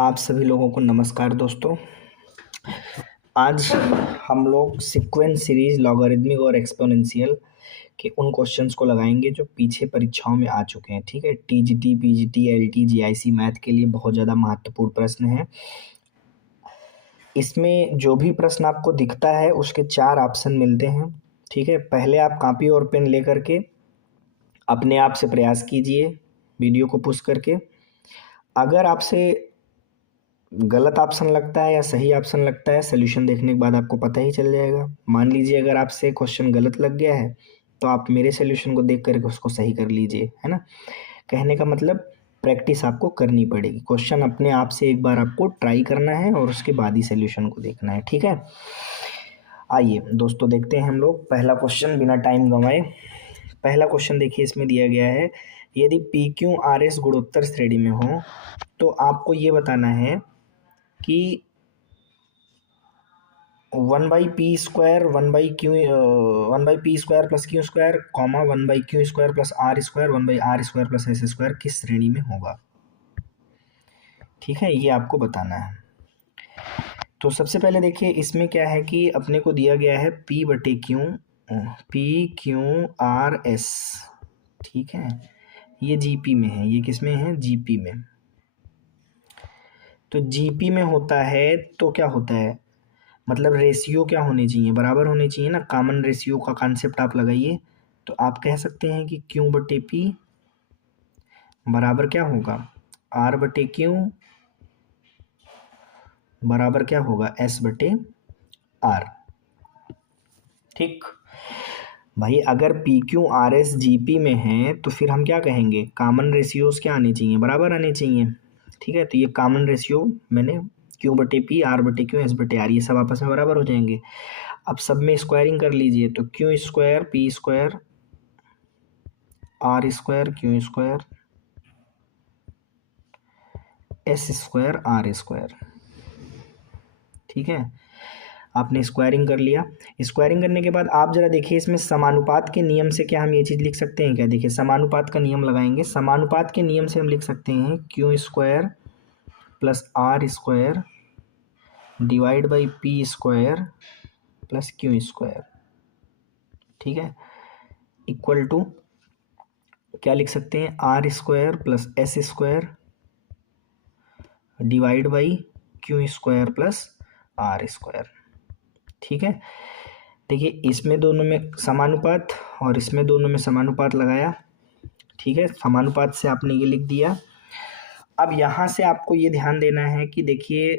आप सभी लोगों को नमस्कार दोस्तों। आज हम लोग सीक्वेंस सीरीज लॉगरिदमिक और एक्सपोनेंशियल के उन क्वेश्चंस को लगाएंगे जो पीछे परीक्षाओं में आ चुके हैं। ठीक है, TGT, PGT, LT, GIC math के लिए बहुत ज़्यादा महत्वपूर्ण प्रश्न है। इसमें जो भी प्रश्न आपको दिखता है उसके 4 ऑप्शन मिलते हैं। ठीक है, पहले आप कॉपी और पेन लेकर के अपने आप से प्रयास कीजिए वीडियो को पुश करके। अगर आपसे गलत ऑप्शन लगता है या सही ऑप्शन लगता है, सोल्यूशन देखने के बाद आपको पता ही चल जाएगा। मान लीजिए अगर आपसे क्वेश्चन गलत लग गया है तो आप मेरे सोल्यूशन को देख करके उसको सही कर लीजिए, है ना। कहने का मतलब प्रैक्टिस आपको करनी पड़ेगी। क्वेश्चन अपने आप से एक बार आपको ट्राई करना है और उसके बाद ही सोल्यूशन को देखना है। ठीक है, आइए दोस्तों देखते हैं हम लोग पहला क्वेश्चन बिना टाइम गंवाए। पहला क्वेश्चन देखिए, इसमें दिया गया है यदि पी क्यू आर एस गुणोत्तर श्रेणी में हो तो आपको ये बताना है कि 1/p² 1/p² plus Q square comma 1/q² plus R square 1/r² plus S square किस श्रेणी में होगा। ठीक है, ये आपको बताना है। तो सबसे पहले देखिए इसमें क्या है कि अपने को दिया गया है P/Q/R/S। ठीक है, ये जीपी में है, ये किस में है, जीपी में। तो जीपी में होता है तो क्या होता है, मतलब रेशियो क्या होने चाहिए, बराबर होने चाहिए ना। कॉमन रेशियो का कॉन्सेप्ट आप लगाइए तो आप कह सकते हैं कि Q/P बराबर क्या होगा, R/Q बराबर क्या होगा, S/R। ठीक भाई, अगर PQRS GP में है तो फिर हम क्या कहेंगे, कॉमन रेशियोज क्या आने चाहिए, बराबर आने चाहिए। ठीक है, तो ये कॉमन रेशियो मैंने Q/P, R/Q, S/R ये सब आपस में बराबर हो जाएंगे। अब सब में स्क्वायरिंग कर लीजिए तो Q² P² R² Q² S² R²। ठीक है, आपने स्क्वायरिंग कर लिया। स्क्वायरिंग करने के बाद आप जरा देखिए इसमें समानुपात के नियम से क्या हम ये चीज़ लिख सकते हैं क्या। देखिए समानुपात का नियम लगाएंगे। समानुपात के नियम से हम लिख सकते हैं Q² plus R² divide by P² plus Q²। ठीक है, इक्वल टू क्या लिख सकते हैं, R² plus S² divide by Q² plus R²। ठीक है, देखिए इसमें दोनों में समानुपात और इसमें दोनों में समानुपात लगाया। ठीक है, समानुपात से आपने ये लिख दिया। अब यहाँ से आपको ये ध्यान देना है कि देखिए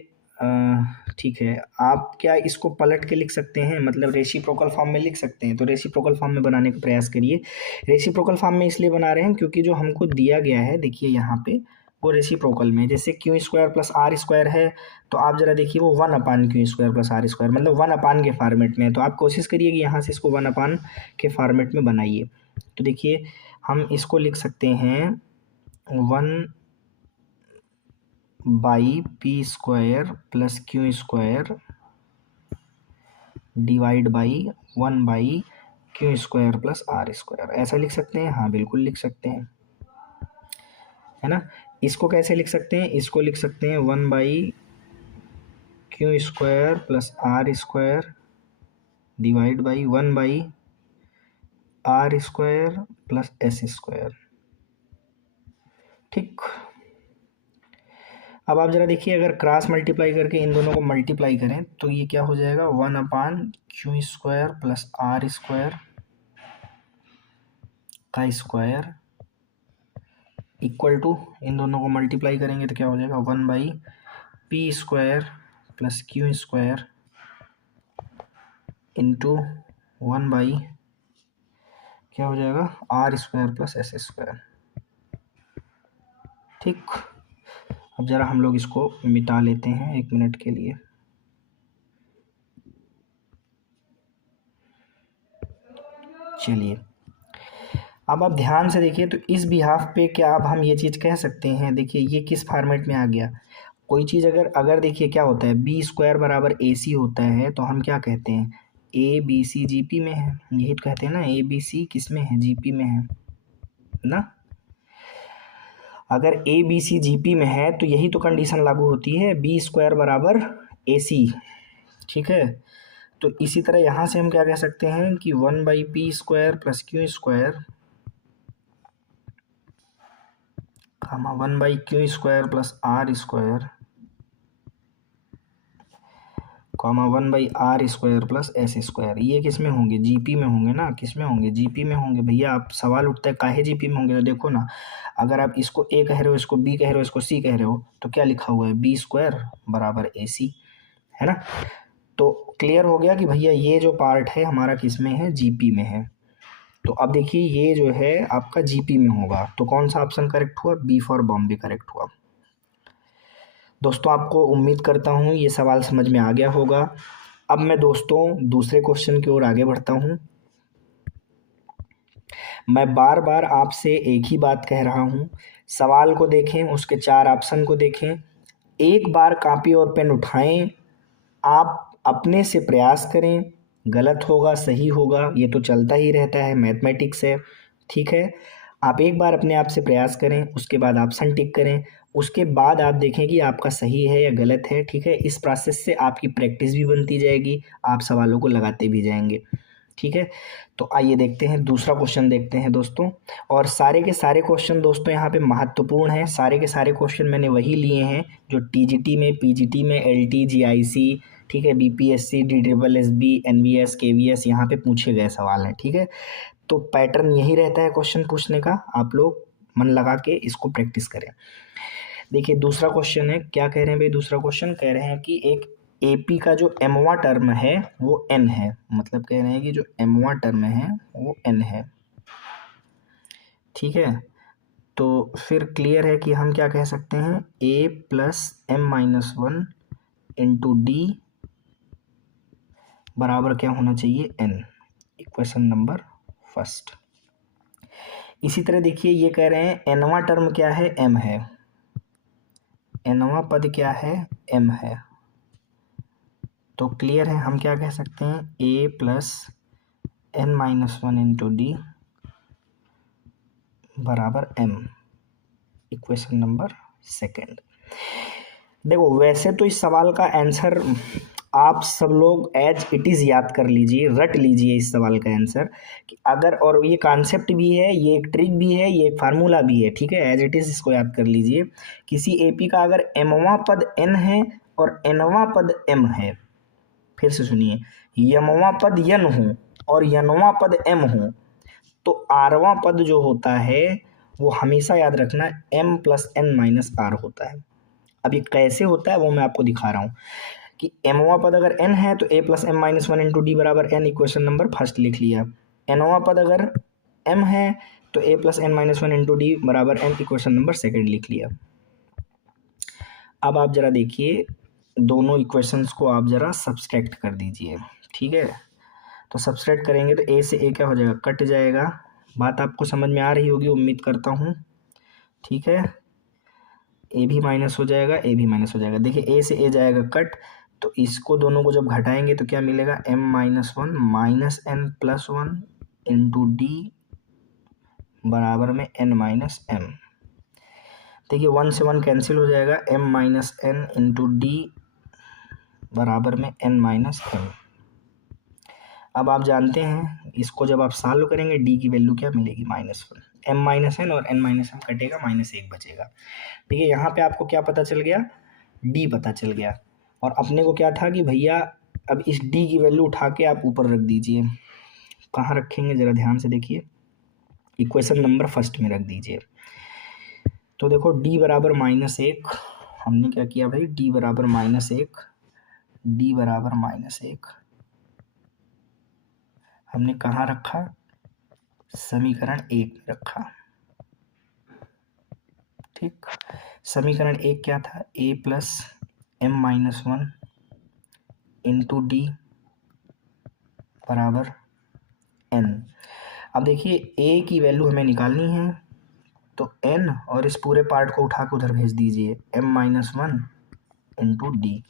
ठीक है, आप क्या इसको पलट के लिख सकते हैं, मतलब रेसिप्रोकल फॉर्म में लिख सकते हैं। तो रेसिप्रोकल फॉर्म में बनाने का प्रयास करिए। रेसिप्रोकल फॉर्म में इसलिए बना रहे हैं क्योंकि जो हमको दिया गया है देखिए यहाँ पे वो रेसिप्रोकल में, जैसे Q² प्लस R² है तो आप जरा देखिए वो 1/Q² प्लस R², मतलब 1 के फॉर्मेट में है। तो आप कोशिश करिए कि यहाँ से इसको 1 के फॉर्मेट में बनाइए। तो देखिए हम इसको लिख सकते हैं 1/P² plus Q² divide by 1/Q² plus R², ऐसा लिख सकते हैं। हाँ बिल्कुल लिख सकते हैं, है ना। इसको कैसे लिख सकते हैं, इसको लिख सकते हैं 1/Q² plus R² divide by 1/R² plus S²। ठीक, अब आप जरा देखिए अगर क्रॉस मल्टीप्लाई करके इन दोनों को मल्टीप्लाई करें तो ये क्या हो जाएगा, 1/Q² प्लस R² का स्क्वायर इक्वल टू, इन दोनों को मल्टीप्लाई करेंगे तो क्या हो जाएगा, 1/P² प्लस Q² इंटू 1/ क्या हो जाएगा, R² प्लस S²। ठीक, अब ज़रा हम लोग इसको मिटा लेते हैं 1 मिनट के लिए। चलिए अब आप ध्यान से देखिए तो इस बिहाफ पे क्या अब हम ये चीज़ कह सकते हैं, देखिए ये किस फॉर्मेट में आ गया। कोई चीज़ अगर अगर देखिए क्या होता है, B² बराबर AC होता है तो हम क्या कहते हैं, ABC GP में है, यही तो कहते हैं ना, ABC किस में है, GP में है ना। अगर ए बी सी जीपी में है तो यही तो कंडीशन लागू होती है, बी स्क्वायर बराबर ए सी। ठीक है, तो इसी तरह यहाँ से हम क्या कह सकते हैं कि 1/p² plus Q square comma 1/q² plus R square comma 1/r² plus S square, ये किस में होंगे? जीपी में होंगे ना। किस में होंगे? जीपी में होंगे। भैया आप सवाल उठता है काहे जीपी में होंगे, तो देखो ना, अगर आप इसको ए कह रहे हो, इसको बी कह रहे हो, इसको सी कह रहे हो, तो क्या लिखा हुआ है? b² बराबर ए सी, है ना। तो क्लियर हो गया कि भैया ये जो पार्ट है हमारा किस में है? जीपी में है। तो अब देखिए ये जो है आपका जीपी में होगा, तो कौन सा ऑप्शन करेक्ट हुआ? बी फॉर बॉम्बे करेक्ट हुआ। दोस्तों आपको उम्मीद करता हूँ ये सवाल समझ में आ गया होगा। अब मैं दोस्तों दूसरे क्वेश्चन की ओर आगे बढ़ता हूँ। मैं बार बार आपसे एक ही बात कह रहा हूँ, सवाल को देखें, उसके 4 ऑप्शन को देखें, एक बार कॉपी और पेन उठाएं, आप अपने से प्रयास करें, गलत होगा सही होगा ये तो चलता ही रहता है, मैथमेटिक्स है। ठीक है, आप एक बार अपने आप से प्रयास करें, उसके बाद ऑप्शन टिक करें, उसके बाद आप देखें कि आपका सही है या गलत है। ठीक है, इस प्रोसेस से आपकी प्रैक्टिस भी बनती जाएगी, आप सवालों को लगाते भी जाएंगे। ठीक है, तो आइए देखते हैं दूसरा क्वेश्चन देखते हैं दोस्तों। और सारे के सारे क्वेश्चन दोस्तों यहाँ पे महत्वपूर्ण हैं। सारे के सारे क्वेश्चन मैंने वही लिए हैं जो टीजीटी में, पीजीटी में, एलटी, जीआईसी, ठीक है, बीपीएससी, डीडीएसबी, एनवीएस, केवीएस यहाँ पे पूछे गए सवाल हैं। ठीक है, तो पैटर्न यही रहता है क्वेश्चन पूछने का, आप लोग मन लगा के इसको प्रैक्टिस करें। देखिए दूसरा क्वेश्चन है, क्या कह रहे हैं भाई? दूसरा क्वेश्चन कह रहे हैं कि एक एपी का जो एमवा टर्म है वो एन है, मतलब कह रहे हैं कि जो एमवा टर्म है वो एन है। ठीक है, तो फिर क्लियर है कि हम क्या कह सकते हैं? ए प्लस m-1 इंटू डी बराबर क्या होना चाहिए? एन। Equation number first. इसी तरह देखिए ये कह रहे हैं एनवा टर्म क्या है? एम है। एनवा पद क्या है? एम है। तो क्लियर है, हम क्या कह सकते हैं? ए प्लस n-1 इंटू डी बराबर एम। Equation number second. देखो वैसे तो इस सवाल का आंसर आप सब लोग एज इट इज़ याद कर लीजिए, रट लीजिए इस सवाल का आंसर कि अगर, और ये कॉन्सेप्ट भी है, ये एक ट्रिक भी है, ये एक फार्मूला भी है। ठीक है, एज इट इज़ इसको याद कर लीजिए। किसी एपी का अगर एमवा पद एन है और एनवा पद एम है, फिर से सुनिए, यमवा पद यन हो और यनवा पद एम हो, तो आरवा पद जो होता है वो हमेशा याद रखना m plus n minus R होता है। अब ये कैसे होता है वो मैं आपको दिखा रहा हूँ कि एमवा पद अगर n है तो a plus m-1 into D बराबर n, इक्वेशन नंबर फर्स्ट लिख लिया। एनवा पद अगर m है तो a plus n-1 into D बराबर n, इक्वेशन नंबर सेकेंड लिख लिया। अब आप जरा देखिए दोनों इक्वेशंस को आप जरा सब्सट्रैक्ट कर दीजिए। ठीक है, तो सब्सट्रैक्ट करेंगे तो ए से ए क्या हो जाएगा? कट जाएगा। बात आपको समझ में आ रही होगी उम्मीद करता हूँ। ठीक है, ए भी माइनस हो जाएगा, ए भी माइनस हो जाएगा। देखिए ए से ए जाएगा कट, तो इसको दोनों को जब घटाएंगे तो क्या मिलेगा? m-1 minus n plus 1 into D बराबर में n माइनस m। देखिए 1 से 1 कैंसिल हो जाएगा, m minus n into D बराबर में n माइनस m। अब आप जानते हैं इसको जब आप सॉल्व करेंगे डी की वैल्यू क्या मिलेगी? -1। m माइनस n और n माइनस m कटेगा, -1 बचेगा। देखिए यहाँ पे आपको क्या पता चल गया? डी पता चल गया। और अपने को क्या था कि भैया अब इस डी की वैल्यू उठा के आप ऊपर रख दीजिए। कहाँ रखेंगे ज़रा ध्यान से देखिए, इक्वेशन नंबर फर्स्ट में रख दीजिए। तो देखो डी बराबर -1, हमने क्या किया भाई? डी बराबर -1, डी बराबर -1 हमने कहाँ रखा? समीकरण 1 में रखा। ठीक, समीकरण 1 क्या था? a plus m-1 into D बराबर n। अब देखिए a की वैल्यू हमें निकालनी है, तो n और इस पूरे पार्ट को उठा के उधर भेज दीजिए, m-1 इंटू डी।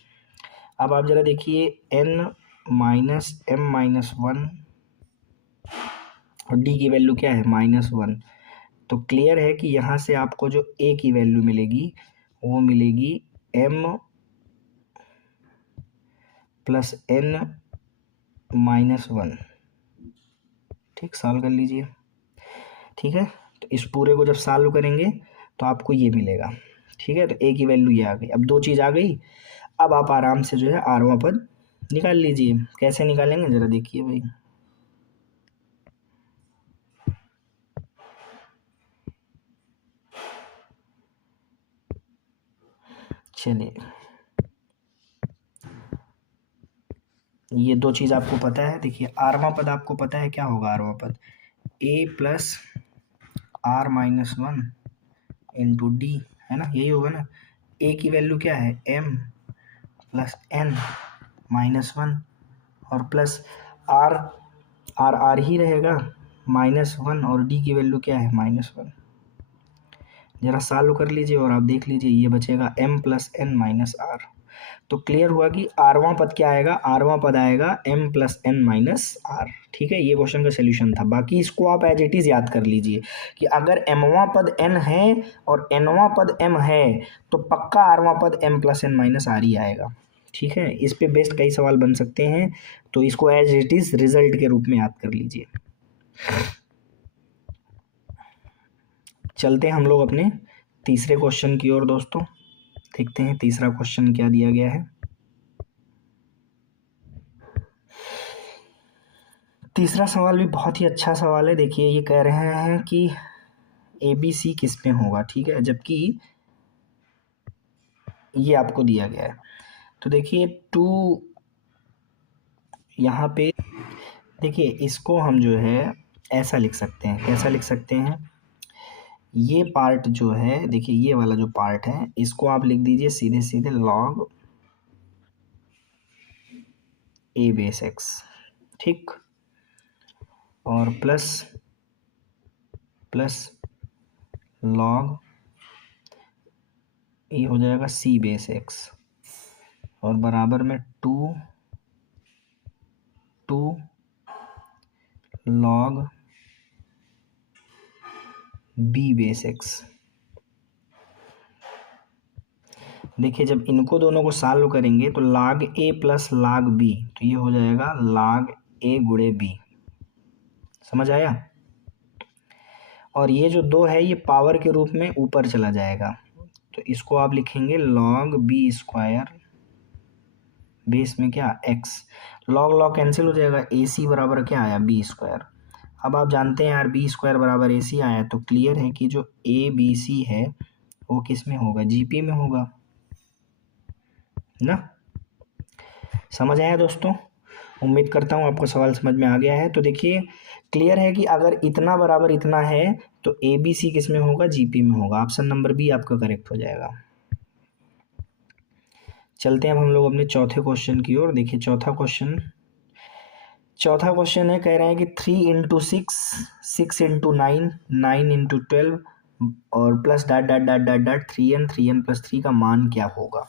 अब आप जरा देखिए n माइनस m-1 और d की वैल्यू क्या है? -1। तो क्लियर है कि यहाँ से आपको जो ए की वैल्यू मिलेगी वो मिलेगी m प्लस n माइनस 1। ठीक, सॉल्व कर लीजिए। ठीक है, तो इस पूरे को जब सॉल्व करेंगे तो आपको ये मिलेगा। ठीक है, तो ए की वैल्यू ये आ गई। अब दो चीज़ आ गई, अब आप आराम से जो है आरवां पद निकाल लीजिए। कैसे निकालेंगे ज़रा देखिए भाई। चलिए, ये दो चीज़ आपको पता है। देखिए आरवां पद आपको पता है क्या होगा। आरवां पद a plus r minus 1 into d, है ना, यही होगा ना। ए की वैल्यू क्या है, m प्लस n माइनस 1 और प्लस आर, आर ही रहेगा माइनस 1 और डी की वैल्यू क्या है माइनस 1। जरा सॉल्व कर लीजिए और आप देख लीजिए ये बचेगा m plus n minus R. तो क्लियर हुआ कि आरवां पद क्या आएगा, आरवां पद आएगा m plus n minus R. ठीक है, ये क्वेश्चन का सोल्यूशन था। बाकी इसको आप एज इट इज़ याद कर लीजिए कि अगर mवां पद n है और nवां पद m है तो पक्का आरवां पद m plus n minus r ही आएगा। ठीक है, इस पे बेस्ड कई सवाल बन सकते हैं, तो इसको एज इट इज़ रिजल्ट के रूप में याद कर लीजिए। चलते हैं हम लोग अपने तीसरे क्वेश्चन की ओर दोस्तों। देखते हैं तीसरा क्वेश्चन क्या दिया गया है। तीसरा सवाल भी बहुत ही अच्छा सवाल है। देखिए ये कह रहे हैं कि ए बी सी किस में होगा। ठीक है, जबकि ये आपको दिया गया है। तो देखिए टू, यहाँ पे देखिए इसको हम जो है ऐसा लिख सकते हैं। कैसा लिख सकते हैं, ये पार्ट जो है, देखिए ये वाला जो पार्ट है इसको आप लिख दीजिए सीधे सीधे log a बेस x। ठीक, और प्लस प्लस log ये हो जाएगा c बेस x और बराबर में two log b base x। देखिए जब इनको दोनों को सॉल्व करेंगे तो log a plus log b, तो ये हो जाएगा log a गुणे b। समझ आया। और ये जो दो है ये पावर के रूप में ऊपर चला जाएगा, तो इसको आप लिखेंगे log b स्क्वायर बेस में क्या x। log log कैंसिल हो जाएगा, ac बराबर क्या आया b स्क्वायर। अब आप जानते हैं यार b स्क्वायर बराबर ac आया, तो क्लियर है कि जो a b c है वो किस में होगा, gp में होगा ना। समझ आया दोस्तों, उम्मीद करता हूँ आपको सवाल समझ में आ गया है। तो देखिए क्लियर है कि अगर इतना बराबर इतना है तो ए बी सी किस में होगा, जीपी में होगा। ऑप्शन नंबर बी आपका करेक्ट हो जाएगा। चलते हैं अब हम लोग अपने चौथे क्वेश्चन की ओर। देखिए चौथा क्वेश्चन है, कह रहे हैं कि 3 इंटू 6, 6 इंटू 9, 9 इंटू 12 और plus dot dot dot dot dot 3n, 3n plus 3 का मान क्या होगा।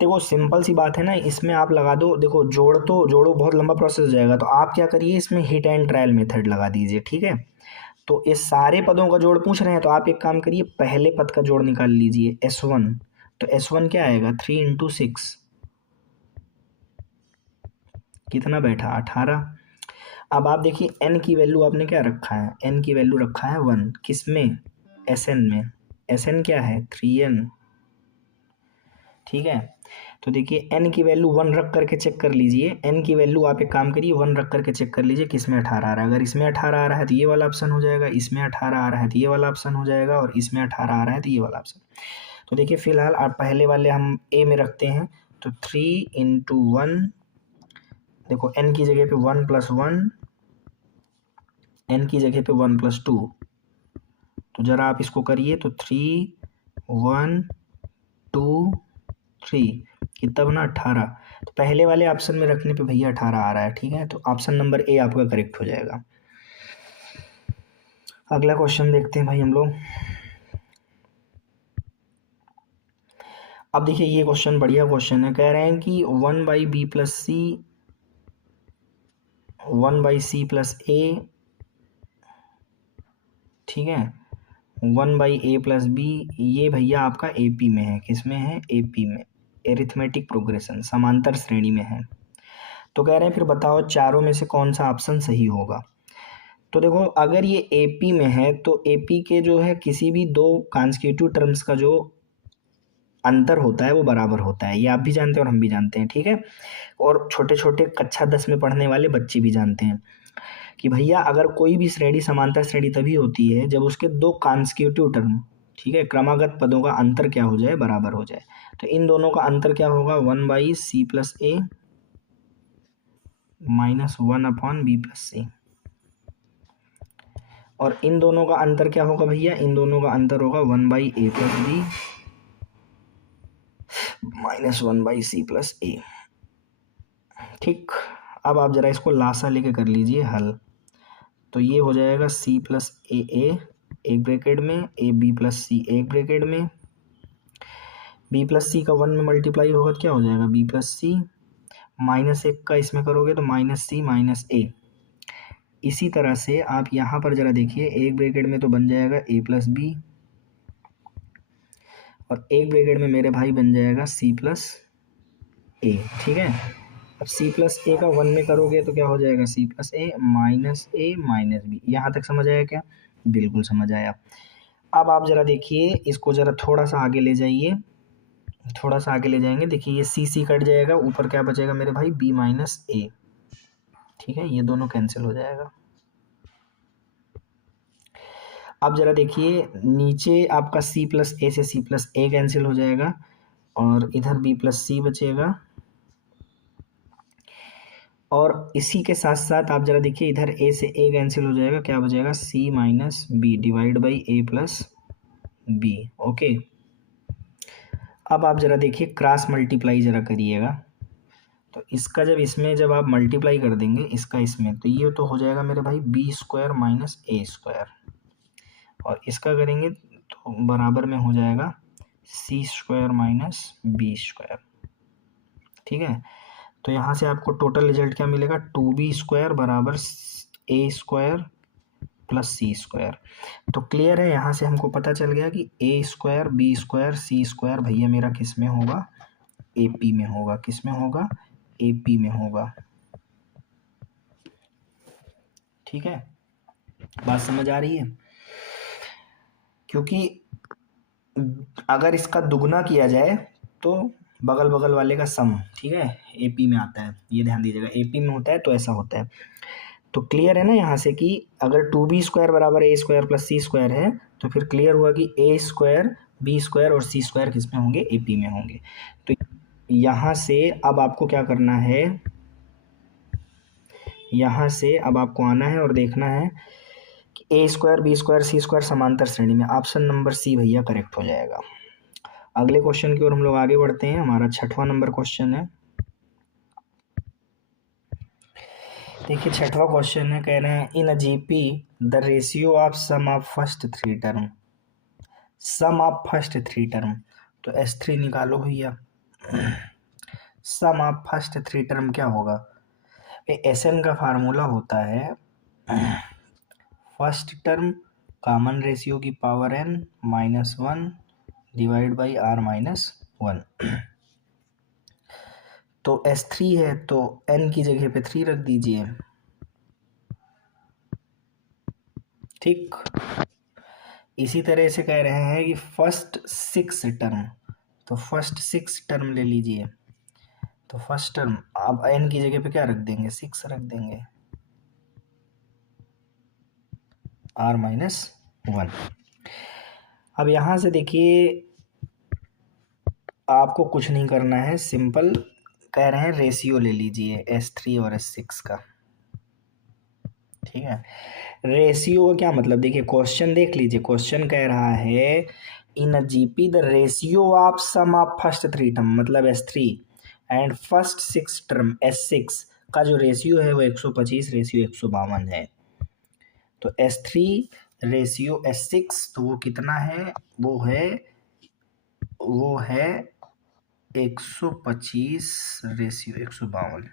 देखो सिंपल सी बात है ना, इसमें आप लगा दो। देखो जोड़ो बहुत लंबा प्रोसेस हो जाएगा, तो आप क्या करिए इसमें हिट एंड ट्रायल मेथड लगा दीजिए। ठीक है, तो इस सारे पदों का जोड़ पूछ रहे हैं तो आप एक काम करिए, पहले पद का जोड़ निकाल लीजिए s1। तो s1 क्या आएगा, 3 इंटू 6 कितना बैठा, 18। अब आप देखिए n की वैल्यू आपने क्या रखा है, n की वैल्यू रखा है 1, किस में, sn में। sn क्या है 3n। ठीक है, तो देखिए n की वैल्यू 1 रख करके चेक कर लीजिए। n की वैल्यू आप एक काम करिए 1 रख करके चेक कर लीजिए किस में 18 आ रहा है। अगर इसमें 18 आ रहा है तो ये वाला ऑप्शन हो जाएगा, इसमें 18 आ रहा है तो ये वाला ऑप्शन हो जाएगा, और इसमें 18 आ रहा है तो ये वाला ऑप्शन। तो देखिए फिलहाल आप पहले वाले हम a में रखते हैं, तो 3 इंटू 1, देखो n की जगह पे 1 प्लस 1, n की जगह पे 1 प्लस 2। तो ज़रा आप इसको करिए, तो 3 1 2 3 कितना बना 18। तो पहले वाले ऑप्शन में रखने पे भैया 18 आ रहा है। ठीक है, तो ऑप्शन नंबर ए आपका करेक्ट हो जाएगा। अगला क्वेश्चन देखते हैं भाई हम लोग। अब देखिए ये क्वेश्चन बढ़िया क्वेश्चन है। कह रहे हैं कि 1 by b plus c, 1 by c plus a, ठीक है, 1/a+b, ये भैया आपका AP में है। किस में है? AP में। एरिथमेटिक प्रोग्रेशन समांतर श्रेणी में है। तो कह रहे हैं फिर बताओ चारों में से कौन सा ऑप्शन सही होगा। तो देखो अगर ये AP में है तो AP के जो है किसी भी दो कॉन्स्टिट्यूटिव टर्म्स का जो अंतर होता है वो बराबर होता है। ये आप भी जानते हैं और हम भी जानते हैं, ठीक है। और छोटे छोटे कक्षा 10 में पढ़ने वाले बच्चे भी जानते हैं कि भैया अगर कोई भी श्रेणी समांतर श्रेणी तभी होती है जब उसके दो कॉन्स्टिट्यूटिव टर्म, ठीक है, क्रमागत पदों का अंतर क्या हो जाए? बराबर हो जाए। तो इन दोनों का अंतर क्या होगा? 1/c+a minus 1/b+c। और इन दोनों का अंतर क्या होगा भैया? इन दोनों का अंतर होगा 1/a+b माइनस 1/c+a। ठीक। अब आप जरा इसको लासा लेके कर लीजिए हल। तो ये हो जाएगा c+a एक ब्रैकेट में, ab+c एक ब्रैकेट में, b+c का 1 में मल्टीप्लाई होगा तो क्या हो जाएगा? b+c माइनस 1 का इसमें करोगे तो -c-a। इसी तरह से आप यहाँ पर जरा देखिए, एक ब्रैकेट में तो बन जाएगा a+b और एक ब्रैकेट में मेरे भाई बन जाएगा c+a, ठीक है। अब c+a का 1 में करोगे तो क्या हो जाएगा? c+a minus b। यहाँ तक समझ आया क्या? बिल्कुल समझ आया। अब आप जरा देखिए, इसको जरा थोड़ा सा आगे ले जाइए, थोड़ा सा आगे ले जाएंगे। देखिए ये c कट जाएगा, ऊपर क्या बचेगा मेरे भाई? b-a, ठीक है। ये दोनों कैंसिल हो जाएगा। अब जरा देखिए नीचे आपका c+a से c+a कैंसिल हो जाएगा और इधर b+c बचेगा। और इसी के साथ साथ आप जरा देखिए इधर a से a कैंसिल हो जाएगा, क्या बचेगा? c-b divide by a+b। Okay. अब आप जरा देखिए क्रॉस मल्टीप्लाई जरा करिएगा। तो इसका जब आप मल्टीप्लाई कर देंगे इसका इसमें, तो ये तो हो जाएगा मेरे भाई b² माइनस a²। और इसका करेंगे तो बराबर में हो जाएगा c² माइनस b², ठीक है। तो यहाँ से आपको टोटल रिजल्ट क्या मिलेगा? 2b² बराबर a² प्लस c²। तो क्लियर है, यहाँ से हमको पता चल गया कि a² b² c² भैया मेरा किस में होगा? AP में होगा। किस में होगा? AP में होगा, ठीक है। बात समझ आ रही है? क्योंकि अगर इसका दुगना किया जाए तो बगल बगल वाले का सम, ठीक है, AP में आता है। ये ध्यान दीजिएगा, AP में होता है तो ऐसा होता है। तो क्लियर है ना यहाँ से कि अगर 2b² बराबर a² प्लस c² है तो फिर क्लियर हुआ कि a² b² और c² किस में होंगे? AP में होंगे। तो यहाँ से अब आपको क्या करना है? यहाँ से अब आपको आना है और देखना है कि a² b² c² समांतर श्रेणी में। ऑप्शन नंबर सी भैया करेक्ट हो जाएगा। अगले क्वेश्चन की ओर हम लोग आगे बढ़ते हैं। हमारा 6वां नंबर क्वेश्चन है। देखिए 6वां क्वेश्चन है, कह रहे हैं in a GP the ratio of sum of first three term, sum of first three term. तो S3 निकालो भैया। Sum of first three term क्या होगा? SN का फार्मूला होता है फर्स्ट टर्म कॉमन रेशियो की power n -1 divide by r-1। तो S3 है तो n की जगह पे 3 रख दीजिए, ठीक। इसी तरह से कह रहे हैं कि फर्स्ट 6 टर्म, तो फर्स्ट 6 टर्म ले लीजिए। तो फर्स्ट टर्म अब n की जगह पे क्या रख देंगे? 6 रख देंगे, r-1। अब यहाँ से देखिए आपको कुछ नहीं करना है, सिंपल कह रहे हैं रेशियो ले लीजिए S3 और S6 का, ठीक है। रेशियो का क्या मतलब? देखिए क्वेश्चन देख लीजिए, क्वेश्चन कह रहा है in GP the ratio of sum of first three term मतलब S3 and first 6 term S6 का जो रेशियो है वो 125 रेशियो 152 है। तो S3 रेशियो S6 तो वो कितना है? वो है 125 रेशियो 152,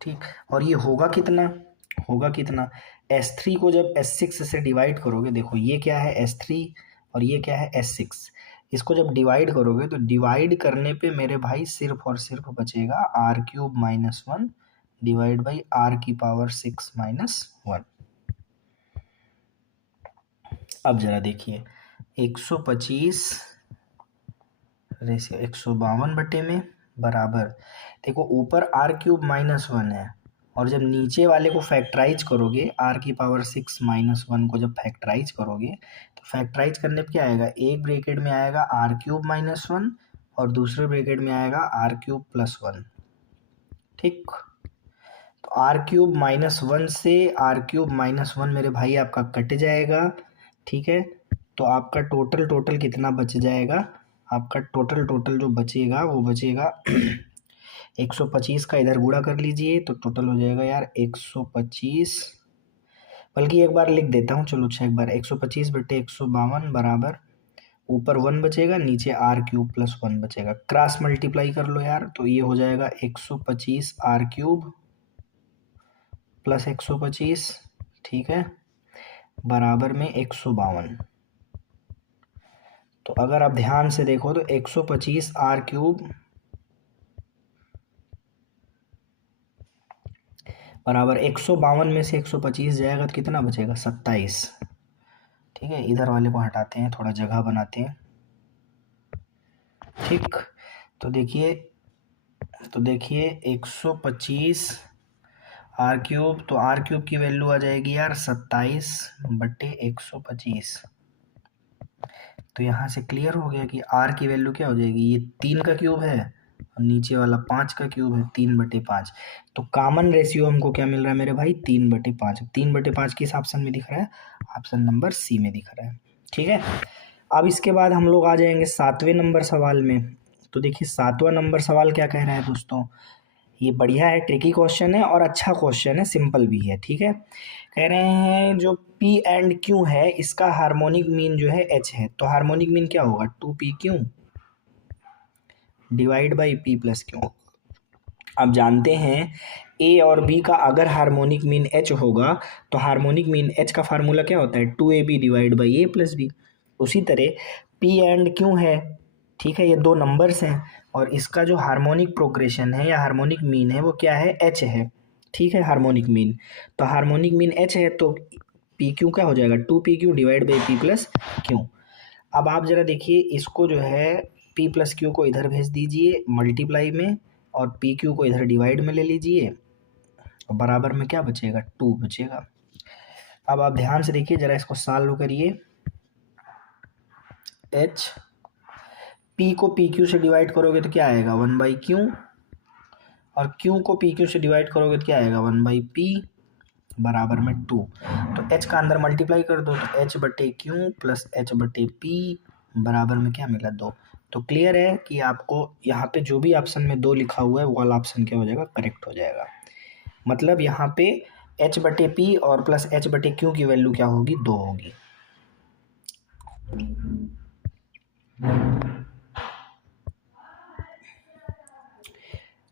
ठीक। और ये होगा कितना? S3 को जब S6 से डिवाइड करोगे, देखो ये क्या है S3 और ये क्या है S6, इसको जब डिवाइड करोगे तो डिवाइड करने पे मेरे भाई सिर्फ और सिर्फ बचेगा r³ - 1 डिवाइड बाई r⁻⁻6 - 1। अब जरा देखिए 125 रेशियो 152 बटे में बराबर, देखो ऊपर r³ - 1 है और जब नीचे वाले को फैक्टराइज करोगे r⁻⁻6 - 1 को जब फैक्टराइज करोगे तो फैक्टराइज करने पे क्या आएगा, एक ब्रैकेट में आएगा r³ - 1 और दूसरे ब्रैकेट में आएगा r³ + 1। ठीक, तो r³ - 1 से r³ - 1 मेरे भाई आपका कट जाएगा। ठीक है, तो आपका टोटल कितना बच जाएगा, आपका टोटल जो बचेगा वो बचेगा 125 का इधर गुणा कर लीजिए तो टोटल हो जाएगा यार 125, बल्कि एक बार लिख देता हूँ, चलो अच्छा एक बार 125 बटे 152 बराबर ऊपर 1 बचेगा, नीचे r³ + 1 बचेगा, क्रॉस मल्टीप्लाई कर लो यार तो ये हो जाएगा 125 r³ + 125, ठीक है, बराबर में 152। तो अगर आप ध्यान से देखो तो 125 r³ बराबर 152 में से 125 जाएगा तो कितना बचेगा, 27। ठीक है, इधर वाले को हटाते हैं, थोड़ा जगह बनाते हैं। ठीक, तो देखिए 125 r³ तो r³ की वैल्यू आ जाएगी यार 27 बटे 125। तो यहाँ से क्लियर हो गया कि r की वैल्यू क्या हो जाएगी, ये 3 का क्यूब है और नीचे वाला 5 का क्यूब है, 3/5। तो कॉमन रेशियो हमको क्या मिल रहा है मेरे भाई, 3/5। 3/5 किस ऑप्शन में दिख रहा है, ऑप्शन नंबर सी में दिख रहा है। ठीक है, अब इसके बाद हम लोग आ जाएंगे 7वें नंबर सवाल में। तो देखिए 7वां नंबर सवाल क्या कह रहा है दोस्तों, ये बढ़िया है, ट्रिकी क्वेश्चन है और अच्छा क्वेश्चन है, सिंपल भी है। ठीक है, कह रहे हैं जो P एंड Q है इसका हार्मोनिक मीन जो है H है, तो हार्मोनिक मीन क्या होगा, 2PQ divide by P + Q। अब जानते हैं A और B का अगर हार्मोनिक मीन H होगा तो हार्मोनिक मीन H का फार्मूला क्या होता है, 2AB divide by A + B। उसी तरह P एंड Q है, ठीक है, ये दो नंबर्स हैं और इसका जो हार्मोनिक प्रोग्रेशन है या हार्मोनिक मीन है वो क्या है, H है। ठीक है, हार्मोनिक मीन, तो हार्मोनिक मीन H है तो PQ क्या हो जाएगा, 2PQ divide by P + Q। अब आप ज़रा देखिए इसको जो है P + Q को इधर भेज दीजिए मल्टीप्लाई में और PQ को इधर डिवाइड में ले लीजिए और बराबर में क्या बचेगा, 2 बचेगा। अब आप ध्यान से देखिए ज़रा, इसको सॉल्व करिए। H P को PQ से डिवाइड करोगे तो क्या आएगा, 1/Q, और Q को PQ से डिवाइड करोगे तो क्या आएगा, 1/P बराबर में 2। तो H का अंदर मल्टीप्लाई कर दो तो H/Q + H/P बराबर में क्या मिला, 2। तो क्लियर है कि आपको यहाँ पे जो भी ऑप्शन में 2 लिखा हुआ है वो वाला ऑप्शन क्या हो जाएगा, करेक्ट हो जाएगा। मतलब यहाँ पे H/P और प्लस H/Q की वैल्यू क्या होगी, 2 होगी।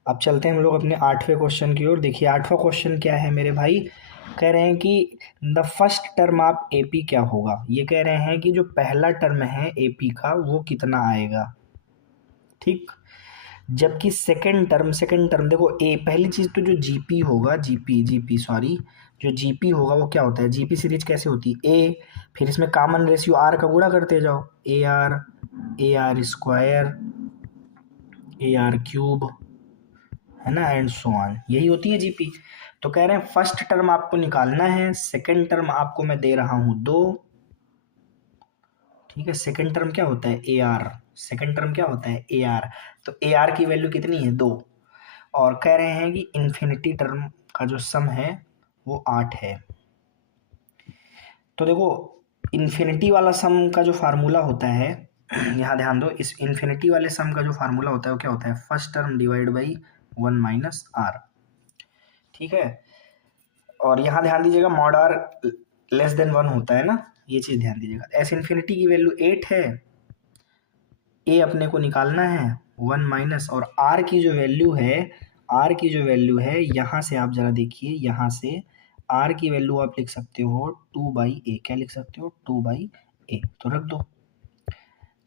अब चलते हैं हम लोग अपने 8वें क्वेश्चन की ओर। देखिए 8वां क्वेश्चन क्या है मेरे भाई, कह रहे हैं कि the first term of AP क्या होगा। ये कह रहे हैं कि जो पहला टर्म है AP का वो कितना आएगा। ठीक, जबकि सेकंड टर्म देखो ए, पहली चीज़ तो जो GP होगा, GP सॉरी, जो GP होगा वो क्या होता है, GP सीरीज कैसे होती है, A फिर इसमें कॉमन रेशियो R का गुणा करते जाओ, AR स्क्वायर AR³ है ना, एंड सो ऑन, यही होती है GP। तो कह रहे हैं फर्स्ट टर्म आपको निकालना है, सेकंड टर्म आपको मैं दे रहा हूं 2। ठीक है, सेकंड टर्म क्या होता है, AR, सेकंड टर्म क्या होता है, AR। तो AR की वैल्यू कितनी है, 2। और कह रहे हैं कि इन्फिनिटी टर्म का जो सम है वो 8 है। तो देखो इन्फिनिटी वाला सम का जो फार्मूला होता है, यहाँ ध्यान दो, इस इन्फिनिटी वाले सम का जो फार्मूला होता है वो क्या होता है, first term divide by 1 - R। ठीक है, और यहाँ ध्यान दीजिएगा मॉड R << 1 होता है ना, ये चीज़ ध्यान दीजिएगा। एस इन्फिनिटी की वैल्यू 8 है, ए अपने को निकालना है 1 - और R की जो वैल्यू है, R की जो वैल्यू है यहाँ से आप ज़रा देखिए, यहाँ से आर की वैल्यू आप लिख सकते हो 2/a। क्या लिख सकते हो? 2/a। तो रख दो,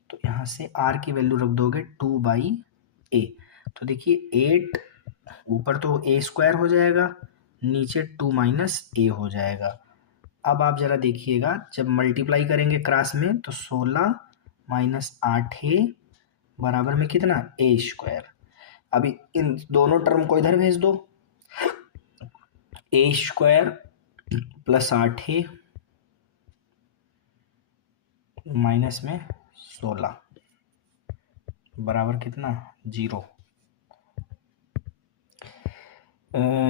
तो यहाँ से आर की वैल्यू रख दोगे 2/a। तो देखिए 8 ऊपर तो a स्क्वायर हो जाएगा, नीचे 2 माइनस a हो जाएगा। अब आप जरा देखिएगा, जब मल्टीप्लाई करेंगे क्रॉस में तो 16 माइनस 8a बराबर में कितना? a square. अभी इन दोनों टर्म को इधर भेज दो, a square plus 8a minus में 16 बराबर कितना? 0।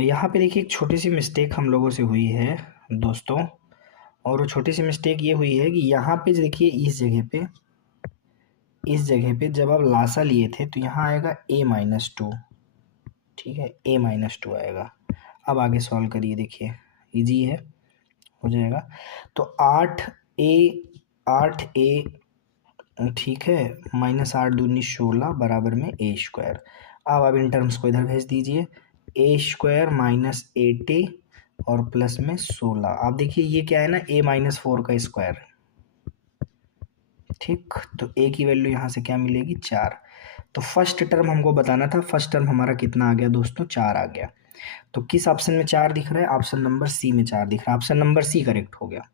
यहाँ पे देखिए एक छोटी सी मिस्टेक हम लोगों से हुई है दोस्तों, और वो छोटी सी मिस्टेक ये हुई है कि यहाँ पे देखिए इस जगह पे जब आप लासा लिए थे तो यहाँ आएगा a-2। ठीक है, a-2 आएगा। अब आगे सॉल्व करिए, देखिए इजी है, हो जाएगा। तो 8a ठीक है, माइनस 8 दूनी 16 बराबर में a स्क्वायर। अब आप इन टर्म्स को इधर भेज दीजिए, a स्क्वायर माइनस 8a और प्लस में 16। आप देखिए ये क्या है ना, a-4 का स्क्वायर। ठीक, तो a की वैल्यू यहाँ से क्या मिलेगी? 4। तो फर्स्ट टर्म हमको बताना था, फर्स्ट टर्म हमारा कितना आ गया दोस्तों? 4 आ गया। तो किस ऑप्शन में 4 दिख रहा है? ऑप्शन नंबर सी में 4 दिख रहा है। ऑप्शन नंबर सी करेक्ट हो गया।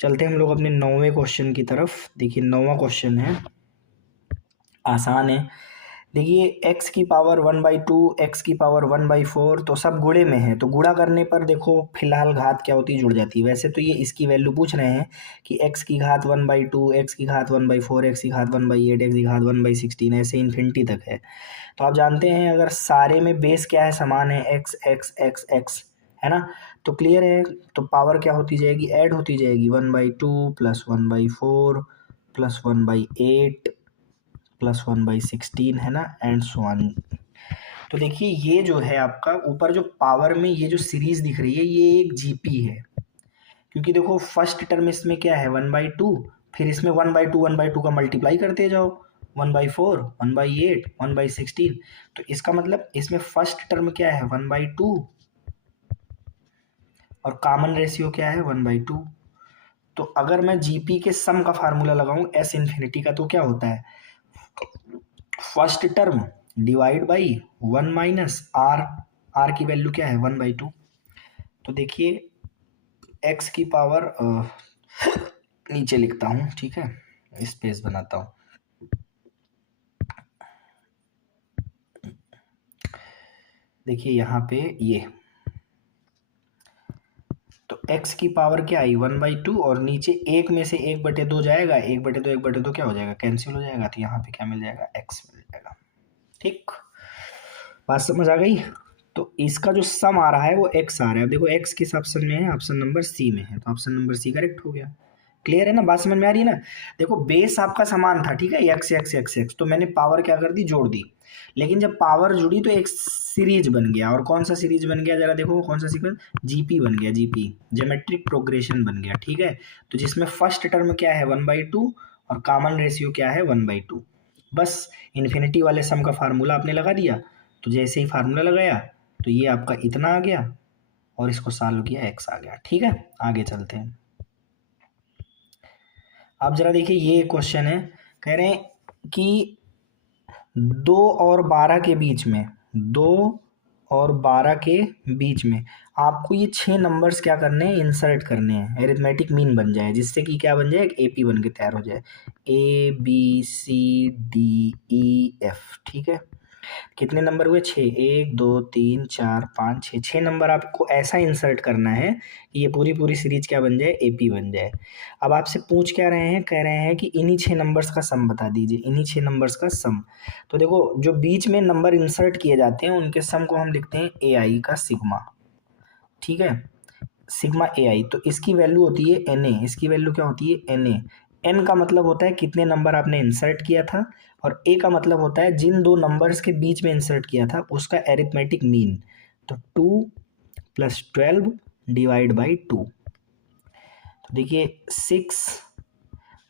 चलते हैं हम लोग अपने 9वें क्वेश्चन की तरफ। देखिए 9वां क्वेश्चन है, आसान है। देखिए x की पावर 1/2, x की पावर 1/4, तो सब गुणे में है, तो गुणा करने पर देखो फिलहाल घात क्या होती है? जुड़ जाती है। वैसे तो ये इसकी वैल्यू पूछ रहे हैं कि x की घात 1/2, x की घात 1/4, x की घात 1/8, x की घात 1/16, ऐसे इन्फिनिटी तक है। तो आप जानते हैं अगर सारे में बेस क्या है? समान है, x x x x, है ना? तो क्लियर है, तो पावर क्या होती जाएगी? ऐड होती जाएगी, 1/2 प्लस 1/4 प्लस 1/8 प्लस 1/16, है ना, एंड सो ऑन। तो देखिए ये जो है आपका ऊपर जो पावर में ये जो सीरीज दिख रही है, ये एक जीपी है, क्योंकि देखो फर्स्ट टर्म इसमें क्या है? 1/2, फिर इसमें 1/2 का मल्टीप्लाई करते जाओ, 1/4 1/8 1/16। तो इसका मतलब इसमें फर्स्ट टर्म क्या है? 1/2, और कॉमन रेशियो क्या है? 1/2। तो अगर मैं जीपी के सम का फार्मूला लगाऊं एस इन्फिनिटी का, तो क्या होता है? First term divide by 1 minus R. R की वैल्यू क्या है? 1/2। तो देखिए एक्स की पावर नीचे लिखता हूँ, ठीक है, स्पेस बनाता हूँ। देखिए यहाँ पे ये, तो x की पावर क्या आई? 1/2, और नीचे एक में से 1/2 जाएगा, 1/2 क्या हो जाएगा? कैंसिल हो जाएगा। तो यहाँ पे क्या मिल जाएगा? x मिल जाएगा। ठीक, बात समझ आ गई? तो इसका जो सम आ रहा है वो x आ रहा है। देखो x किस ऑप्शन में है? ऑप्शन नंबर सी में है, तो ऑप्शन नंबर सी करेक्ट हो गया। क्लियर है ना? बात समझ में आ रही है ना? देखो बेस आपका समान था, ठीक है, x x x x, तो मैंने पावर क्या कर दी? जोड़ दी। लेकिन जब पावर जुड़ी तो एक सीरीज बन गया, और कौन सा सीरीज बन गया? जरा देखो कौन सा सीक्वेंस? जीपी बन गया, जीपी, ज्योमेट्रिक प्रोग्रेशन बन गया। ठीक है, तो जिसमें फर्स्ट टर्म क्या है? 1/2, और कॉमन रेशियो क्या है? 1/2। बस इन्फिनिटी वाले सम का फार्मूला आपने लगा दिया, तो जैसे ही फार्मूला लगाया तो ये आपका इतना आ गया, और इसको सॉल्व किया, एक्स आ गया। ठीक है, आगे चलते हैं। आप जरा देखिए ये क्वेश्चन है, कह रहे हैं कि 2 और 12 के बीच में, 2 और 12 के बीच में आपको ये 6 नंबर्स क्या करने हैं? इंसर्ट करने हैं, एरिथमेटिक मीन बन जाए, जिससे कि क्या बन जाए? एक एपी बन के तैयार हो जाए, ABCDEF। ठीक है, कितने नंबर हुए? 6, 1 2 3 4 5 6, 6 नंबर आपको ऐसा इंसर्ट करना है कि ये पूरी पूरी सीरीज क्या बन जाए? एपी बन जाए। अब आपसे पूछ क्या रहे हैं? कह रहे हैं कि इन्हीं 6 नंबर्स का सम बता दीजिए, इन्हीं 6 नंबर्स का सम। तो देखो जो बीच में नंबर इंसर्ट किए जाते हैं उनके सम को हम लिखते हैं AI का सिग्मा। ठीक है, सिग्मा AI, तो इसकी वैल्यू होती है NA, इसकी वैल्यू क्या होती है? NA। एन का मतलब होता है कितने नंबर आपने इंसर्ट किया था, और ए का मतलब होता है जिन दो नंबर्स के बीच में इंसर्ट किया था उसका एरिथमेटिक मीन। तो 2 + 12 डिवाइड बाई 2। तो देखिए 6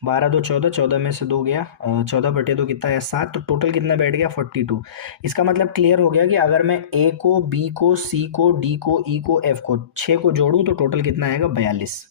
12 2 14, 14 में से 2 गया, 14/2 कितना है 7, तो टोटल कितना बैठ गया 42। इसका मतलब क्लियर हो गया कि अगर मैं ए को, बी को, सी को, डी को, ई को, एफ को 6 को जोड़ूं तो टोटल कितना आएगा 42।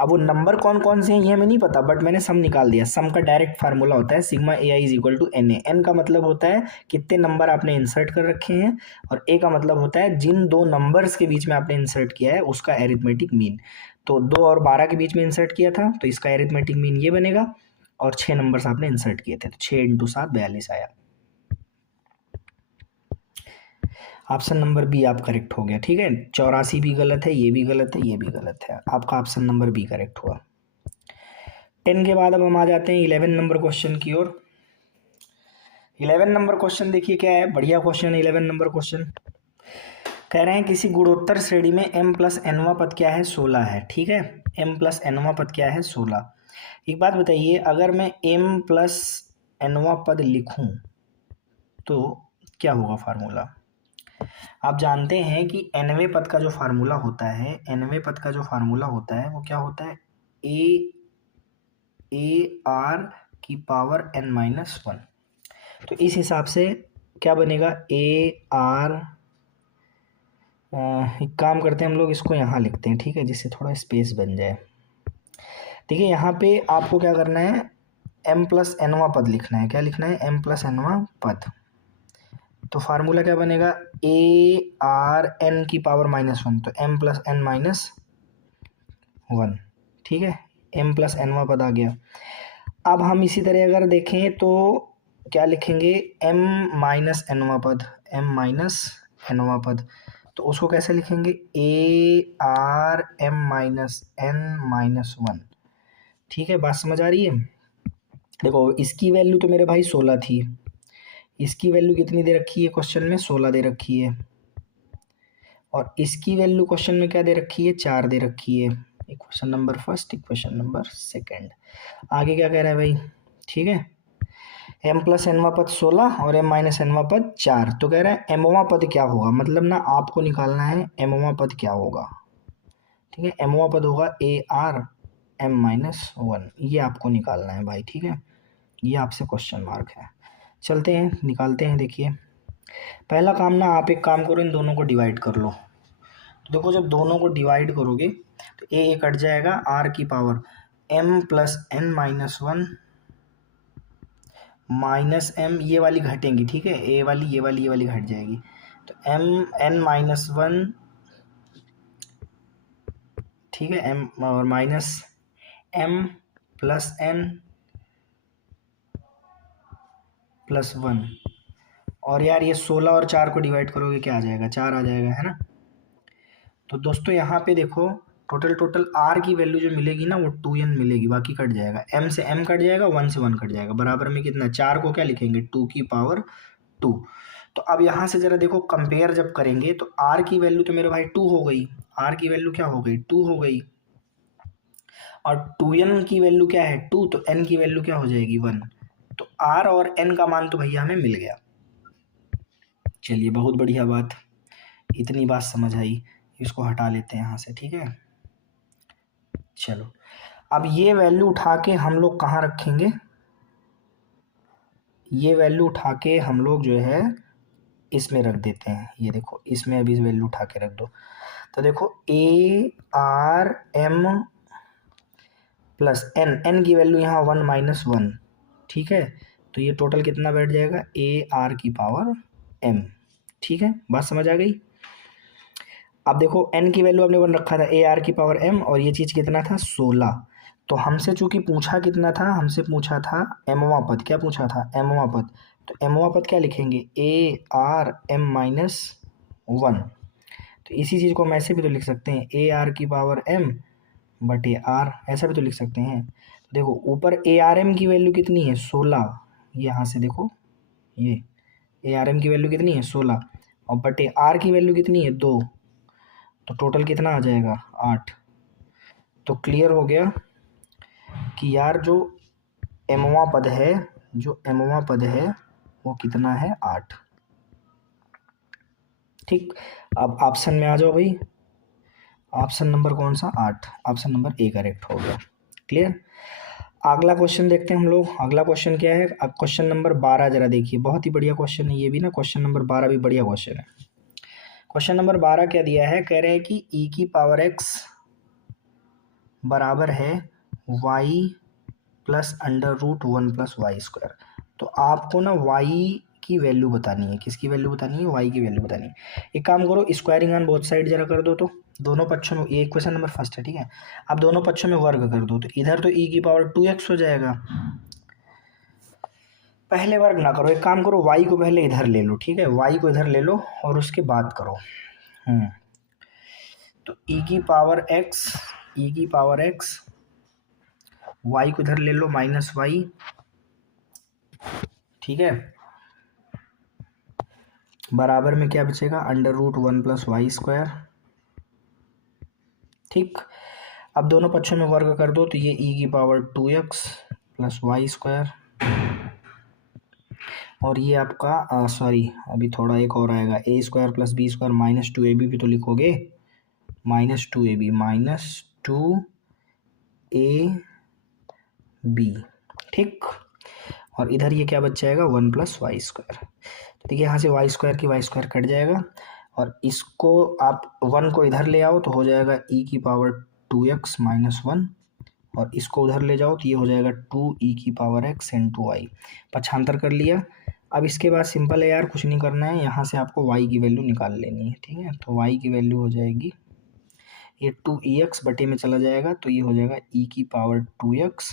अब वो नंबर कौन कौन से हैं ये हमें नहीं पता, बट मैंने सम निकाल दिया। सम का डायरेक्ट फार्मूला होता है sigma A I is equal to N A. N का मतलब होता है कितने नंबर आपने इंसर्ट कर रखे हैं, और ए का मतलब होता है जिन दो नंबर्स के बीच में आपने इंसर्ट किया है उसका एरिथमेटिक मीन। तो 2 और 12 के बीच में इंसर्ट किया था तो इसका एरिथमेटिक मीन ये बनेगा, और 6 नंबर्स आपने इंसर्ट किए थे तो 6 × 7 42 आया। ऑप्शन नंबर बी आप करेक्ट हो गया। ठीक है, 84 भी गलत है, ये भी गलत है, ये भी गलत है, आपका ऑप्शन नंबर बी करेक्ट हुआ। 10 के बाद अब हम आ जाते हैं 11 नंबर क्वेश्चन की ओर। 11 नंबर क्वेश्चन देखिए क्या है, बढ़िया क्वेश्चन है 11 नंबर क्वेश्चन। कह रहे हैं किसी गुणोत्तर श्रेणी में m प्लस nवां पद क्या है 16 है। ठीक है, m प्लस nवां पद क्या है 16। एक बात बताइए, अगर मैं m प्लस nवां पद लिखूं तो क्या होगा फार्मूला। आप जानते हैं कि nवें पद का जो फार्मूला होता है, nवें पद का जो फार्मूला होता है वो क्या होता है, a r की पावर n-1। तो इस हिसाब से क्या बनेगा, a r, एक काम करते हैं हम लोग इसको यहाँ लिखते हैं, ठीक है, जिससे थोड़ा स्पेस बन जाए। देखिए यहाँ पे आपको क्या करना है, m प्लस nवां पद लिखना है। क्या लिखना है, m प्लस nवां पद। तो फार्मूला क्या बनेगा, a r n की पावर -1, तो m प्लस n -1। ठीक है, m प्लस nवां पद आ गया। अब हम इसी तरह अगर देखें तो क्या लिखेंगे, m माइनस nवां पद, m माइनस nवां पद, तो उसको कैसे लिखेंगे, a r m minus n -1। ठीक है, बात समझ आ रही है। देखो इसकी वैल्यू तो मेरे भाई 16 थी, इसकी वैल्यू कितनी दे रखी है क्वेश्चन में, 16 दे रखी है, और इसकी वैल्यू क्वेश्चन में क्या दे रखी है, 4 दे रखी है। Equation number first, equation number second. आगे क्या कह रहा है भाई, ठीक है, m प्लस nवां पद 16 और m माइनस nवां पद 4। तो कह रहा है mवां पद क्या होगा, मतलब ना आपको निकालना है mवां पद क्या होगा। ठीक है, mवां पद होगा a r m-1, ये आपको निकालना है भाई। ठीक है, ये आपसे क्वेश्चन मार्क है। चलते हैं निकालते हैं। देखिए पहला काम ना, आप एक काम करो, इन दोनों को डिवाइड कर लो। तो देखो जब दोनों को डिवाइड करोगे तो ए कट जाएगा, आर की power m plus n-1 minus m, ये वाली घटेंगी। ठीक है, ए वाली, ये वाली, ये वाली घट जाएगी, तो m n-1, ठीक है, m और minus m plus n plus 1। और यार ये 16 और 4 को डिवाइड करोगे क्या आ जाएगा, 4 आ जाएगा, है ना। तो दोस्तों यहाँ पे देखो टोटल r की वैल्यू जो मिलेगी ना वो 2n मिलेगी, बाकी कट जाएगा, m से m कट जाएगा, 1 से 1 कट जाएगा, बराबर में कितना, 4 को क्या लिखेंगे 2 की पावर 2। तो अब यहाँ से जरा देखो कंपेयर जब करेंगे तो r की वैल्यू तो मेरे भाई 2 हो गई, r की वैल्यू क्या हो गई 2 हो गई, और 2n की वैल्यू क्या है 2, तो n की वैल्यू क्या हो जाएगी 1। तो r और n का मान तो भैया हमें मिल गया। चलिए बहुत बढ़िया बात, इतनी बात समझ आई, इसको हटा लेते हैं यहाँ से। ठीक है, चलो अब ये वैल्यू उठा के हम लोग कहाँ रखेंगे, ये वैल्यू उठा के हम लोग जो है इसमें रख देते हैं। ये देखो इसमें अभी वैल्यू उठा के रख दो, तो देखो A R M plus N, N की वैल्यू यहाँ 1-1। ठीक है, तो ये टोटल कितना बैठ जाएगा, ए आर की पावर एम। ठीक है, बात समझ आ गई। अब देखो n की वैल्यू आपने 1 रखा था, ए आर की पावर m, और ये चीज़ कितना था 16। तो हमसे चूंकि पूछा कितना था, हमसे पूछा था mवां पद, क्या पूछा था mवां पद, तो mवां पद क्या लिखेंगे, ए आर m-1। तो इसी चीज़ को हम ऐसे भी तो लिख सकते हैं, ए आर की पावर m बटे आर, ऐसा भी तो लिख सकते हैं। देखो ऊपर ए आर एम की वैल्यू कितनी है 16, यहाँ से देखो ये ए आर एम की वैल्यू कितनी है 16, और बटे आर की वैल्यू कितनी है 2, तो टोटल कितना आ जाएगा 8। तो क्लियर हो गया कि यार जो mवां पद है, जो mवां पद है वो कितना है 8। ठीक, अब ऑप्शन में आ जाओ भाई, ऑप्शन नंबर कौन सा 8, ऑप्शन नंबर ए करेक्ट हो गया। क्लियर। अगला क्वेश्चन देखते हैं हम लोग। अगला क्वेश्चन क्या है? अब क्वेश्चन नंबर 12 जरा देखिए, बहुत ही बढ़िया क्वेश्चन है ये भी ना। क्वेश्चन नंबर 12 भी बढ़िया क्वेश्चन है। क्वेश्चन नंबर 12 क्या दिया है? कह रहे हैं कि e की पावर x बराबर है y plus under root 1 plus Y square. तो आपको ना y की वैल्यू बतानी है। किसकी वैल्यू बतानी है? y की वैल्यू बतानी है। एक काम करो, स्क्वायरिंग ऑन बोथ साइड जरा कर दो। तो दोनों पक्षों में, ये क्वेश्चन नंबर फर्स्ट है, ठीक है। अब दोनों पक्षों में वर्ग कर दो, तो इधर तो e की पावर 2x हो जाएगा। पहले वर्ग ना करो, एक काम करो, y को पहले इधर ले लो, ठीक है। y को इधर ले लो और उसके बाद करो। तो e की पावर x y को इधर ले लो माइनस वाई, ठीक है। बराबर में क्या बचेगा? Under root 1 plus Y square, ठीक। अब दोनों पक्षों में वर्ग कर दो, तो ये e की power 2x plus Y square, और ये आपका सॉरी अभी थोड़ा एक और आएगा, a square plus b square minus 2ab भी तो लिखोगे, माइनस 2ab माइनस 2ab, ठीक। और इधर ये क्या बच जाएगा? 1 प्लस वाई स्क्वायर। तो देखिए यहाँ से वाई स्क्वायर की वाई स्क्वायर कट जाएगा, और इसको आप 1 को इधर ले आओ तो हो जाएगा e की पावर 2x माइनस 1, और इसको उधर ले जाओ तो ये हो जाएगा 2e की पावर x इंटू वाई। पक्षांतर कर लिया। अब इसके बाद सिंपल है यार, कुछ नहीं करना है, यहाँ से आपको y की वैल्यू निकाल लेनी है, ठीक है। तो y की वैल्यू हो जाएगी, ये 2ex बटे में चला जाएगा, तो ये हो जाएगा e की power 2x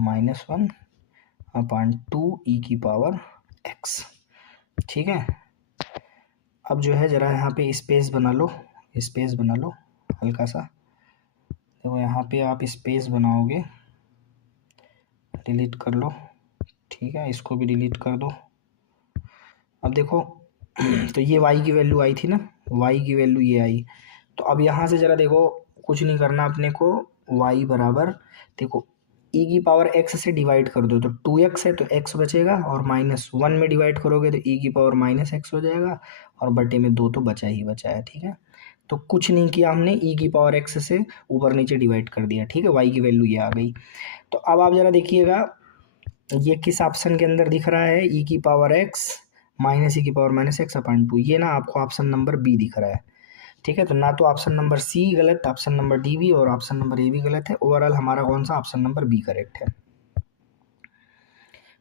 minus 1 upon 2e की पावर x, ठीक है। अब जो है ज़रा यहाँ पे स्पेस बना लो, स्पेस बना लो हल्का सा। तो यहाँ पे आप स्पेस बनाओगे, डिलीट कर लो, ठीक है। इसको भी डिलीट कर दो। अब देखो तो ये y की वैल्यू आई थी ना, y की वैल्यू ये आई। तो अब यहाँ से ज़रा देखो, कुछ नहीं करना अपने को, y बराबर देखो e की पावर x से डिवाइड कर दो, तो 2x है तो x बचेगा, और माइनस 1 में डिवाइड करोगे तो e की पावर माइनस x हो जाएगा, और बटे में 2 तो बचा ही बचा है, ठीक है। तो कुछ नहीं किया हमने, e की पावर x से ऊपर नीचे डिवाइड कर दिया, ठीक है। y की वैल्यू ये आ गई। तो अब आप ज़रा देखिएगा, ये किस ऑप्शन के अंदर दिख रहा है? e की पावर x माइनस e की पावर माइनस x अपॉन 2, ये ना आपको ऑप्शन नंबर बी दिख रहा है, ठीक है। तो ना तो ऑप्शन नंबर सी गलत, ऑप्शन नंबर डी भी, और ऑप्शन नंबर ए भी गलत है। ओवरऑल हमारा कौन सा? ऑप्शन नंबर बी करेक्ट है,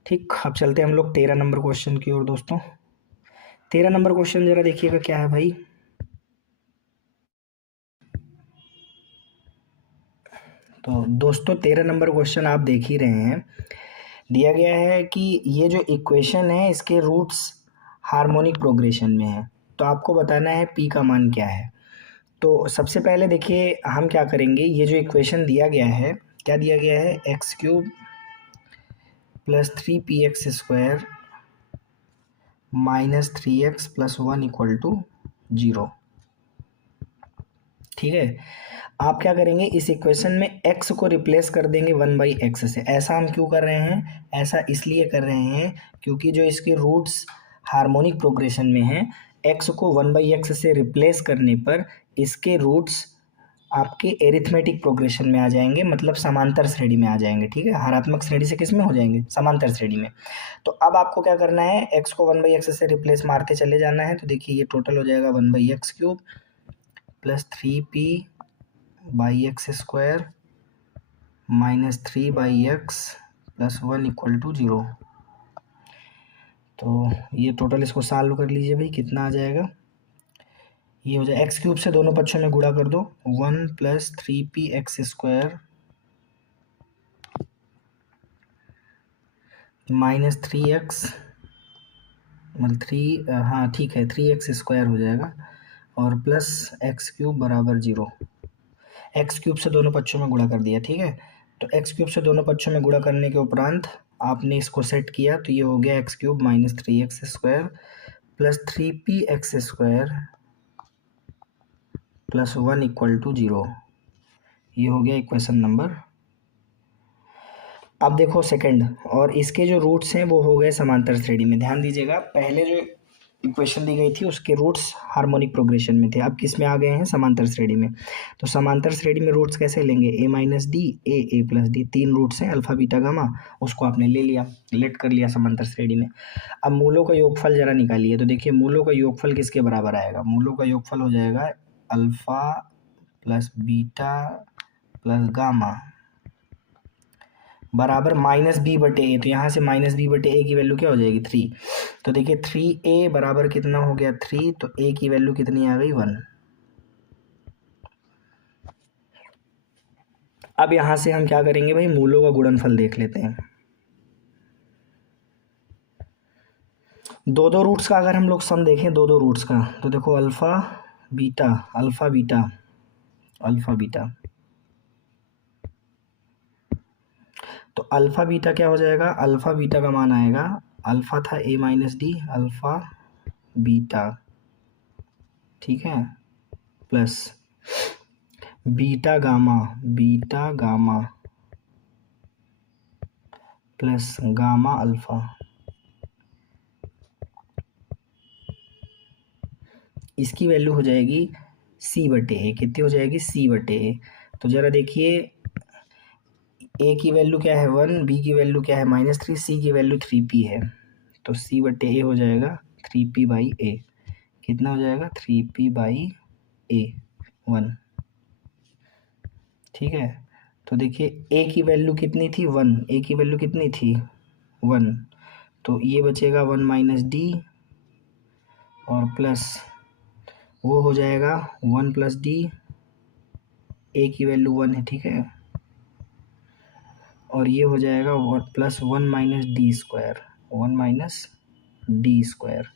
ठीक। अब चलते हैं हम लोग 13 नंबर क्वेश्चन की ओर दोस्तों। 13 नंबर क्वेश्चन जरा देखिएगा क्या है भाई। तो दोस्तों 13 नंबर क्वेश्चन आप देख ही रहे हैं, दिया गया है कि ये जो इक्वेशन है इसके रूट्स हार्मोनिक प्रोग्रेशन में है, तो आपको बताना है p का मान क्या है। तो सबसे पहले देखिए हम क्या करेंगे, ये जो इक्वेशन दिया गया है, क्या दिया गया है? X cube plus 3px square minus 3x plus 1 equal to 0, ठीक है। आप क्या करेंगे, इस इक्वेशन में x को रिप्लेस कर देंगे 1/x से। ऐसा हम क्यों कर रहे हैं? ऐसा इसलिए कर रहे हैं क्योंकि जो इसके रूट्स हार्मोनिक प्रोग्रेशन में हैं, x को 1/x से रिप्लेस करने पर इसके रूट्स आपके एरिथमेटिक प्रोग्रेशन में आ जाएंगे, मतलब समांतर श्रेणी में आ जाएंगे, ठीक है। हरात्मक श्रेणी से किस में हो जाएंगे? समांतर श्रेणी में। तो अब आपको क्या करना है, x को 1/x से रिप्लेस मारते चले जाना है। तो देखिए ये टोटल हो जाएगा 1/x cube plus 3p/x square minus 3/x plus 1 equal to 0। तो ये टोटल इसको सॉल्व कर लीजिए भाई, कितना आ जाएगा? ये हो जाए एक्स क्यूब से दोनों पक्षों में गुणा कर दो, 1 plus 3px square minus 3x, मतलब 3, हाँ ठीक है, 3x स्क्वायर हो जाएगा, और प्लस एक्स क्यूब बराबर 0। एक्स क्यूब से दोनों पक्षों में गुणा कर दिया, ठीक है। तो एक्स क्यूब से दोनों पक्षों में गुणा करने के उपरांत आपने इसको सेट किया, तो ये हो गया X cube minus 3x square plus 3px square plus 1 equal to 0। ये हो गया इक्वेशन नंबर। अब देखो सेकंड, और इसके जो रूट्स हैं वो हो गए समांतर श्रेणी में। ध्यान दीजिएगा, पहले जो इक्वेशन दी गई थी उसके रूट्स हार्मोनिक प्रोग्रेशन में थे। अब किस में आ गए हैं, समांतर श्रेणी में। तो समांतर श्रेणी में रूट्स कैसे लेंगे, a minus D A plus D, 3 roots हैं अल्फा बीटा गामा, उसको आपने ले लिया, लेट कर लिया समांतर श्रेणी में। अब मूलों का योगफल जरा निकालिए। तो देखिए मूलों का योगफल किसके बराबर आएगा, मूलों का योगफल हो जाएगा alpha plus beta plus gamma बराबर माइनस बी बटे ए। तो यहाँ से माइनस बी बटे ए की वैल्यू क्या हो जाएगी, 3। तो देखिए 3a बराबर कितना हो गया, 3। तो a की वैल्यू कितनी आ गई, 1। अब यहाँ से हम क्या करेंगे भाई, मूलों का गुणनफल देख लेते हैं। दो रूट्स का अगर हम लोग सम देखें, दो रूट्स का, तो देखो alpha beta alpha beta alpha beta, तो अल्फा बीटा क्या हो जाएगा, अल्फा बीटा का मान आएगा, अल्फा था a minus D, alpha beta, ठीक है, plus beta gamma plus gamma alpha. इसकी वैल्यू हो जाएगी c बटे ए। कितनी हो जाएगी, c बटे ए। तो ज़रा देखिए a की वैल्यू क्या है 1, b की वैल्यू क्या है -3, c की वैल्यू 3p है। तो c बटे ए हो जाएगा 3p बाई ए। कितना हो जाएगा, 3p बाई ए 1, ठीक है। तो देखिए a की वैल्यू कितनी थी 1, a की वैल्यू कितनी थी 1, तो ये बचेगा 1 माइनस डी और प्लस वो हो जाएगा 1 प्लस डी, a की वैल्यू 1 है, ठीक है, और ये हो जाएगा plus 1 minus D square, 1 minus D square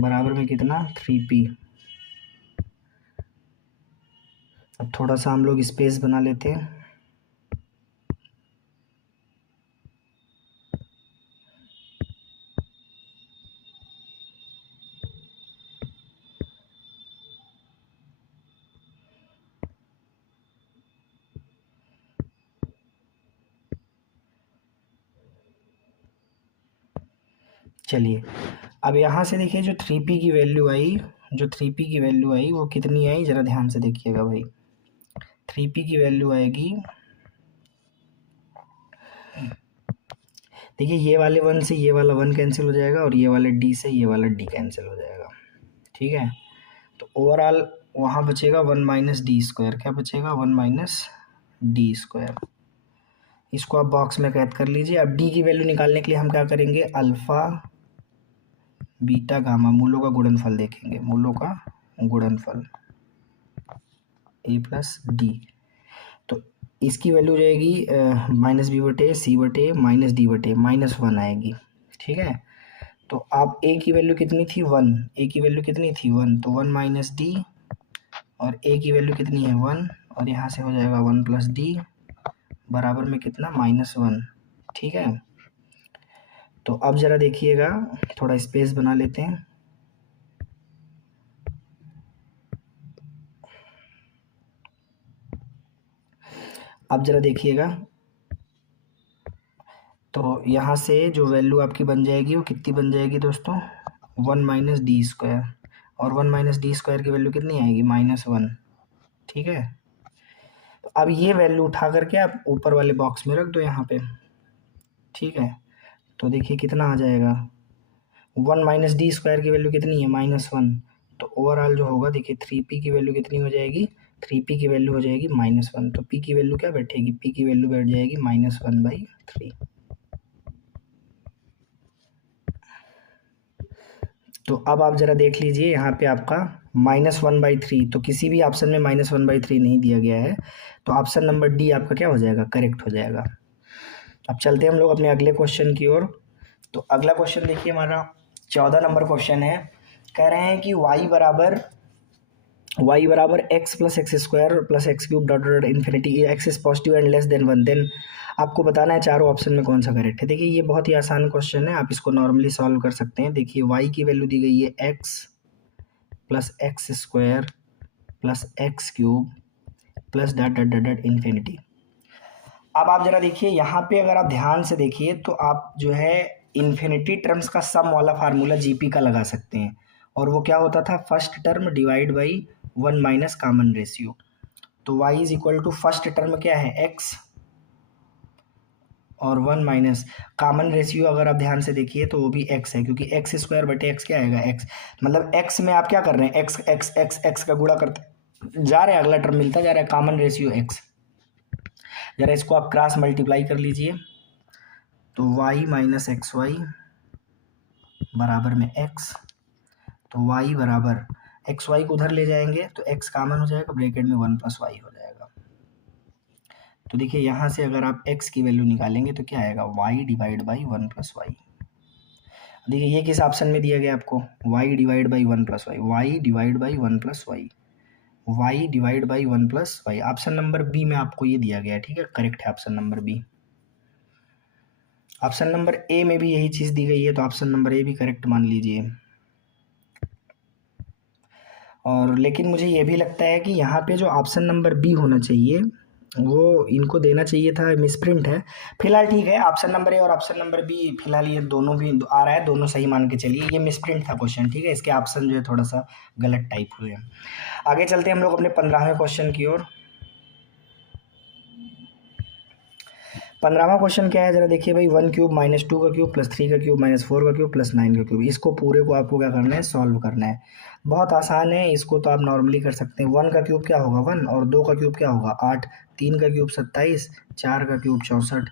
बराबर में कितना, 3p। अब थोड़ा सा हम लोग स्पेस बना लेते हैं। चलिए अब यहाँ से देखिए जो 3p की वैल्यू आई, वो कितनी आई, ज़रा ध्यान से देखिएगा भाई। 3p की वैल्यू आएगी, देखिए ये वाले 1 से ये वाला 1 कैंसिल हो जाएगा और ये वाले d से ये वाला d कैंसिल हो जाएगा, ठीक है। तो ओवरऑल वहाँ बचेगा 1 माइनस डी स्क्वायर। क्या बचेगा, 1 माइनस डी स्क्वायर। इसको आप बॉक्स में कैद कर लीजिए। अब d की वैल्यू निकालने के लिए हम क्या करेंगे, अल्फ़ा बीटा गामा मूलों का गुणनफल देखेंगे, मूलों का गुणनफल a प्लस डी। तो इसकी वैल्यू हो जाएगी माइनस बी बटे सी बटे माइनस डी बटे -1 आएगी, ठीक है। तो आप a की वैल्यू कितनी थी 1, a की वैल्यू कितनी थी 1, तो 1 माइनस डी और a की वैल्यू कितनी है 1, और यहाँ से हो जाएगा 1 प्लस डी बराबर में कितना, -1, ठीक है। तो अब ज़रा देखिएगा, थोड़ा स्पेस बना लेते हैं। अब ज़रा देखिएगा, तो यहाँ से जो वैल्यू आपकी बन जाएगी वो कितनी बन जाएगी दोस्तों, 1 माइनस डी स्क्वायर, और 1 माइनस डी स्क्वायर की वैल्यू कितनी आएगी, -1, ठीक है। तो अब ये वैल्यू उठा करके आप ऊपर वाले बॉक्स में रख दो यहाँ पे, ठीक है। तो देखिए कितना आ जाएगा, 1 माइनस डी स्क्वायर की वैल्यू कितनी है, -1। तो ओवरऑल जो होगा देखिए 3p की वैल्यू कितनी हो जाएगी, 3p की वैल्यू हो जाएगी -1। तो p की वैल्यू क्या बैठेगी, p की वैल्यू बैठ जाएगी -1/3। तो अब आप ज़रा देख लीजिए यहाँ पे आपका -1/3, तो किसी भी ऑप्शन में -1/3 नहीं दिया गया है, तो ऑप्शन नंबर डी आपका क्या हो जाएगा, करेक्ट हो जाएगा। अब चलते हैं हम लोग अपने अगले क्वेश्चन की ओर। तो अगला क्वेश्चन देखिए हमारा 14 नंबर क्वेश्चन है। कह रहे हैं कि y बराबर x plus X square plus X cube dot dot infinity, X is positive and less than 1, then आपको बताना है चारों ऑप्शन में कौन सा करेक्ट है। देखिए ये बहुत ही आसान क्वेश्चन है, आप इसको नॉर्मली सॉल्व कर सकते हैं। देखिए y की वैल्यू दी गई है x plus X square plus X cube plus dot dot dot infinity. अब आप ज़रा देखिए यहाँ पे, अगर आप ध्यान से देखिए तो आप जो है इन्फिनिटी टर्म्स का सम वाला फार्मूला जीपी का लगा सकते हैं। और वो क्या होता था, first term divide by 1 minus common ratio. तो y is equal to first term क्या है x और 1 माइनस कॉमन रेशियो, अगर आप ध्यान से देखिए तो वो भी x है, क्योंकि एक्स स्क्वायर बटे एक्स क्या आएगा x, मतलब x में आप क्या कर रहे हैं, x का गुणा करते जा रहे हैं, अगला टर्म मिलता जा रहा है, कॉमन रेशियो x। जरा इसको आप क्रॉस मल्टीप्लाई कर लीजिए, तो y माइनस एक्स वाई बराबर में x, तो y बराबर एक्स वाई को उधर ले जाएंगे तो x कॉमन हो जाएगा, ब्रैकेट में 1 प्लस वाई हो जाएगा। तो देखिए यहाँ से अगर आप x की वैल्यू निकालेंगे तो क्या आएगा, y divide by 1 plus Y. देखिए ये किस ऑप्शन में दिया गया आपको, y divide by 1 plus Y, y divide by 1 plus Y, y divide by 1 plus Y. Option number B में आपको ये दिया गया है, ठीक है, करेक्ट है option number B. Option number A में भी यही चीज़ दी गई है, तो ऑप्शन नंबर ए भी करेक्ट मान लीजिए। और लेकिन मुझे ये भी लगता है कि यहाँ पे जो ऑप्शन नंबर बी होना चाहिए वो इनको देना चाहिए था, मिसप्रिंट है। फिलहाल ठीक है, ऑप्शन नंबर ए और ऑप्शन नंबर बी फिलहाल ये दोनों भी आ रहा है, दोनों सही मान के चलिए, ये मिसप्रिंट था क्वेश्चन, ठीक है, इसके ऑप्शन जो है थोड़ा सा गलत टाइप हुए हैं। आगे चलते हैं हम लोग अपने 15वें क्वेश्चन की ओर। 15वां क्वेश्चन क्या है, जरा देखिए भाई, 1 क्यूब माइनस 2 का क्यूब प्लस 3 का क्यूब माइनस 4 का क्यूब प्लस 9 का क्यूब, इसको पूरे को आपको क्या करना है, सॉल्व करना है। बहुत आसान है, इसको तो आप नॉर्मली कर सकते हैं। 1 का क्यूब क्या होगा 1, और 2 का क्यूब क्या होगा 8, 3 का क्यूब 27, 4 का क्यूब 64,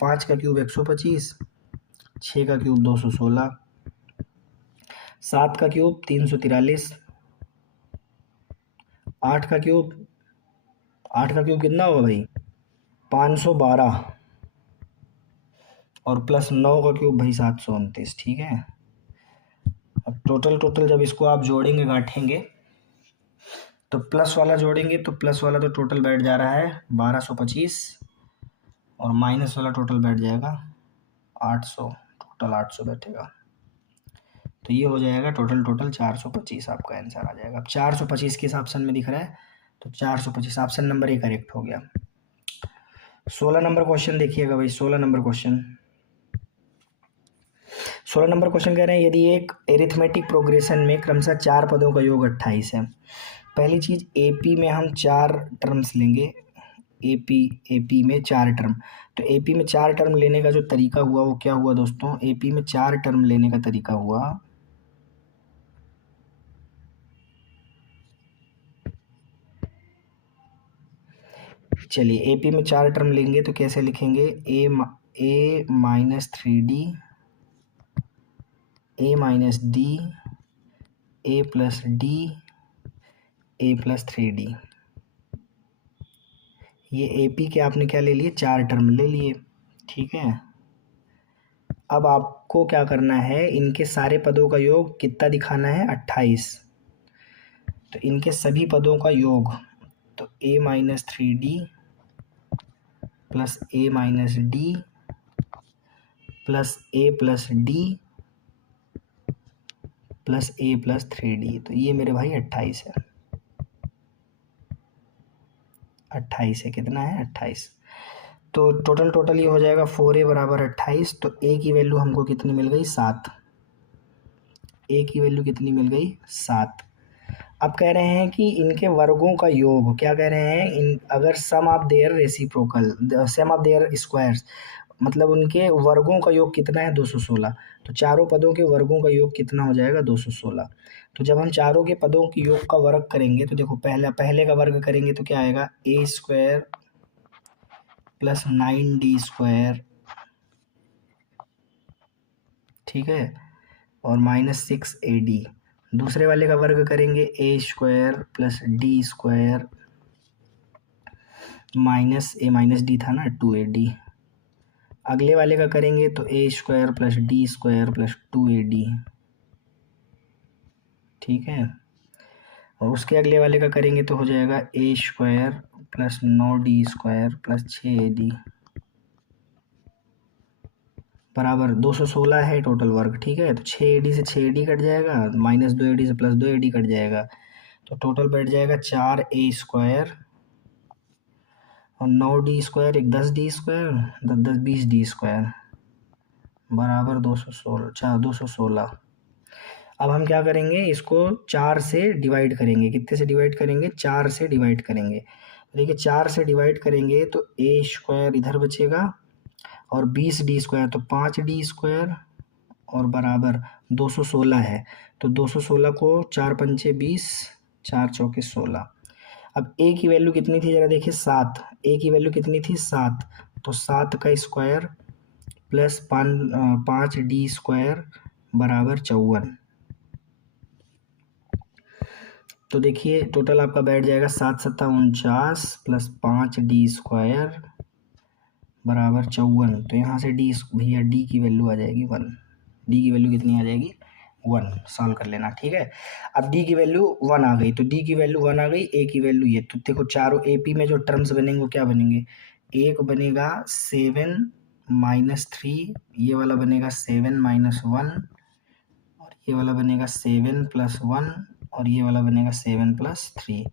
5 का क्यूब 125, 6 का क्यूब 216, 7 का क्यूब 343, 8 का क्यूब, 8 का क्यूब कितना होगा भाई 512, और प्लस 9 का क्यूब भाई 729, ठीक है। अब टोटल जब इसको आप जोड़ेंगे गांठेंगे तो प्लस वाला जोड़ेंगे तो प्लस वाला तो टोटल बैठ जा रहा है 1225, और माइनस वाला टोटल बैठ जाएगा 800, टोटल 800 बैठेगा। तो ये हो जाएगा टोटल 425, आपका आंसर आ जाएगा। अब 425 किस ऑप्शन में दिख रहा है, तो 425 ऑप्शन नंबर ए करेक्ट हो गया। 16 नंबर क्वेश्चन देखिएगा भाई, 16 नंबर क्वेश्चन, 16 नंबर क्वेश्चन कह रहे हैं, यदि एक एरिथमेटिक प्रोग्रेशन में क्रमशः 4 पदों का योग 28 है। पहली चीज़, एपी में हम 4 टर्म्स लेंगे, एपी में 4 टर्म। तो एपी में 4 टर्म लेने का जो तरीका हुआ वो क्या हुआ दोस्तों, एपी में 4 टर्म लेने का तरीका हुआ, चलिए एपी में 4 टर्म लेंगे तो कैसे लिखेंगे, ए minus 3d, A minus D, A plus D, A plus 3d। ये एपी के आपने क्या ले लिए, 4 टर्म ले लिए, ठीक है। अब आपको क्या करना है, इनके सारे पदों का योग कितना दिखाना है 28, तो इनके सभी पदों का योग, तो a minus 3d plus A minus D plus A plus D plus A plus 3d, तो ये मेरे भाई 28 है, 28 है, कितना है 28। तो टोटल ये हो जाएगा 4a बराबर 28, तो a की वैल्यू हमको कितनी मिल गई 7, a की वैल्यू कितनी मिल गई 7। अब कह रहे हैं कि इनके वर्गों का योग, क्या कह रहे हैं, इन अगर sum of their reciprocal, sum of their squares, मतलब उनके वर्गों का योग कितना है 216, तो चारों पदों के वर्गों का योग कितना हो जाएगा 216। तो जब हम चारों के पदों के योग का वर्ग करेंगे तो देखो पहले का वर्ग करेंगे तो क्या आएगा, a square plus 9d square, ठीक है, और माइनस 6ad। दूसरे वाले का वर्ग करेंगे a square plus d square minus A minus d था ना 2ad। अगले वाले का करेंगे तो a square plus d square plus 2ad, ठीक है। और उसके अगले वाले का करेंगे तो हो जाएगा a square plus 9d square plus 6ad बराबर 216 है टोटल वर्ग, ठीक है। तो 6ad से 6ad कट जाएगा, माइनस 2ad से प्लस 2ad कट जाएगा, तो टोटल बैठ जाएगा 4a स्क्वायर और 9d स्क्वायर, एक 10d स्क्वायर, 10 20d स्क्वायर बराबर 216। अब हम क्या करेंगे, इसको 4 से डिवाइड करेंगे। कितने से डिवाइड करेंगे, 4 से डिवाइड करेंगे। देखिए 4 से डिवाइड करेंगे तो ए स्क्वायर इधर बचेगा और 20d² तो 5d² और बराबर 216 है। तो 216 को 4 पंचे 20, 4 चौके 16। अब ए की वैल्यू कितनी थी जरा देखिए, 7। ए की वैल्यू कितनी थी, 7। तो 7 का स्क्वायर प्लस 5d² बराबर 54। तो देखिए टोटल आपका बैठ जाएगा 7 सत्ता 49 प्लस 5d² बराबर 54। तो यहाँ से डी भैया डी की वैल्यू आ जाएगी 1। डी की वैल्यू कितनी आ जाएगी, 1। सॉल्व कर लेना, ठीक है। अब डी की वैल्यू 1 आ गई, तो डी की वैल्यू 1 आ गई, ए की वैल्यू ये। तो देखो चारों एपी में जो टर्म्स बनेंगे वो क्या बनेंगे, एक बनेगा 7 - 3, ये वाला बनेगा 7 - 1, और ये वाला बनेगा 7 + 1, और ये वाला बनेगा 7 + 3।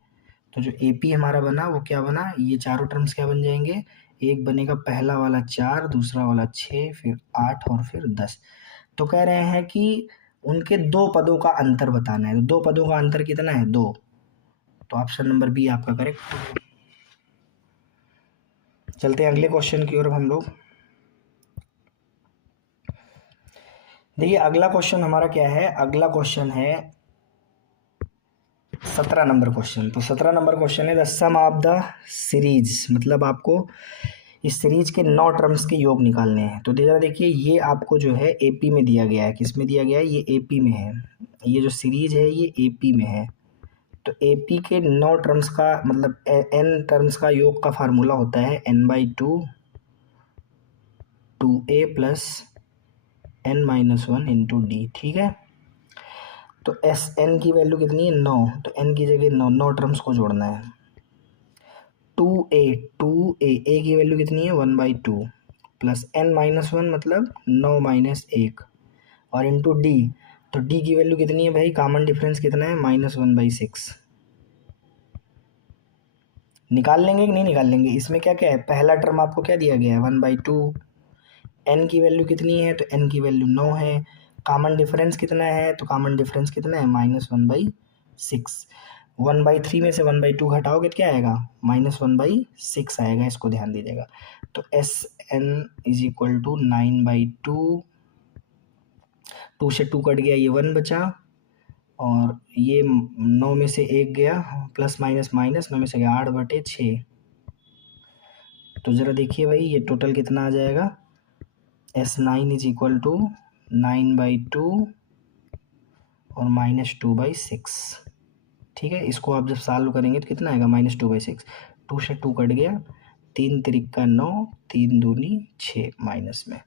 तो जो एपी हमारा बना वो क्या बना, ये चारों टर्म्स क्या बन जाएंगे, एक बनेगा पहला वाला 4, दूसरा वाला 6, फिर 8 और फिर 10। तो कह रहे हैं कि उनके दो पदों का अंतर बताना है। तो दो पदों का अंतर कितना है, 2। तो ऑप्शन नंबर बी आपका करेक्ट। चलते हैं अगले क्वेश्चन की ओर हम लोग। देखिए अगला क्वेश्चन हमारा क्या है, अगला क्वेश्चन है 17 नंबर क्वेश्चन। तो 17 नंबर क्वेश्चन है the sum of the series, मतलब आपको इस सीरीज के 9 टर्म्स के योग निकालने हैं। तो जरा देखिए ये आपको जो है एपी में दिया गया है, किस में दिया गया है, ये एपी में है। ये जो सीरीज है ये एपी में है। तो एपी के 9 टर्म्स का मतलब एन टर्म्स का योग का फार्मूला होता है n/2 2a + n-1 into D, ठीक है। तो एस एन की वैल्यू कितनी है, 9। तो एन की जगह 9 टर्म्स को जोड़ना है। 2a की वैल्यू कितनी है, 1/2 प्लस n-1 मतलब 9 - 1 और इंटू डी। तो डी की वैल्यू कितनी है भाई, कॉमन डिफरेंस कितना है, -1/6। निकाल लेंगे कि नहीं निकाल लेंगे, इसमें क्या क्या है, पहला टर्म आपको क्या दिया गया है, 1/2। एन की वैल्यू कितनी है, तो एन की वैल्यू 9 है। कॉमन डिफरेंस कितना है, तो कॉमन डिफरेंस कितना है, -1/6। 1/3 में से 1/2 घटाओगे तो क्या आएगा, -1/6 आएगा, इसको ध्यान दीजिएगा। तो S N is equal to 9/2, 2 से 2 कट गया, ये 1 बचा, और ये 9 में से 1 गया, प्लस माइनस माइनस 9 में से गया 8/6। तो ज़रा देखिए भाई ये टोटल कितना आ जाएगा, S9 इज इक्वल टू 9/2 और -2/6, ठीक है। इसको आप जब सॉल्व करेंगे तो कितना आएगा, -2/6। 2 से 2 कट गया, 3 तिरिका 9, 3 दूनी 6 माइनस में।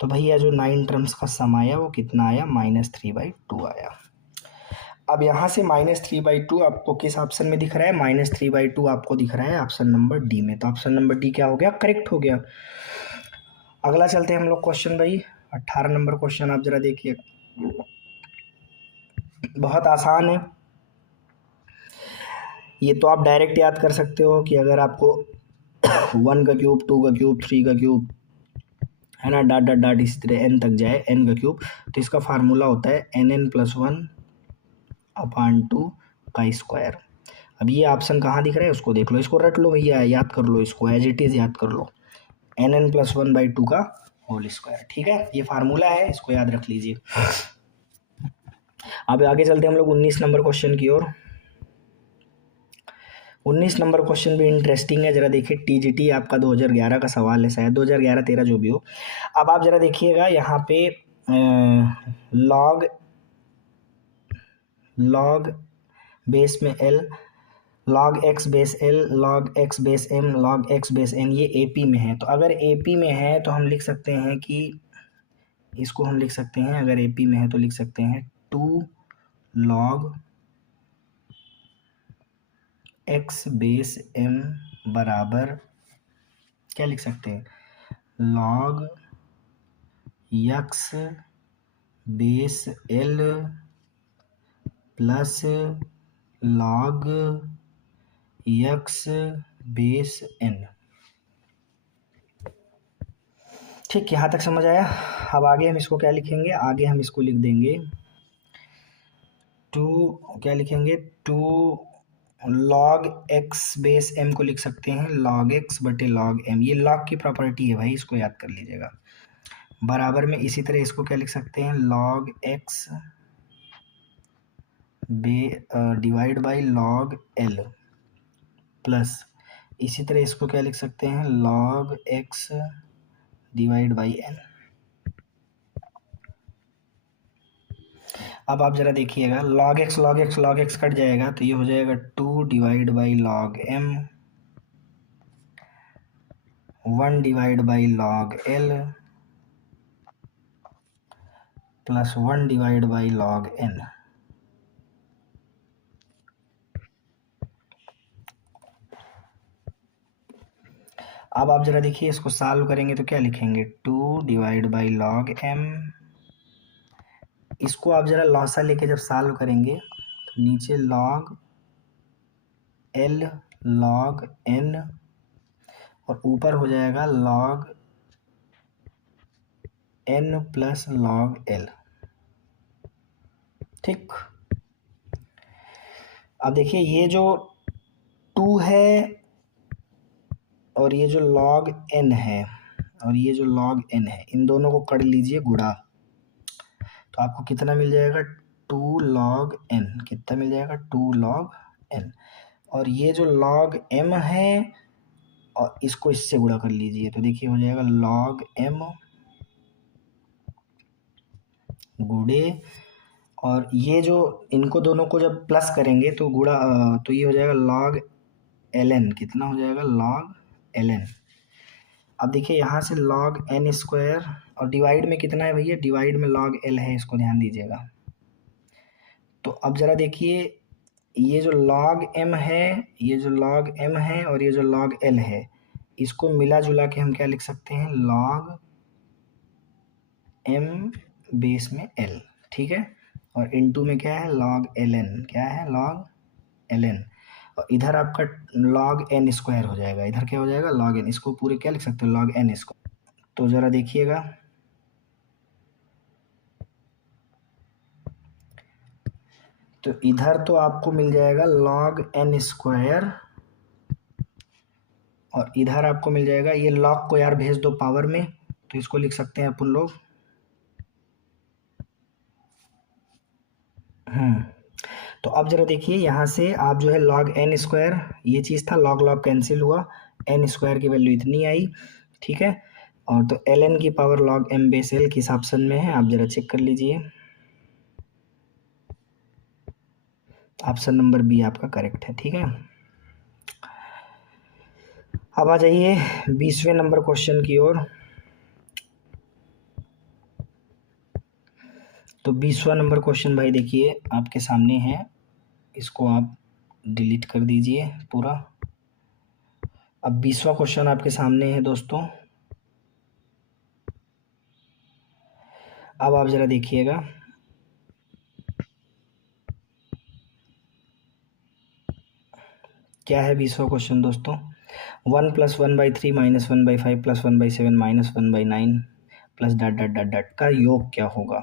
तो भैया जो 9 टर्म्स का सम आया वो कितना आया, -3/2 आया। अब यहाँ से -3/2 आपको किस ऑप्शन में दिख रहा है, -3/2 आपको दिख रहा है ऑप्शन नंबर डी में। तो ऑप्शन नंबर डी क्या हो गया, करेक्ट हो गया। अगला चलते हैं हम लोग क्वेश्चन भाई 18 नंबर क्वेश्चन। आप जरा देखिए, बहुत आसान है ये, तो आप डायरेक्ट याद कर सकते हो कि अगर आपको 1 का क्यूब, 2 का क्यूब, 3 का क्यूब है ना, डॉट डॉट डॉट इसी तरह n तक जाए, n का क्यूब, तो इसका फार्मूला होता है nn+1/2 का स्क्वायर। अब ये ऑप्शन कहाँ दिख रहा है उसको देख लो, इसको रट लो भैया, याद कर लो, इसको एज इट इज़ याद कर लो, nn+1/2 का होल स्क्वायर, ठीक है। ये फार्मूला है, इसको याद रख लीजिए। अब आगे चलते हैं हम लोग 19 नंबर क्वेश्चन की ओर। 19 नंबर क्वेश्चन भी इंटरेस्टिंग है, जरा देखिए। टीजीटी आपका 2011 का सवाल है, शायद 2011-13 जो भी हो। अब आप जरा देखिएगा यहाँ पे लॉग बेस में l, log x base l, log x base m, log x base n, ये AP में है। तो अगर AP में है तो हम लिख सकते हैं कि इसको हम लिख सकते हैं, अगर AP में है तो लिख सकते हैं 2 log x बेस m बराबर क्या लिख सकते हैं, log x base l plus log x base n। ठीक, यहाँ तक समझ आया। अब आगे हम इसको क्या लिखेंगे, आगे हम इसको लिख देंगे टू क्या लिखेंगे, two log X base M को लिख सकते हैं लॉग एक्स बटे लॉग एम, ये लॉग की प्रॉपर्टी है भाई, इसको याद कर लीजिएगा। बराबर में इसी तरह इसको क्या लिख सकते हैं, log X divide by log L, plus इसी तरह इसको क्या लिख सकते हैं, log X divide by N. अब आप जरा देखिएगा, log X log X log X cut जाएगा तो ये हो जाएगा 2 divide by log M, 1 divide by log L, plus 1 divide by log N. अब आप जरा देखिए, इसको सॉल्व करेंगे तो क्या लिखेंगे, 2 डिवाइड बाई लॉग एम, इसको आप जरा लॉसा लेके जब सॉल्व करेंगे तो नीचे लॉग एल लॉग एन और ऊपर हो जाएगा log N plus log L. ठीक, अब देखिए ये जो 2 है और ये जो log n है और ये जो log n है, इन दोनों को कर लीजिए गुणा, तो आपको कितना मिल जाएगा, 2 log n, कितना मिल जाएगा, 2 log n। और ये जो log m है और इसको इससे गुणा कर लीजिए, तो देखिए हो जाएगा log m गुणे, और ये जो इनको दोनों को जब प्लस करेंगे तो गुणा, तो ये हो जाएगा log ln, कितना हो जाएगा, log ln। अब देखिए यहाँ से log n स्क्वायर और डिवाइड में कितना है भैया, डिवाइड में log l है, इसको ध्यान दीजिएगा। तो अब ज़रा देखिए, ये जो log m है, ये जो log m है और ये जो log l है, इसको मिला जुला के हम क्या लिख सकते हैं, log m बेस में l, ठीक है। और इनटू में क्या है, log ln, क्या है, log ln। और इधर आपका log n स्क्वायर हो जाएगा, इधर क्या हो जाएगा, log n, इसको पूरे क्या लिख सकते हो, log n स्क्वायर। तो ज़रा देखिएगा, तो इधर तो आपको मिल जाएगा log n स्क्वायर और इधर आपको मिल जाएगा, ये log को यार भेज दो पावर में, तो इसको लिख सकते हैं अपन लोग, तो अब जरा देखिए यहाँ से आप जो है log n स्क्वायर, ये चीज़ था, log log कैंसिल हुआ, n स्क्वायर की वैल्यू इतनी आई, ठीक है। और तो ln की power log m base l किस ऑप्शन में है, आप जरा चेक कर लीजिए, ऑप्शन नंबर बी आपका करेक्ट है, ठीक है। अब आ जाइए 20वें नंबर क्वेश्चन की ओर। तो 20वां नंबर क्वेश्चन भाई देखिए आपके सामने है, इसको आप डिलीट कर दीजिए पूरा। अब 20वां क्वेश्चन आपके सामने है दोस्तों। अब आप ज़रा देखिएगा, क्या है 20वां क्वेश्चन दोस्तों, 1 + 1/3 - 1/5 + 1/7 - 1/9 plus dot dot dot dot का योग क्या होगा।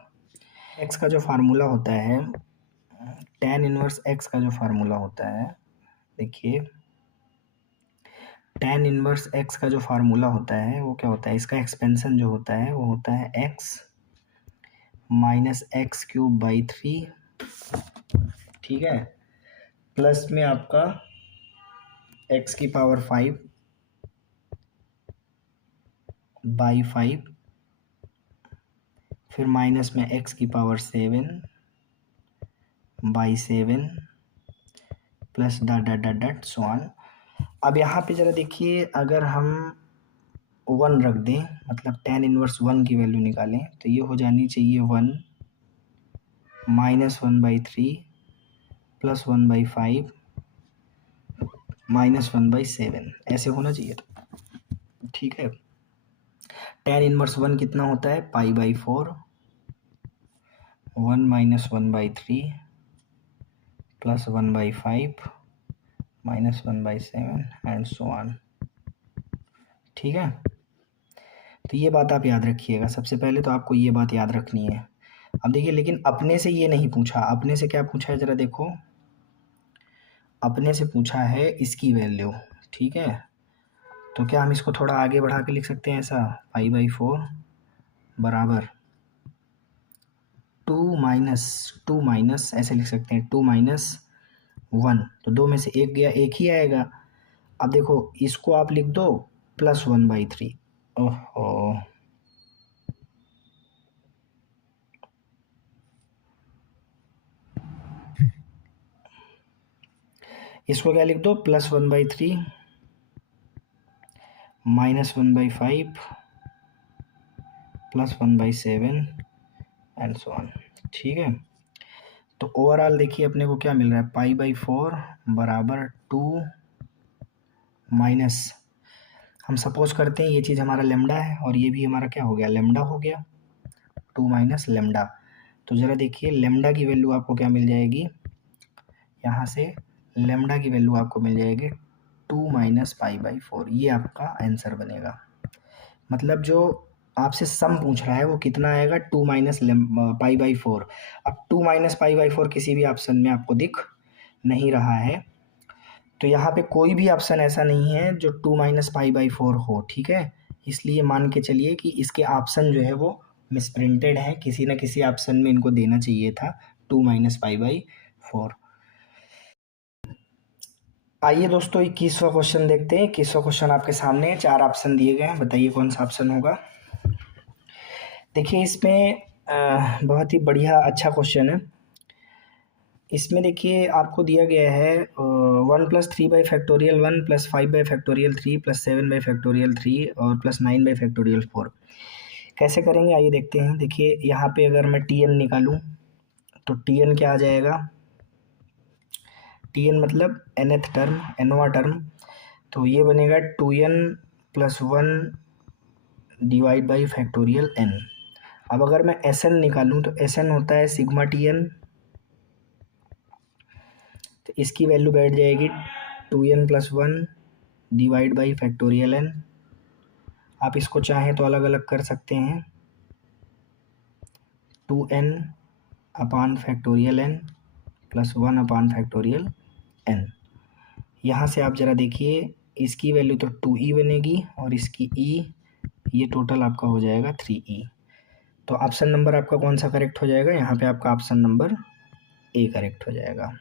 एक्स का जो फार्मूला होता है, tan इनवर्स एक्स का जो फार्मूला होता है, देखिए tan इनवर्स एक्स का जो फार्मूला होता है वो क्या होता है, इसका एक्सपेंशन जो होता है वो होता है x - x³/3, ठीक है, प्लस में आपका x⁵ बाई 5, फिर माइनस में x⁷ plus dot dot dot dot so on. अब यहाँ पे ज़रा देखिए, अगर हम 1 रख दें, मतलब tan इनवर्स 1 की वैल्यू निकालें, तो ये हो जानी चाहिए 1 - 1/3 प्लस 1/5 - 1/7, ऐसे होना चाहिए था, ठीक है। tan इनवर्स 1 कितना होता है, π/4, 1 - 1/3 प्लस 1/5 - 1/7 एंड सो ऑन, ठीक है। तो ये बात आप याद रखिएगा, सबसे पहले तो आपको ये बात याद रखनी है। अब देखिए, लेकिन अपने से ये नहीं पूछा, अपने से क्या पूछा है ज़रा देखो, अपने से पूछा है इसकी वैल्यू, ठीक है। तो क्या हम इसको थोड़ा आगे बढ़ा के लिख सकते हैं ऐसा, पाई/4 बराबर टू माइनस ऐसे लिख सकते हैं, 2 - 1, तो दो में से एक गया, एक ही आएगा। अब देखो इसको आप लिख दो +1/3। ओहो, इसको क्या लिख दो, +1/3 -1/5 +1/7 एंड सो ऑन, ठीक है। तो ओवरऑल देखिए अपने को क्या मिल रहा है, पाई/4 बराबर 2 माइनस, हम सपोज करते हैं ये चीज़ हमारा लेमडा है और ये भी हमारा क्या हो गया, लेमडा हो गया, 2 - लेमडा। तो ज़रा देखिए लेमडा की वैल्यू आपको क्या मिल जाएगी, यहाँ से लेमडा की वैल्यू आपको मिल जाएगी 2 - पाई/4, ये आपका आंसर बनेगा। मतलब जो आपसे सम पूछ रहा है वो कितना आएगा, 2 - पाई/4। अब 2 - पाई/4 किसी भी ऑप्शन में आपको दिख नहीं रहा है, तो यहाँ पे कोई भी ऑप्शन ऐसा नहीं है जो 2 - पाई/4 हो, ठीक है। इसलिए मान के चलिए कि इसके ऑप्शन जो है वो मिसप्रिंटेड है, किसी न किसी ऑप्शन में इनको देना चाहिए था 2 - पाई/4। आइए दोस्तों 21वां क्वेश्चन देखते हैं। 21वां क्वेश्चन आपके सामने है, 4 ऑप्शन दिए गए हैं, बताइए कौन सा ऑप्शन होगा। देखिए इसमें बहुत ही बढ़िया अच्छा क्वेश्चन है। इसमें देखिए आपको दिया गया है 1+3/1 +5/3 +7/3 और +9/4। कैसे करेंगे आइए देखते हैं। देखिए यहाँ पे अगर मैं टी एन निकालूँ तो टी एन क्या आ जाएगा, टी एन मतलब nth टर्म, nवां टर्म, तो ये बनेगा 2n+1 divide by factorial n। अब अगर मैं एस एन निकालूँ तो एस एन होता है सिग्मा टी एन, तो इसकी वैल्यू बैठ जाएगी 2n+1 divide by factorial n। आप इसको चाहें तो अलग अलग कर सकते हैं, 2n/फैक्टोरियल n +1/फैक्टोरियल n। यहाँ से आप ज़रा देखिए इसकी वैल्यू तो 2e बनेगी और इसकी e, ये टोटल आपका हो जाएगा 3e। तो ऑप्शन नंबर आपका कौन सा करेक्ट हो जाएगा, यहाँ पे आपका ऑप्शन नंबर ए करेक्ट हो जाएगा।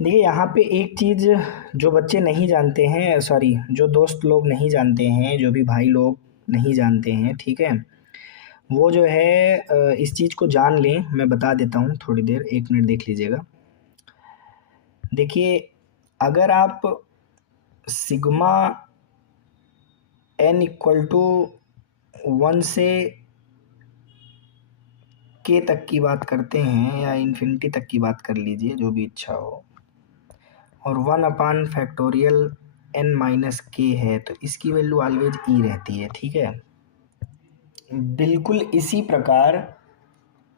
देखिए यहाँ पे एक चीज़ जो बच्चे नहीं जानते हैं, सॉरी जो दोस्त लोग नहीं जानते हैं, जो भी भाई लोग नहीं जानते हैं, ठीक है, वो जो है इस चीज़ को जान लें। मैं बता देता हूँ, थोड़ी देर 1 मिनट देख लीजिएगा। देखिए अगर आप सिग्मा n = 1 से k तक की बात करते हैं या इन्फिनिटी तक की बात कर लीजिए, जो भी इच्छा हो, और 1/फैक्टोरियल n-k है, तो इसकी वैल्यू ऑलवेज e रहती है, ठीक है। बिल्कुल इसी प्रकार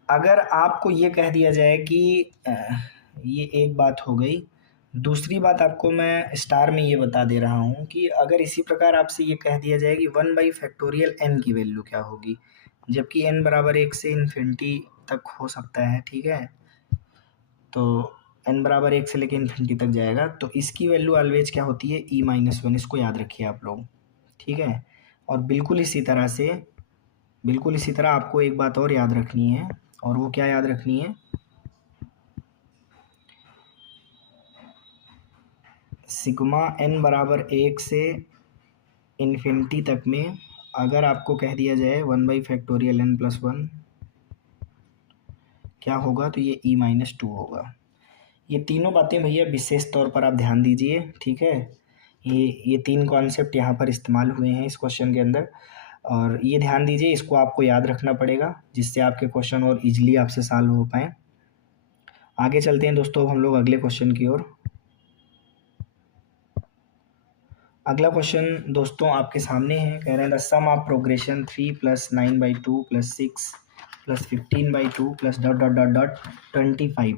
अगर आपको ये कह दिया जाए कि ये एक बात हो गई, दूसरी बात आपको मैं स्टार में ये बता दे रहा हूँ कि अगर इसी प्रकार आपसे ये कह दिया जाए कि 1/फैक्टोरियल n की वैल्यू क्या होगी, जबकि n बराबर 1 से इन्फिनिटी तक हो सकता है, ठीक है, तो n बराबर 1 से लेकर इन्फिनिटी तक जाएगा, तो इसकी वैल्यू ऑलवेज क्या होती है, e-1। इसको याद रखिए आप लोग, ठीक है। और बिल्कुल इसी तरह से, बिल्कुल इसी तरह आपको एक बात और याद रखनी है, और वो क्या याद रखनी है, सिग्मा n बराबर 1 से इन्फिनिटी तक में अगर आपको कह दिया जाए 1/फैक्टोरियल n+1 क्या होगा, तो ये e-2 होगा। ये तीनों बातें भैया विशेष तौर पर आप ध्यान दीजिए, ठीक है। ये 3 कॉन्सेप्ट यहाँ पर इस्तेमाल हुए हैं इस क्वेश्चन के अंदर, और ये ध्यान दीजिए, इसको आपको याद रखना पड़ेगा जिससे आपके क्वेश्चन और इजीली आपसे सॉल्व हो पाएँ। आगे चलते हैं दोस्तों, अब हम लोग अगले क्वेश्चन की ओर। अगला क्वेश्चन दोस्तों आपके सामने है, कह रहे हैं द सम ऑफ प्रोग्रेशन 3 + 9/2 + 6 + 15/2 + ... 25।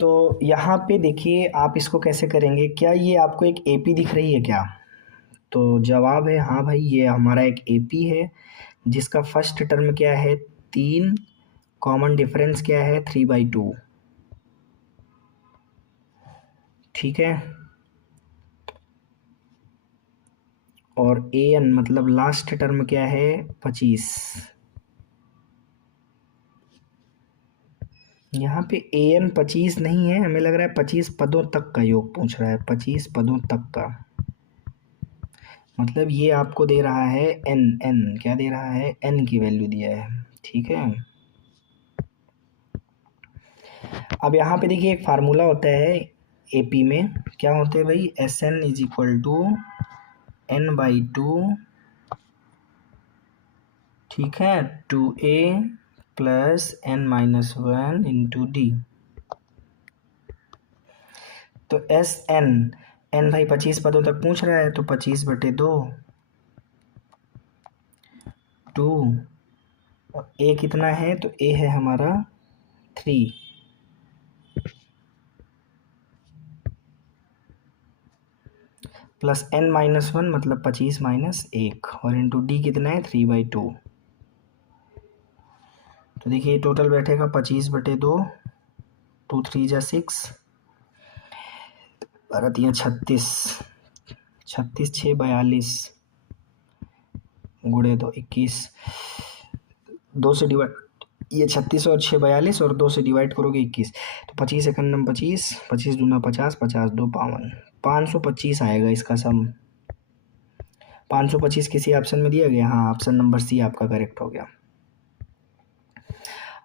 तो यहाँ पे देखिए आप इसको कैसे करेंगे, क्या ये आपको एक एपी दिख रही है क्या, तो जवाब है हाँ भाई, ये हमारा एक एपी है जिसका फर्स्ट टर्म क्या है 3, कॉमन डिफरेंस क्या है 3/2। ठीक है, और ए एन मतलब लास्ट टर्म क्या है 25। यहाँ पे ए एन 25 नहीं है, हमें लग रहा है 25 पदों तक का योग पूछ रहा है, 25 पदों तक का। मतलब ये आपको दे रहा है एन, एन क्या दे रहा है, एन की वैल्यू दिया है। ठीक है, अब यहाँ पे देखिए एक फार्मूला होता है एपी में, क्या होते हैं भाई, S N is equal to n/2, ठीक है, 2a plus n-1 into D. तो एस एन, एन भाई 25 पदों तक पूछ रहा है, तो 25/2 2, और ए कितना है, तो ए है हमारा 3, प्लस n-1 मतलब 25 माइनस 1, और इंटू डी कितना है 3/2। तो देखिए टोटल बैठेगा 25/2, 2 3 जा 6, 12 36, 36 6 42, गुणे 2 21, 2 से डिवाइड, ये 36 और 6 42, और 2 से डिवाइड करोगे 21, तो 25 एकम 25, 25 दूना 50, 50 2 52, 525 आएगा इसका सम। 525 किसी ऑप्शन में दिया गया, हाँ ऑप्शन नंबर सी आपका करेक्ट हो गया।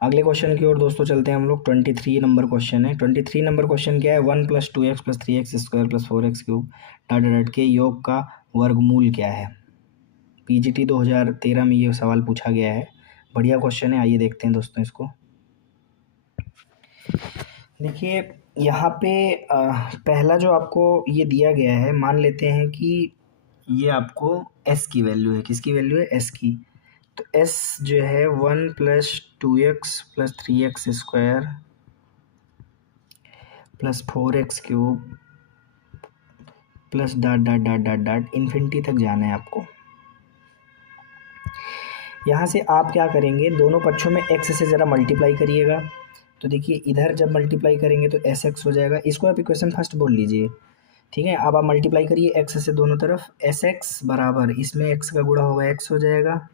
अगले क्वेश्चन की ओर दोस्तों चलते हैं हम लोग। 23 नंबर क्वेश्चन है। 23 नंबर क्वेश्चन क्या है, 1 + 2x + 3x² + 4x³ dot dot के योग का वर्गमूल क्या है। पीजीटी 2013 में ये सवाल पूछा गया है, बढ़िया क्वेश्चन है। आइए देखते हैं दोस्तों इसको। देखिए यहाँ पे पहला जो आपको ये दिया गया है, मान लेते हैं कि ये आपको s की वैल्यू है, किसकी वैल्यू है, s की। तो s जो है 1 + 2x + 3x² + 4x³ plus dot dot dot dot dot infinity तक जाना है आपको। यहाँ से आप क्या करेंगे, दोनों पक्षों में x से ज़रा मल्टीप्लाई करिएगा। तो देखिए इधर जब मल्टीप्लाई करेंगे तो sx हो जाएगा, इसको आप इक्वेशन फर्स्ट बोल लीजिए। ठीक है, अब आप मल्टीप्लाई करिए x से दोनों तरफ, sx बराबर इसमें x का गुणा होगा x हो जाएगा,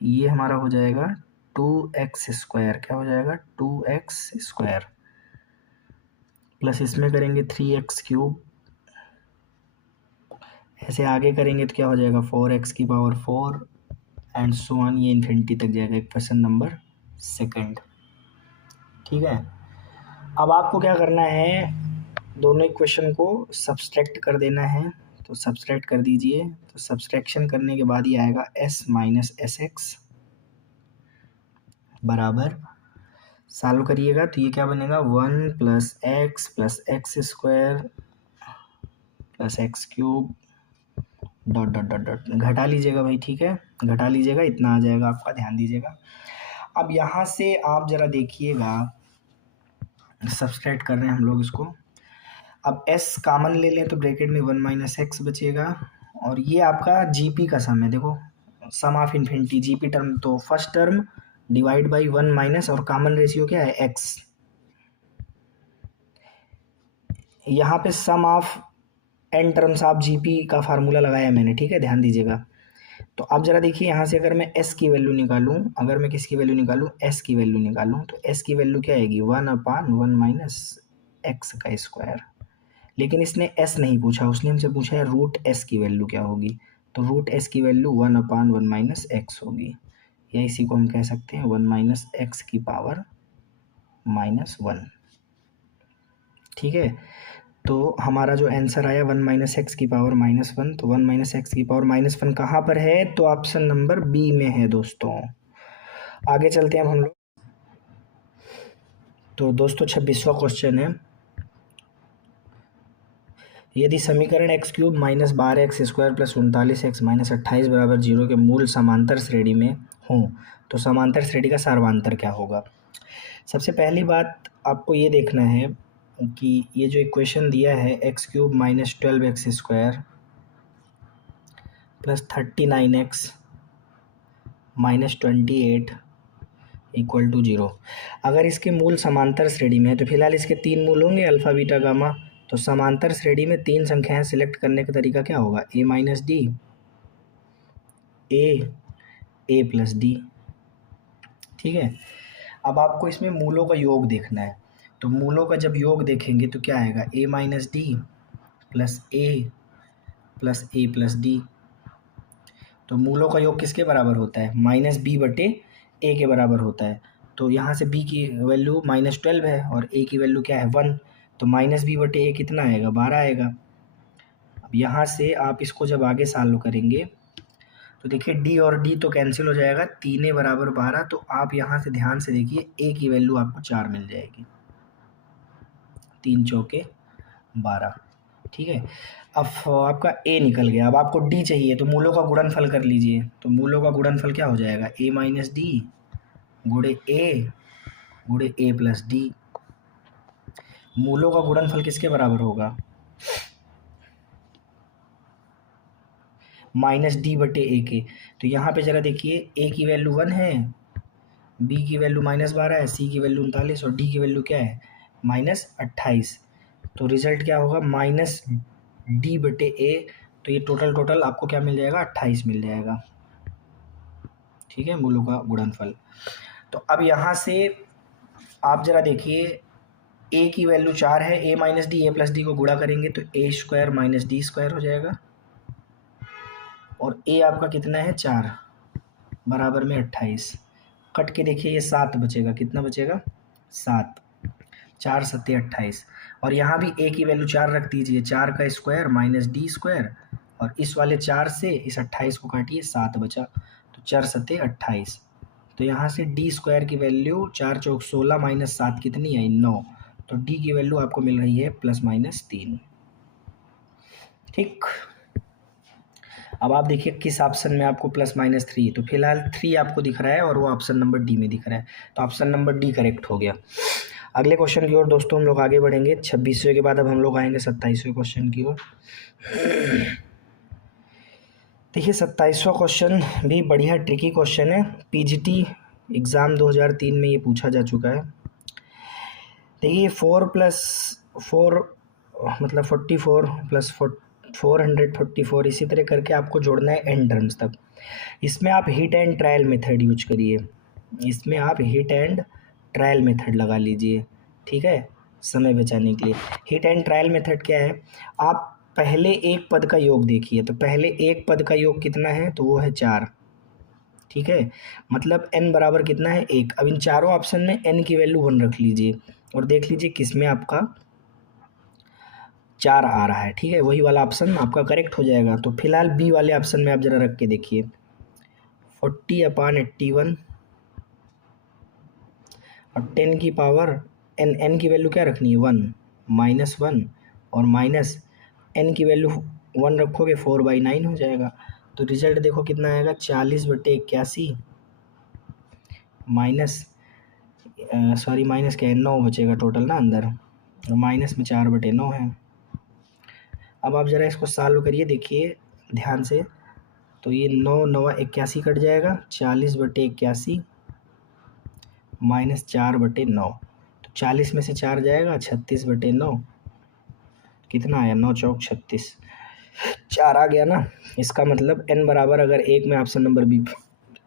ये हमारा हो जाएगा 2x², क्या हो जाएगा 2x² प्लस इसमें करेंगे 3x³, ऐसे आगे करेंगे तो क्या हो जाएगा 4x⁴ एंड सो ऑन, ये इन्फिनिटी तक जाएगा। Question number second. ठीक है, अब आपको क्या करना है, दोनों इक्वेशन को सब्सट्रैक्ट कर देना है। तो सब्सट्रैक्ट कर दीजिए, तो सब्सट्रैक्शन करने के बाद ये आएगा s - sx बराबर, सॉल्व करिएगा तो ये क्या बनेगा 1 + x + x² + x³ dot dot dot dot, घटा लीजिएगा भाई, ठीक है घटा लीजिएगा, इतना आ जाएगा आपका, ध्यान दीजिएगा। अब यहाँ से आप ज़रा देखिएगा, सब्सट्रैक्ट कर रहे हैं हम लोग इसको। अब s कॉमन ले लें तो ब्रैकेट में 1 - x बचेगा, और ये आपका जीपी का सम है। देखो sum of infinity, GP term तो first term divide by 1 minus, और कॉमन रेशियो क्या है x। यहाँ पे sum of n terms of GP का फार्मूला लगाया मैंने, ठीक है ध्यान दीजिएगा। तो अब ज़रा देखिए यहाँ से अगर मैं s की वैल्यू निकालूँ, अगर मैं किसकी वैल्यू निकालूँ, s की वैल्यू निकालूँ, तो s की वैल्यू क्या आएगी 1/1 - x²। लेकिन इसने s नहीं पूछा, उसने हमसे पूछा है √s की वैल्यू क्या होगी। तो √s की वैल्यू 1/1 - x होगी, या इसी को हम कह सकते हैं 1 - x⁻⁻1। ठीक है, तो हमारा जो आंसर आया 1 - x⁻⁻1, तो 1 - x⁻⁻1 कहाँ पर है, तो ऑप्शन नंबर बी में है दोस्तों। आगे चलते हैं अब हम लोग। तो दोस्तों 26वां क्वेश्चन है, यदि समीकरण x³ - 12x² + 39x - 28 = 0 के मूल समांतर श्रेणी में हों, तो समांतर श्रेणी का सार्वंतर क्या होगा। सबसे पहली बात आपको ये देखना है कि ये जो इक्वेशन दिया है x³ - 12x² plus 39x minus 28 equal to 0। अगर इसके मूल समांतर श्रेणी में है तो फिलहाल इसके 3 मूल होंगे, अल्फ़ा बीटा गामा। तो समांतर श्रेणी में 3 संख्याएं सिलेक्ट करने का तरीका क्या होगा? a minus D, A plus D. ठीक है, अब आपको इसमें मूलों का योग देखना है। तो मूलों का जब योग देखेंगे तो क्या आएगा? a minus D plus A plus D. तो मूलों का योग किसके बराबर होता है? माइनस बी बटे ए के बराबर होता है। तो यहाँ से b की वैल्यू -12 है और a की वैल्यू क्या है? 1। तो माइनस बी बटे ए कितना आएगा? 12 आएगा। अब यहाँ से आप इसको जब आगे सॉल्व करेंगे तो देखिए d और d तो कैंसिल हो जाएगा, 3 बराबर 12। तो आप यहाँ से ध्यान से देखिए a की वैल्यू आपको 4 मिल जाएगी, 3 चौके 12। ठीक है, अब आपका a निकल गया। अब आपको d चाहिए तो मूलों का गुणनफल कर लीजिए। तो मूलों का गुणनफल क्या हो जाएगा? a माइनस डी गुणे ए प्लस डी। मूलों का गुणनफल किसके बराबर होगा? माइनस डी बटे ए के। तो यहाँ पे जरा देखिए, a की वैल्यू 1 है, b की वैल्यू -12 है, c की वैल्यू 39 और d की वैल्यू क्या है? -28। तो रिजल्ट क्या होगा? माइनस डी बटे ए। तो ये टोटल आपको क्या मिल जाएगा? 28 मिल जाएगा। ठीक है, मूलों का गुणनफल। तो अब यहाँ से आप जरा देखिए, a की वैल्यू 4 है, a minus D A plus D को गुणा करेंगे तो a square minus D square हो जाएगा। और a आपका कितना है? 4 बराबर में 28। कट के देखिए ये 7 बचेगा। कितना बचेगा? 7। 4 सत्ते 28। और यहाँ भी a की वैल्यू 4 रख दीजिए, 4 का स्क्वायर माइनस डी स्क्वायर। और इस वाले 4 से इस 28 को काटिए, 7 बचा। तो 4 सत्ते 28। तो यहाँ से डी स्क्वायर की वैल्यू 4 चौक 16 माइनस 7 कितनी आई? 9। तो डी की वैल्यू आपको मिल रही है +-3। ठीक, अब आप देखिए किस ऑप्शन में आपको +-3। तो फिलहाल 3 आपको दिख रहा है और वो ऑप्शन नंबर डी में दिख रहा है। तो ऑप्शन नंबर डी करेक्ट हो गया। अगले क्वेश्चन की ओर दोस्तों हम लोग आगे बढ़ेंगे। 26वें के बाद अब हम लोग आएंगे 27वें क्वेश्चन की ओर। देखिए 27वां क्वेश्चन भी बढ़िया ट्रिकी क्वेश्चन है, पीजीटी एग्ज़ाम 2003 में ये पूछा जा चुका है। देखिए 4 + 4 मतलब 44 + 444, इसी तरह करके आपको जोड़ना है n टर्म्स तक। इसमें आप hit and trial method use करिए, इसमें आप हिट एंड ट्रायल मेथड लगा लीजिए। ठीक है, समय बचाने के लिए। हिट एंड ट्रायल मेथड क्या है? आप पहले एक पद का योग देखिए। तो पहले एक पद का योग कितना है? तो वो है 4। ठीक है, मतलब n बराबर कितना है? 1। अब इन चारों ऑप्शन में n की वैल्यू 1 रख लीजिए और देख लीजिए किस में आपका 4 आ रहा है। ठीक है, वही वाला ऑप्शन आपका करेक्ट हो जाएगा। तो फिलहाल बी वाले ऑप्शन में आप ज़रा रख के देखिए, 40/81 और 10 की पावर n की वैल्यू क्या रखनी है? 1 -1 और माइनस n की वैल्यू 1 रखोगे 4/9 हो जाएगा। तो रिजल्ट देखो कितना आएगा? 40/81 माइनस माइनस क्या है? 9 बचेगा टोटल ना अंदर, और माइनस में 4/9 है। अब आप ज़रा इसको सॉल्व करिए, देखिए ध्यान से। तो ये 9 9 81 कट जाएगा, 40/81 -4/9। तो 40 में से 4 जाएगा, 36/9। कितना आया? 9 चौक 36, 4 आ गया ना। इसका मतलब n बराबर अगर 1 में ऑप्शन नंबर बी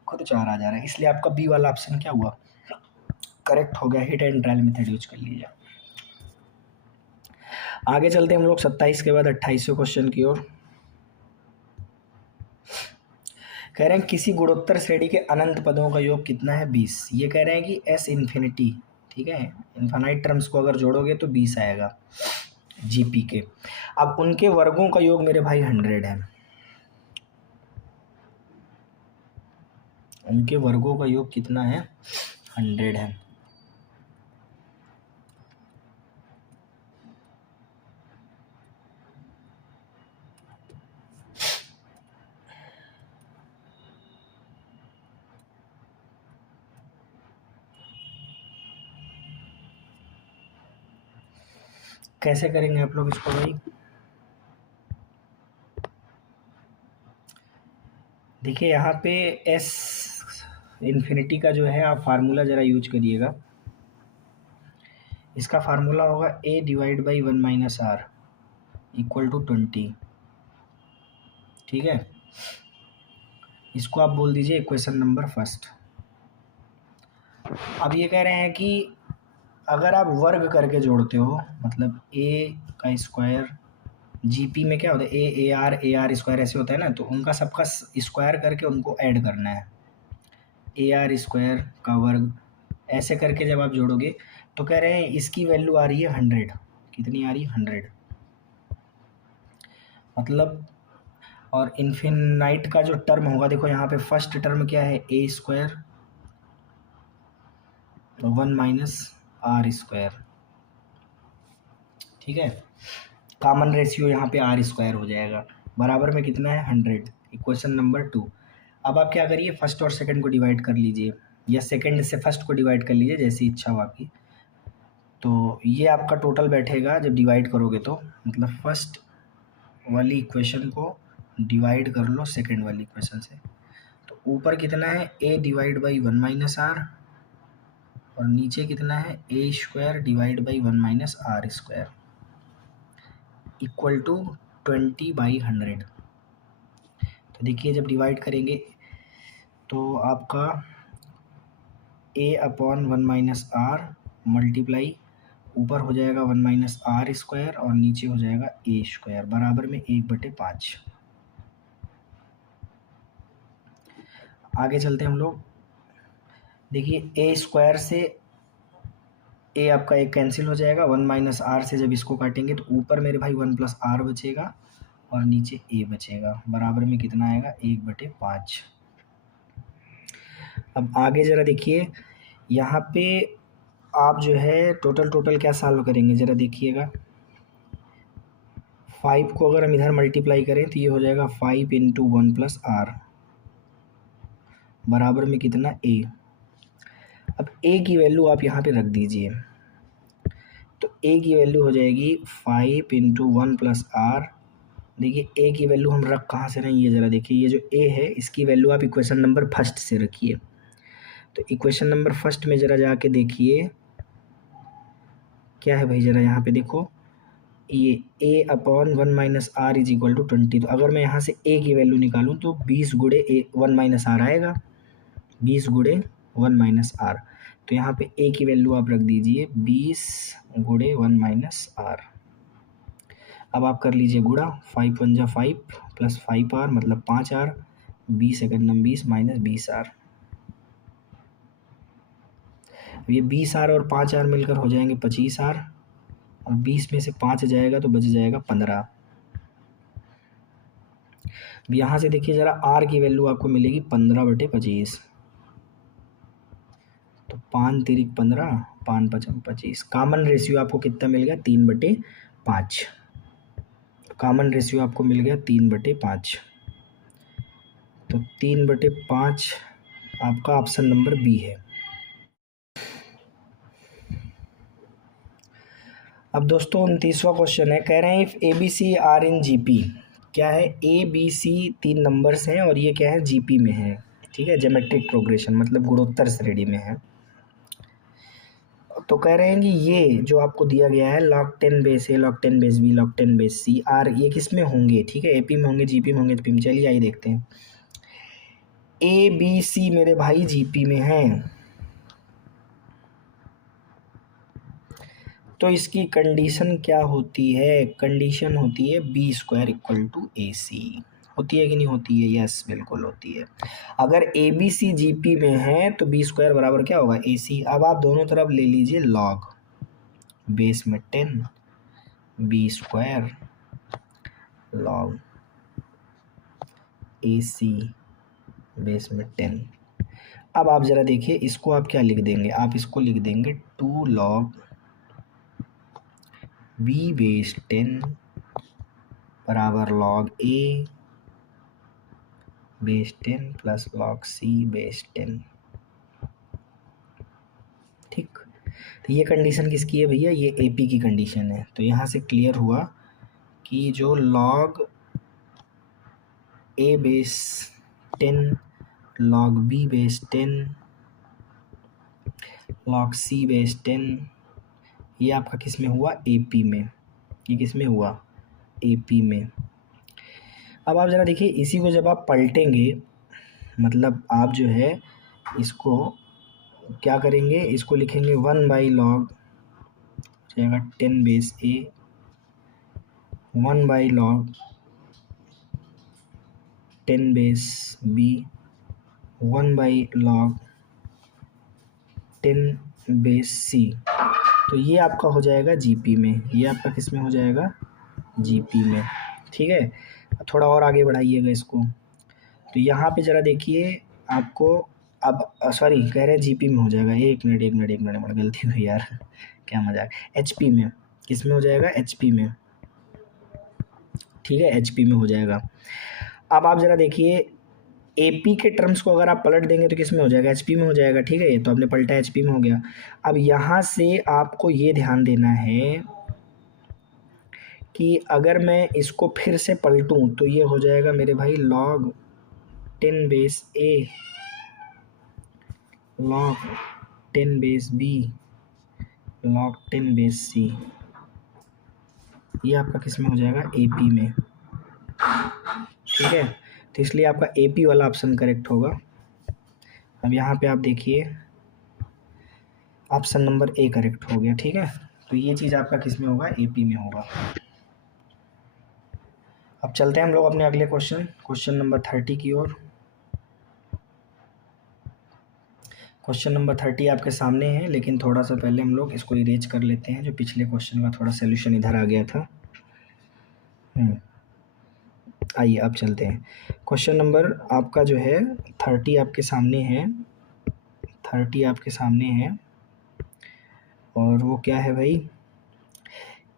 खुद 4 आ जा रहा है, इसलिए आपका बी वाला ऑप्शन क्या हुआ? करेक्ट हो गया। Hit and trial method use कर लीजिए। आगे चलते हम लोग 27 के बाद 28वें क्वेश्चन की ओर। कह रहे हैं किसी गुणोत्तर श्रेणी के अनंत पदों का योग कितना है? 20। ये कह रहे हैं कि s इन्फिनिटी, ठीक है, इन्फानाइट टर्म्स को अगर जोड़ोगे तो 20 आएगा जीपी के। अब उनके वर्गों का योग मेरे भाई 100 है। उनके वर्गों का योग कितना है? 100 है। कैसे करेंगे आप लोग इसको भाई? देखिए यहाँ पे एस इन्फिनिटी का जो है आप फार्मूला ज़रा यूज करिएगा। इसका फार्मूला होगा a divide by 1 - r equal to 20। ठीक है, इसको आप बोल दीजिए इक्वेशन नंबर फर्स्ट। अब ये कह रहे हैं कि अगर आप वर्ग करके जोड़ते हो, मतलब a का स्क्वायर, जीपी में क्या होता है ए आर स्क्वायर ऐसे होता है ना, तो उनका सबका स्क्वायर करके उनको ऐड करना है। ए आर स्क्वायर का वर्ग ऐसे करके जब आप जोड़ोगे तो कह रहे हैं इसकी वैल्यू आ रही है 100। कितनी आ रही है? 100। मतलब और इन्फिनाइट का जो टर्म होगा, देखो यहाँ पे फर्स्ट टर्म क्या है, ए स्क्वायर 1 - r²। ठीक है, कॉमन रेशियो यहाँ पे r² हो जाएगा, बराबर में कितना है 100। Equation number 2। अब आप क्या करिए, फर्स्ट और सेकंड को डिवाइड कर लीजिए, या सेकंड से फर्स्ट को डिवाइड कर लीजिए, जैसी इच्छा हो आपकी। तो ये आपका टोटल बैठेगा जब डिवाइड करोगे तो, मतलब फर्स्ट वाली इक्वेशन को डिवाइड कर लो सेकंड वाली इक्वेशन से, तो ऊपर कितना है a डिवाइड बाई 1 - r, और नीचे कितना है a² divide by 1 - r² equal to 20/100। तो देखिए जब डिवाइड करेंगे तो आपका a/1 - r मल्टीप्लाई ऊपर हो जाएगा 1 - r² और नीचे हो जाएगा a² बराबर में 1/5। आगे चलते हैं हम लोग। देखिए a² से a आपका एक कैंसिल हो जाएगा, 1 - r से जब इसको काटेंगे तो ऊपर मेरे भाई 1 + r बचेगा और नीचे a बचेगा, बराबर में कितना आएगा 1/5। अब आगे ज़रा देखिए, यहाँ पे आप जो है टोटल क्या सॉल्व करेंगे, ज़रा देखिएगा। 5 को अगर हम इधर मल्टीप्लाई करें तो ये हो जाएगा 5 × 1 + r बराबर में कितना a। अब a की वैल्यू आप यहाँ पे रख दीजिए, तो a की वैल्यू हो जाएगी 5 × 1 + r। देखिए a की वैल्यू हम रख कहाँ से रहे हैं, ये ज़रा देखिए, ये जो a है इसकी वैल्यू आप इक्वेशन नंबर फर्स्ट से रखिए। तो इक्वेशन नंबर फर्स्ट में ज़रा जाके देखिए क्या है भाई, ज़रा यहाँ पे देखो, ये a/1 - r = 20। तो अगर मैं यहाँ से a की वैल्यू निकालूँ तो 20 × 1 - r आएगा, 20 × 1 - r। तो यहाँ पे a की वैल्यू आप रख दीजिए 20 × 1 - r। अब आप कर लीजिए गुणा, 5 × 1 = 5 + 5r मतलब 5r, 20 × 20 - 20r। अब ये 20r और 5r मिलकर हो जाएंगे 25r, और 20 में से 5 जाएगा तो बच जाएगा 15। अब यहाँ से देखिए ज़रा r की वैल्यू आपको मिलेगी 15/25। तो 5 × 3 = 15, 5 × 5 = 25। कॉमन रेशियो आपको कितना मिल गया, 3/5। कॉमन रेशियो आपको मिल गया 3/5। तो 3/5 आपका ऑप्शन नंबर बी है। अब दोस्तों 29वां क्वेश्चन है, कह रहे हैं if ABC are in GP। क्या है, ABC 3 नंबर्स हैं और ये क्या है GP में है। ठीक है, ज्योमेट्रिक प्रोग्रेशन मतलब गुणोत्तर श्रेणी में है। तो कह रहे हैं कि ये जो आपको दिया गया है log 10 base A, log 10 base B, log 10 base C, R, ये किस में होंगे, ठीक है, AP में होंगे, GP में होंगे, तो P में। चलिए आइए देखते हैं। ABC मेरे भाई GP में हैं, तो इसकी कंडीशन क्या होती है, कंडीशन होती है B² = AC। होती है कि नहीं होती है, यस बिल्कुल होती है। अगर ABC GP में है तो B² बराबर क्या होगा AC। अब आप दोनों तरफ ले लीजिए log, बेस में 10, B² log AC बेस में 10। अब आप ज़रा देखिए इसको आप क्या लिख देंगे, आप इसको लिख देंगे 2 log B बेस 10 बराबर log A base 10 plus log C base 10। ठीक, तो ये कंडीशन किसकी है भैया, ये AP की कंडीशन है। तो यहाँ से क्लियर हुआ कि जो log A base 10 log b base 10 log c base 10। ये आपका किस में हुआ? AP में। ये किस में हुआ? AP में। अब आप ज़रा देखिए, इसी को जब आप पलटेंगे, मतलब आप जो है इसको क्या करेंगे, इसको लिखेंगे 1/log जाएगा 10 base a, 1/log 10 base b, 1/log 10 base c। तो ये आपका हो जाएगा GP में। ये आपका किस में हो जाएगा? GP में। ठीक है, थोड़ा और आगे बढ़ाइएगा इसको। तो यहाँ पे ज़रा देखिए आपको, अब सॉरी कह रहे हैं GP में हो जाएगा। एक मिनट गलती हुई यार, क्या मजाक। HP में। किस में हो जाएगा? HP में। ठीक है, HP में हो जाएगा। अब आप ज़रा देखिए, AP के टर्म्स को अगर आप पलट देंगे तो किस में हो जाएगा? HP में हो जाएगा। ठीक है, ये तो आपने पलटा, HP में हो गया। अब यहाँ से आपको ये ध्यान देना है कि अगर मैं इसको फिर से पलटूँ तो ये हो जाएगा मेरे भाई log 10 base a, log 10 base b, log 10 base c। ये आपका किस में हो जाएगा? AP में। ठीक है, तो इसलिए आपका AP वाला ऑप्शन करेक्ट होगा। अब यहाँ पे आप देखिए ऑप्शन नंबर A करेक्ट हो गया। ठीक है, तो ये चीज़ आपका किस में होगा? AP में होगा। अब चलते हैं हम लोग अपने अगले क्वेश्चन नंबर 30 की ओर। क्वेश्चन नंबर 30 आपके सामने है, लेकिन थोड़ा सा पहले हम लोग इसको इरेज कर लेते हैं, जो पिछले क्वेश्चन का थोड़ा सोल्यूशन इधर आ गया था। आइए अब चलते हैं। क्वेश्चन नंबर आपका जो है 30 आपके सामने है। 30 आपके सामने है और वो क्या है भाई?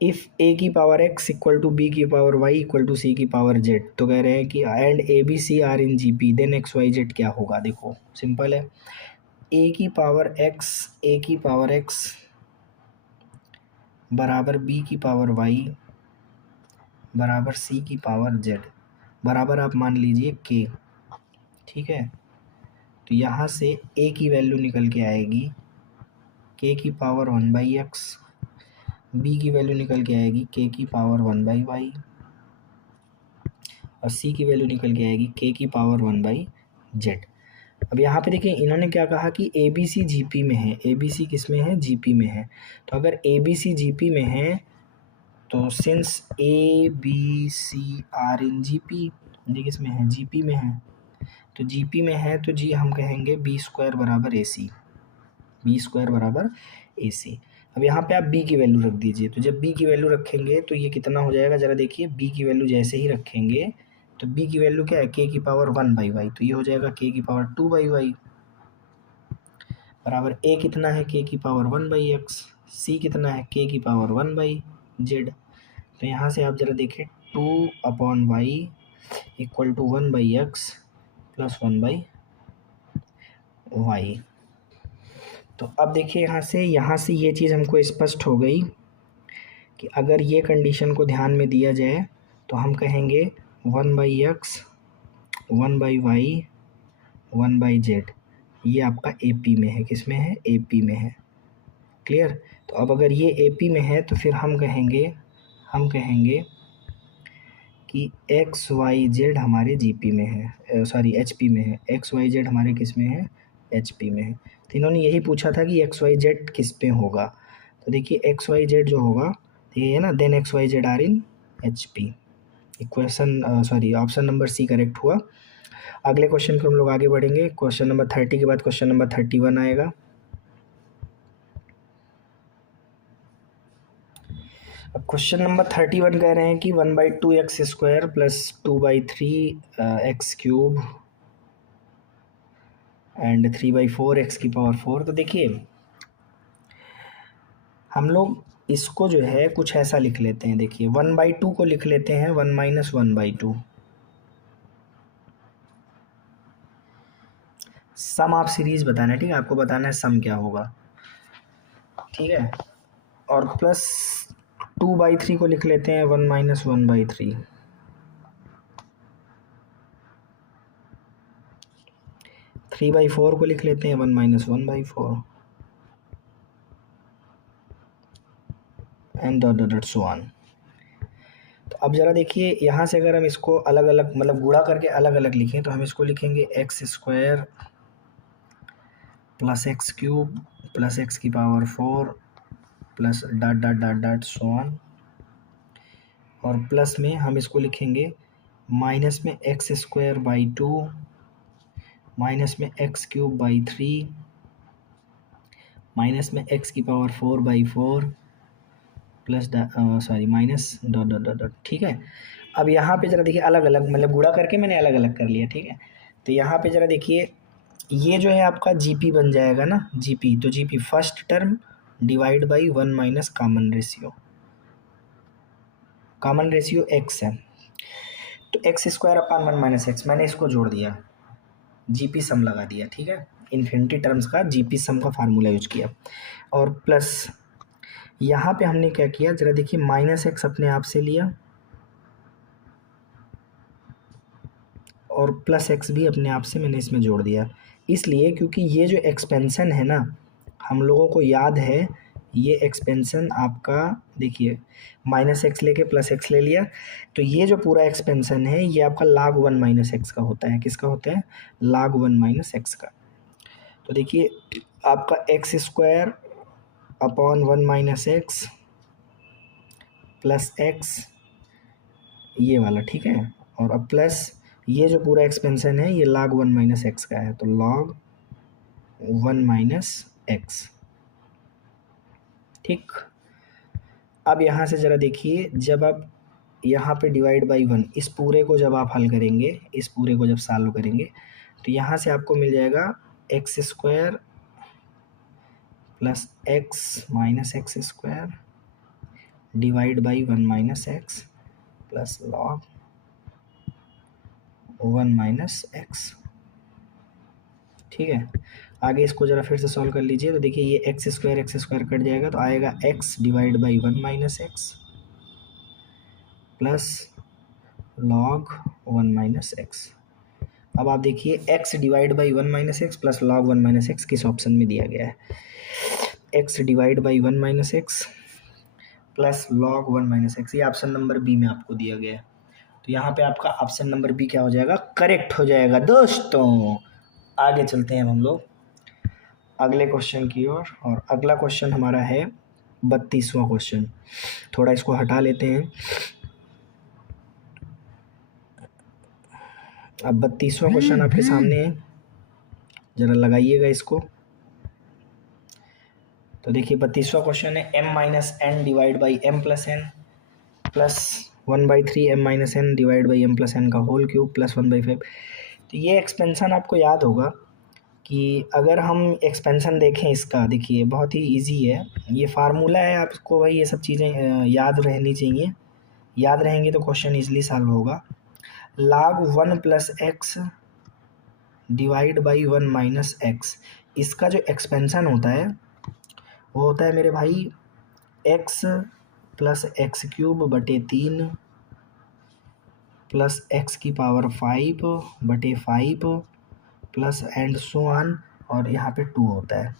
इफ़ a की power x equal to b की power y equal to c की पावर z। तो कह रहे हैं कि and ABC are in GP, then XYZ क्या होगा? देखो सिंपल है, a की पावर x बराबर b की पावर y बराबर c की पावर z बराबर आप मान लीजिए k। ठीक है, तो यहाँ से a की वैल्यू निकल के आएगी k की पावर 1/x, b की वैल्यू निकल के आएगी k की पावर 1/y और c की वैल्यू निकल के आएगी k की पावर 1/z। अब यहाँ पे देखिए इन्होंने क्या कहा कि ABC GP में है। ABC किस में है? GP में है। तो अगर ABC GP में है तो since ABC are in GP, ये किस में है? GP में है। तो GP में है तो जी हम कहेंगे B² बराबर AC, B² बराबर AC। अब यहाँ पे आप B की वैल्यू रख दीजिए। तो जब B की वैल्यू रखेंगे तो ये कितना हो जाएगा? ज़रा देखिए, B की वैल्यू जैसे ही रखेंगे तो B की वैल्यू क्या है? k की पावर 1/y, तो ये हो जाएगा k की पावर 2/y बराबर a कितना है? k की पावर 1/x, c कितना है? k की पावर 1/z। तो यहाँ से आप ज़रा देखिए 2/y equal to 1/x plus 1/y। तो अब देखिए यहाँ से ये चीज़ हमको स्पष्ट हो गई कि अगर ये कंडीशन को ध्यान में दिया जाए तो हम कहेंगे 1/x 1/y 1/z ये आपका AP में है। किस में है? AP में है। क्लियर? तो अब अगर ये AP में है तो फिर हम कहेंगे कि XYZ हमारे GP में है, सॉरी HP में है। XYZ हमारे किस में है? HP में है। तो इन्होंने यही पूछा था कि XYZ किस पे होगा। तो देखिए XYZ जो होगा तो ये है ना, then XYZ are in HP। Equation sorry option number C correct हुआ। अगले क्वेश्चन पे हम लोग आगे बढ़ेंगे। क्वेश्चन नंबर 30 के बाद क्वेश्चन नंबर 31 आएगा। अब क्वेश्चन नंबर 31 कह रहे हैं कि 1/2x² plus 2/3x³ and 3/4x की पावर 4। तो देखिए हम लोग इसको जो है कुछ ऐसा लिख लेते हैं। देखिए 1/2 को लिख लेते हैं 1 - 1/2। सम आप सीरीज बताना है। ठीक है, आपको बताना है सम क्या होगा। ठीक है, और प्लस 2/3 को लिख लेते हैं 1 - 1/3। 3/4 को लिख लेते हैं 1 - 1/4 and dot dot dot so on. तो अब ज़रा देखिए यहाँ से अगर हम इसको अलग अलग मतलब गुणा करके अलग अलग लिखें तो हम इसको लिखेंगे x² plus x³ plus x⁴ plus dot dot dot dot so on, और प्लस में हम इसको लिखेंगे माइनस में x²/2 माइनस में x³/3 माइनस में x⁴/4 plus sorry minus dot dot dot dot. ठीक है, अब यहाँ पे ज़रा देखिए अलग अलग मतलब गुणा करके मैंने अलग अलग कर लिया। ठीक है, तो यहाँ पे ज़रा देखिए ये जो है आपका जीपी बन जाएगा ना, जीपी, तो GP first term divide by 1 minus common ratio x है, तो x²/1 - x मैंने इसको जोड़ दिया, जीपी सम लगा दिया। ठीक है, इन्फिनिटी टर्म्स का जीपी सम का फार्मूला यूज किया, और प्लस यहाँ पे हमने क्या किया जरा देखिए -x अपने आप से लिया और प्लस x भी अपने आप से मैंने इसमें जोड़ दिया, इसलिए क्योंकि ये जो एक्सपेंशन है ना, हम लोगों को याद है ये एक्सपेंशन आपका देखिए -x लेके +x ले लिया, तो ये जो पूरा एक्सपेंशन है ये आपका log 1 - x का होता है। किसका होता है? log 1 - x का। तो देखिए आपका x² upon 1 - x plus x ये वाला। ठीक है, और अब प्लस ये जो पूरा एक्सपेंशन है ये log 1 - x का है, तो log 1 - x। ठीक, अब यहाँ से ज़रा देखिए जब आप यहाँ पे डिवाइड बाई 1 इस पूरे को जब आप हल करेंगे, इस पूरे को जब सॉल्व करेंगे तो यहाँ से आपको मिल जाएगा x² plus x minus x² divide by 1 - x plus log 1 - x। ठीक है, आगे इसको ज़रा फिर से सॉल्व कर लीजिए, तो देखिए ये x² कट जाएगा तो आएगा x divide by 1 - x plus log 1 - x। अब आप देखिए x divide by 1 - x plus log 1 - x किस ऑप्शन में दिया गया है? x divide by 1 - x plus log 1 - x, ये ऑप्शन नंबर बी में आपको दिया गया है। तो यहाँ पे आपका ऑप्शन नंबर बी क्या हो जाएगा? करेक्ट हो जाएगा दोस्तों। आगे चलते हैं हम लोग अगले क्वेश्चन की ओर, और अगला क्वेश्चन हमारा है 32वां क्वेश्चन। थोड़ा इसको हटा लेते हैं। अब 32वां क्वेश्चन आपके सामने है, ज़रा लगाइएगा इसको। तो देखिए 32वां क्वेश्चन है m - n divide by m plus n plus 1/3 m - n divide by m plus n का होल क्यूब प्लस 1/5। तो ये एक्सपेंशन आपको याद होगा कि अगर हम एक्सपेंशन देखें इसका, देखिए बहुत ही इजी है, ये फार्मूला है, आपको भाई ये सब चीज़ें याद रहनी चाहिए, याद रहेंगी तो क्वेश्चन इजीली सॉल्व होगा। log 1 plus x divide by 1 minus x, इसका जो एक्सपेंशन होता है वो होता है मेरे भाई x plus x³/3 plus x⁵5 plus and so on, और यहाँ पे 2 होता है।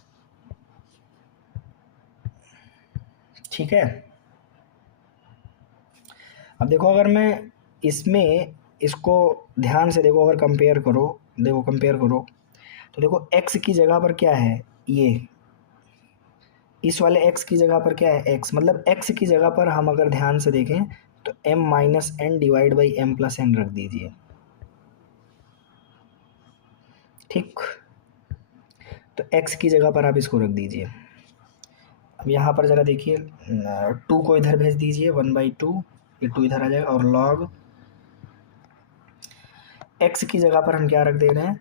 ठीक है, अब देखो अगर मैं इसमें इसको ध्यान से देखो, अगर कंपेयर करो, देखो कंपेयर करो तो देखो x की जगह पर क्या है, ये इस वाले x की जगह पर क्या है x, मतलब x की जगह पर हम अगर ध्यान से देखें तो m - n divide by m plus n रख दीजिए। ठीक, तो x की जगह पर आप इसको रख दीजिए। अब यहाँ पर ज़रा देखिए 2 को इधर भेज दीजिए 1/2, ये 2 इधर आ जाएगा, और log x की जगह पर हम क्या रख दे रहे हैं,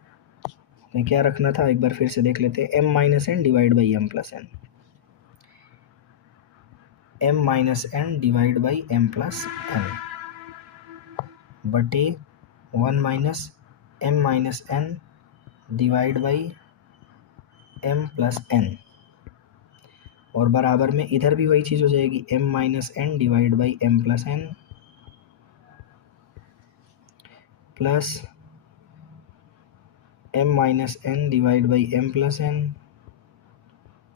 हमें क्या रखना था एक बार फिर से देख लेते हैं, m - n divide by m plus n, m - n divide by m plus n बटे 1 minus m - n divide by m plus n, और बराबर में इधर भी वही चीज़ हो जाएगी m - n divide by m plus n plus m minus n divide by m plus n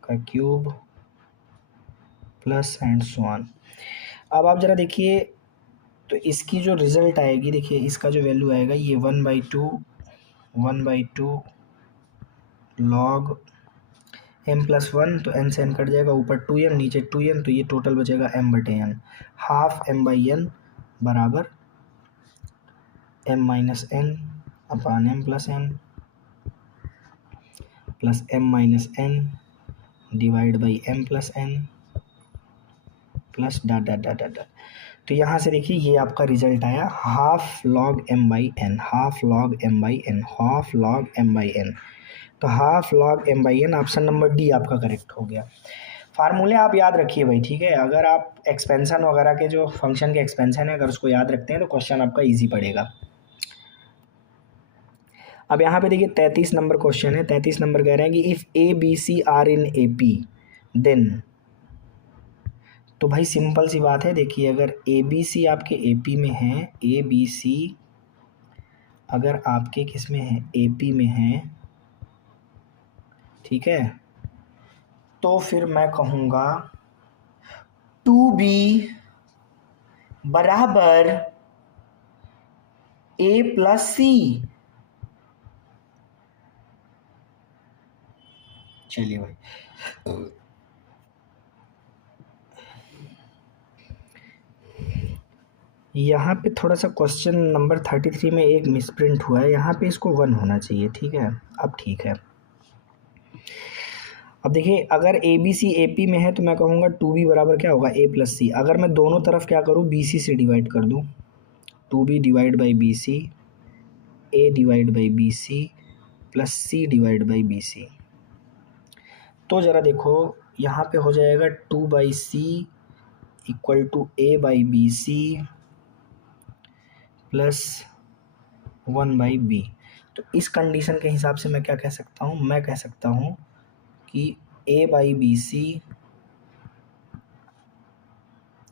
का cube plus and so on. अब आप ज़रा देखिए, तो इसकी जो रिज़ल्ट आएगी, देखिए इसका जो वैल्यू आएगा ये 1/2 लॉग एम प्लस वन, तो एन से एन कट जाएगा, ऊपर 2n नीचे 2n, तो ये टोटल बचेगा m/n। हाफ m/n बराबर m minus n upon m plus n plus m minus n divide by m plus n plus dot dot dot dot. तो यहाँ से देखिए ये आपका रिजल्ट आया half log m by n, half log m by n, half log m by n. तो half log m by n, option number D आपका correct हो गया। फार्मूले आप याद रखिए भाई, ठीक है। अगर आप एक्सपेंशन वगैरह के जो फंक्शन के एक्सपेंशन है अगर उसको याद रखते हैं तो क्वेश्चन आपका इजी पड़ेगा। अब यहाँ पे देखिए 33 नंबर क्वेश्चन है। 33 नंबर कह रहे हैं कि if A B C are in A P then, तो भाई सिंपल सी बात है, देखिए अगर ए बी सी आपके ए पी में है, ए बी सी अगर आपके किस में है, ए पी में है, ठीक है, तो फिर मैं कहूँगा 2b बराबर ए प्लस सी। चलिए भाई, यहाँ पे थोड़ा सा क्वेश्चन नंबर 33 में एक मिसप्रिंट हुआ है, यहाँ पे इसको 1 होना चाहिए, ठीक है। अब ठीक है। अब देखिए अगर ए बी सी ए पी में है तो मैं कहूँगा 2b बराबर क्या होगा, ए प्लस सी। अगर मैं दोनों तरफ क्या करूँ, बी सी से डिवाइड कर दूँ, 2b divide by B C, A divide by B C plus C divide by B C. तो ज़रा देखो यहाँ पे हो जाएगा 2/c equal to A by B C plus 1/b। तो इस कंडीशन के हिसाब से मैं क्या कह सकता हूँ, मैं कह सकता हूँ कि a by B C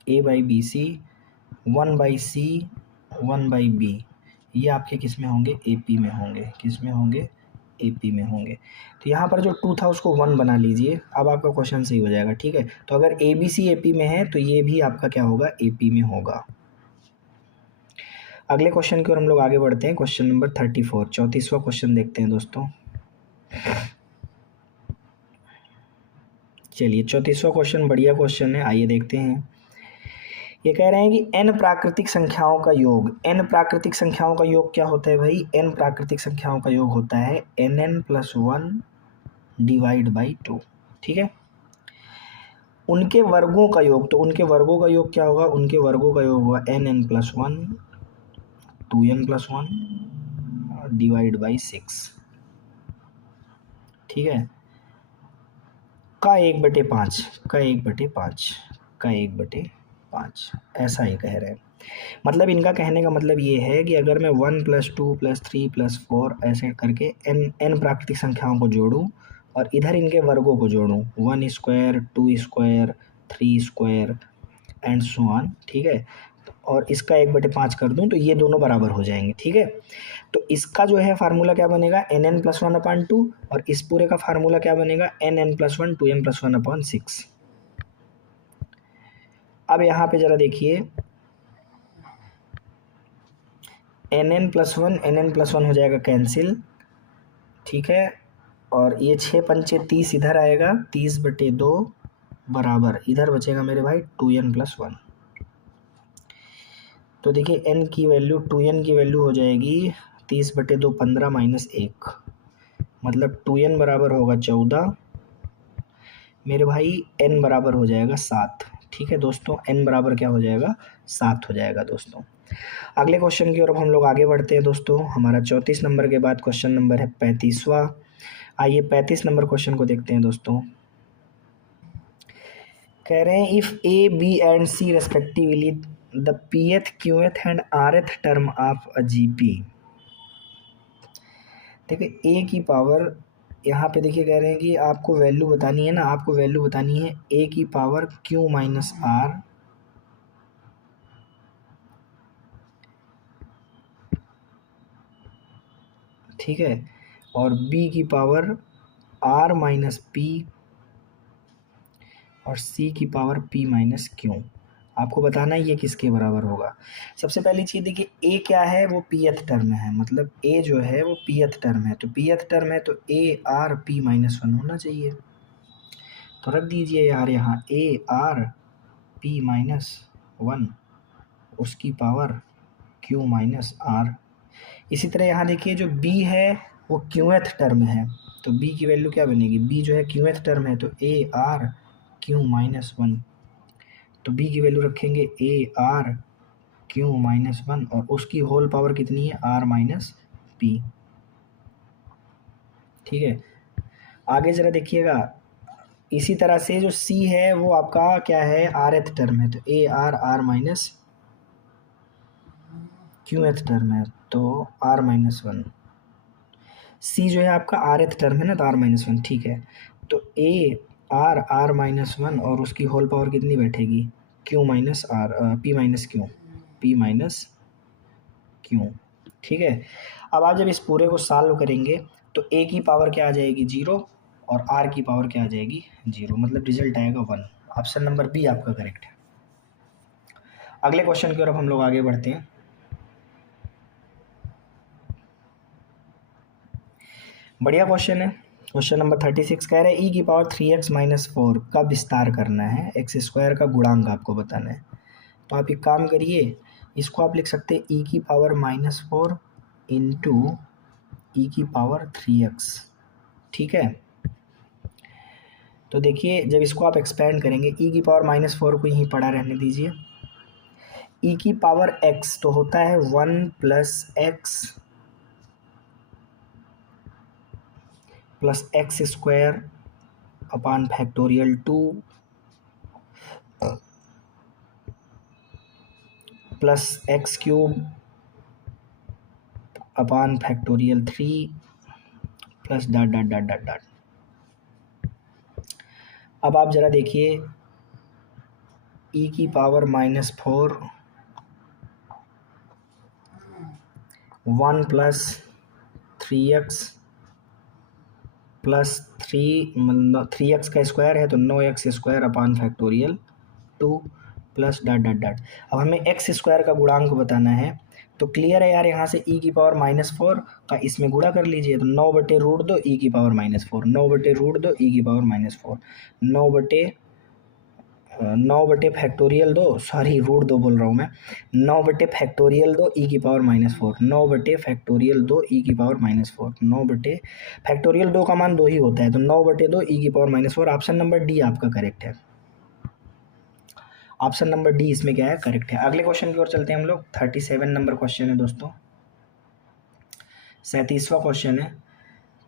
1/c 1/b, ये आपके किस में होंगे, ए पी में होंगे। किस में होंगे, ए पी में होंगे। तो यहाँ पर जो 2 था उसको 1 बना लीजिए, अब आपका क्वेश्चन सही हो जाएगा, ठीक है। तो अगर ए बी सी ए पी में है तो ये भी आपका क्या होगा, ए पी में होगा। अगले क्वेश्चन की ओर हम लोग आगे बढ़ते हैं। क्वेश्चन नंबर 34, 34वां क्वेश्चन देखते हैं दोस्तों। चलिए 34वां क्वेश्चन बढ़िया क्वेश्चन है, आइए देखते हैं। ये कह रहे हैं कि n प्राकृतिक संख्याओं का योग, n प्राकृतिक संख्याओं का योग क्या होता है भाई, n प्राकृतिक संख्याओं का योग होता है nn प्लस 1 डिवाइड बाई 2, ठीक है। उनके वर्गों का योग, तो उनके वर्गों का योग क्या होगा, उनके वर्गों का योग होगा nn plus 1 2n plus 1 divide by 6, ठीक है, का 1/5, का 1/5, का 1/5, ऐसा ही कह रहे हैं। मतलब इनका कहने का मतलब ये है कि अगर मैं 1 प्लस 2 प्लस 3 प्लस 4 ऐसे करके n प्राकृतिक संख्याओं को जोड़ूं और इधर इनके वर्गों को जोड़ूं, 1 square 2 square 3 square and so on, ठीक है, और इसका 1/5 कर दूं तो ये दोनों बराबर हो जाएंगे, ठीक है। तो इसका जो है फार्मूला क्या बनेगा, nn प्लस 1/2, और इस पूरे का फार्मूला क्या बनेगा, nn प्लस 1 2n प्लस 1/6। अब यहाँ पे ज़रा देखिए nn प्लस 1 हो जाएगा कैंसिल, ठीक है, और ये 6×5 = 30 इधर आएगा, 30/2 बराबर इधर बचेगा मेरे भाई 2n प्लस 1। तो देखिए n की वैल्यू, 2n की वैल्यू हो जाएगी 30/2 15 माइनस 1, मतलब 2n बराबर होगा 14 मेरे भाई, n बराबर हो जाएगा 7, ठीक है दोस्तों, n बराबर क्या हो जाएगा, 7 हो जाएगा दोस्तों। अगले क्वेश्चन की ओर हम लोग आगे बढ़ते हैं दोस्तों। हमारा 34 नंबर के बाद क्वेश्चन नंबर है 35वां। आइए 35 नंबर क्वेश्चन को देखते हैं दोस्तों। कह रहे हैं if A B and C respectively the pth qth and rth term of a GP. देखिए ए की पावर, यहाँ पे देखिए कह रहे हैं कि आपको वैल्यू बतानी है ना, आपको वैल्यू बतानी है ए की पावर q माइनस आर, ठीक है, और b की पावर r माइनस p और c की पावर p माइनस q। आपको बताना है ये किसके बराबर होगा। सबसे पहली चीज़ देखिए, a क्या है, वो pth टर्म है, मतलब a जो है वो pth टर्म है, तो pth टर्म है तो a r p माइनस 1 होना चाहिए। तो रख दीजिए यार यहाँ a r p माइनस 1 उसकी पावर q माइनस r। इसी तरह यहाँ देखिए जो b है वो qth टर्म है, तो b की वैल्यू क्या बनेगी, b जो है qth टर्म है तो a r q माइनस 1, तो b की वैल्यू रखेंगे a r q माइनस 1 और उसकी होल पावर कितनी है r माइनस p। ठीक है, आगे ज़रा देखिएगा, इसी तरह से जो c है वो आपका क्या है, rth टर्म है, तो a r r minus qth term है तो r माइनस 1। c जो है आपका rth टर्म है ना, तो r माइनस 1। ठीक है, तो a r r माइनस 1 और उसकी होल पावर कितनी बैठेगी, q minus r p minus q, p minus q। ठीक है, अब आप जब इस पूरे को सॉल्व करेंगे तो a की पावर क्या आ जाएगी 0 और r की पावर क्या आ जाएगी 0, मतलब रिजल्ट आएगा 1। ऑप्शन नंबर बी आपका करेक्ट है। अगले क्वेश्चन की ओर हम लोग आगे बढ़ते हैं। बढ़िया क्वेश्चन है। क्वेश्चन नंबर 36 कह रहे हैं e की पावर 3x माइनस 4 का विस्तार करना है, एक्स स्क्वायर का गुणांक आपको बताना है। तो आप एक काम करिए, इसको आप लिख सकते हैं e की पावर -4 इंटू ई की पावर 3x। ठीक है, तो देखिए जब इसको आप एक्सपेंड करेंगे, e की पावर -4 को यहीं पड़ा रहने दीजिए, e की पावर x तो होता है 1 plus X square upon factorial 2 plus X cube अपान factorial 3 plus dot dot dot dot dot. अब आप ज़रा देखिए, e की power -4 1 plus 3x plus 3x का स्क्वायर है तो 9x square upon factorial 2 plus dot dot dot. अब हमें एक्स स्क्वायर का गुणांक बताना है, तो क्लियर है यार, यहाँ से e की पावर -4 का इसमें गुणा कर लीजिए, तो 9/√2 e की पावर -4, 9/√2 e की पावर -4, 9 फैक्टोरियल 2, सॉरी √2 बोल रहा हूँ मैं, 9/फैक्टोरियल 2 ई की पावर -4, 9/फैक्टोरियल 2 ई की पावर -4, 9/फैक्टोरियल 2 का मान 2 ही होता है, तो 9/2 ई की पावर -4। ऑप्शन नंबर डी आपका करेक्ट है। ऑप्शन नंबर डी इसमें क्या है, करेक्ट है। अगले क्वेश्चन की ओर चलते हैं हम लोग। 37 नंबर क्वेश्चन है दोस्तों, 37वां क्वेश्चन है।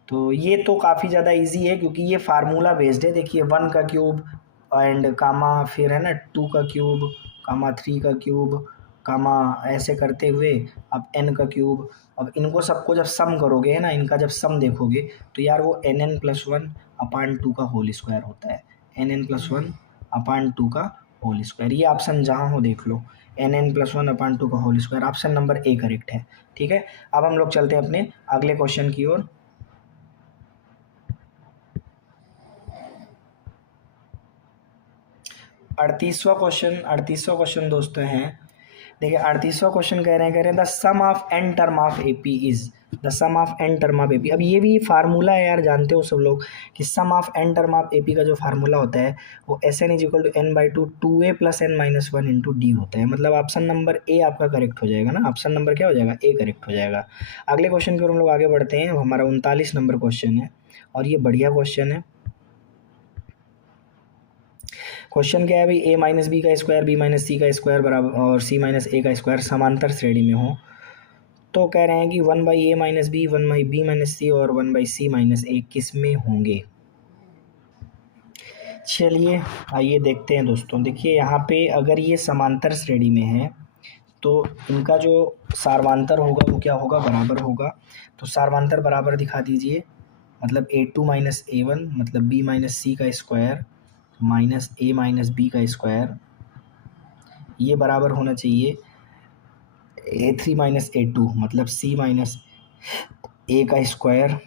तो ये तो काफ़ी ज़्यादा इजी है क्योंकि ये फार्मूला बेस्ड है। देखिए 1 का क्यूब एंड कामा, फिर है ना 2 का क्यूब कामा 3 का क्यूब कामा, ऐसे करते हुए अब n का क्यूब। अब इनको सबको जब सम करोगे है ना, इनका जब सम देखोगे तो यार वो nn+1 अपान 2 का होल स्क्वायर होता है, nn+1 अपान 2 का होल स्क्वायर। ये ऑप्शन जहाँ हो देख लो, nn+1 अपान 2 का whole square, option number A correct है। ठीक है, अब हम लोग चलते हैं अपने अगले क्वेश्चन की ओर। 38वां क्वेश्चन दोस्तों हैं। देखिए 38वां क्वेश्चन कह रहे हैं the sum of N term of AP is, the sum of N term of AP. अब ये भी फार्मूला है यार, जानते हो सब लोग कि sum of N term of AP का जो फार्मूला होता है वो SN = n/2 2a + n-1 into D होता है। मतलब ऑप्शन नंबर ए आपका करेक्ट हो जाएगा ना, ऑप्शन नंबर क्या हो जाएगा, ए करेक्ट हो जाएगा। अगले क्वेश्चन की ओर हम लोग आगे बढ़ते हैं। हमारा 39 नंबर क्वेश्चन है और ये बढ़िया क्वेश्चन है। क्वेश्चन क्या है भाई, a माइनस बी का स्क्वायर बी माइनस सी का स्क्वायर बराबर और सी माइनस ए का स्क्वायर समांतर श्रेणी में हो, तो कह रहे हैं कि 1/a minus B, 1/b minus सी और 1/c माइनस ए किस में होंगे। चलिए आइए देखते हैं दोस्तों। देखिए यहाँ पे अगर ये समांतर श्रेणी में है तो इनका जो सार्वांतर होगा वो क्या होगा, बराबर होगा। तो सार्वांतर बराबर दिखा दीजिए, मतलब a2 माइनस a1 मतलब b माइनस सी का square minus a minus B का स्क्वायर, ये बराबर होना चाहिए a3 माइनस a2 मतलब c माइनस ए का square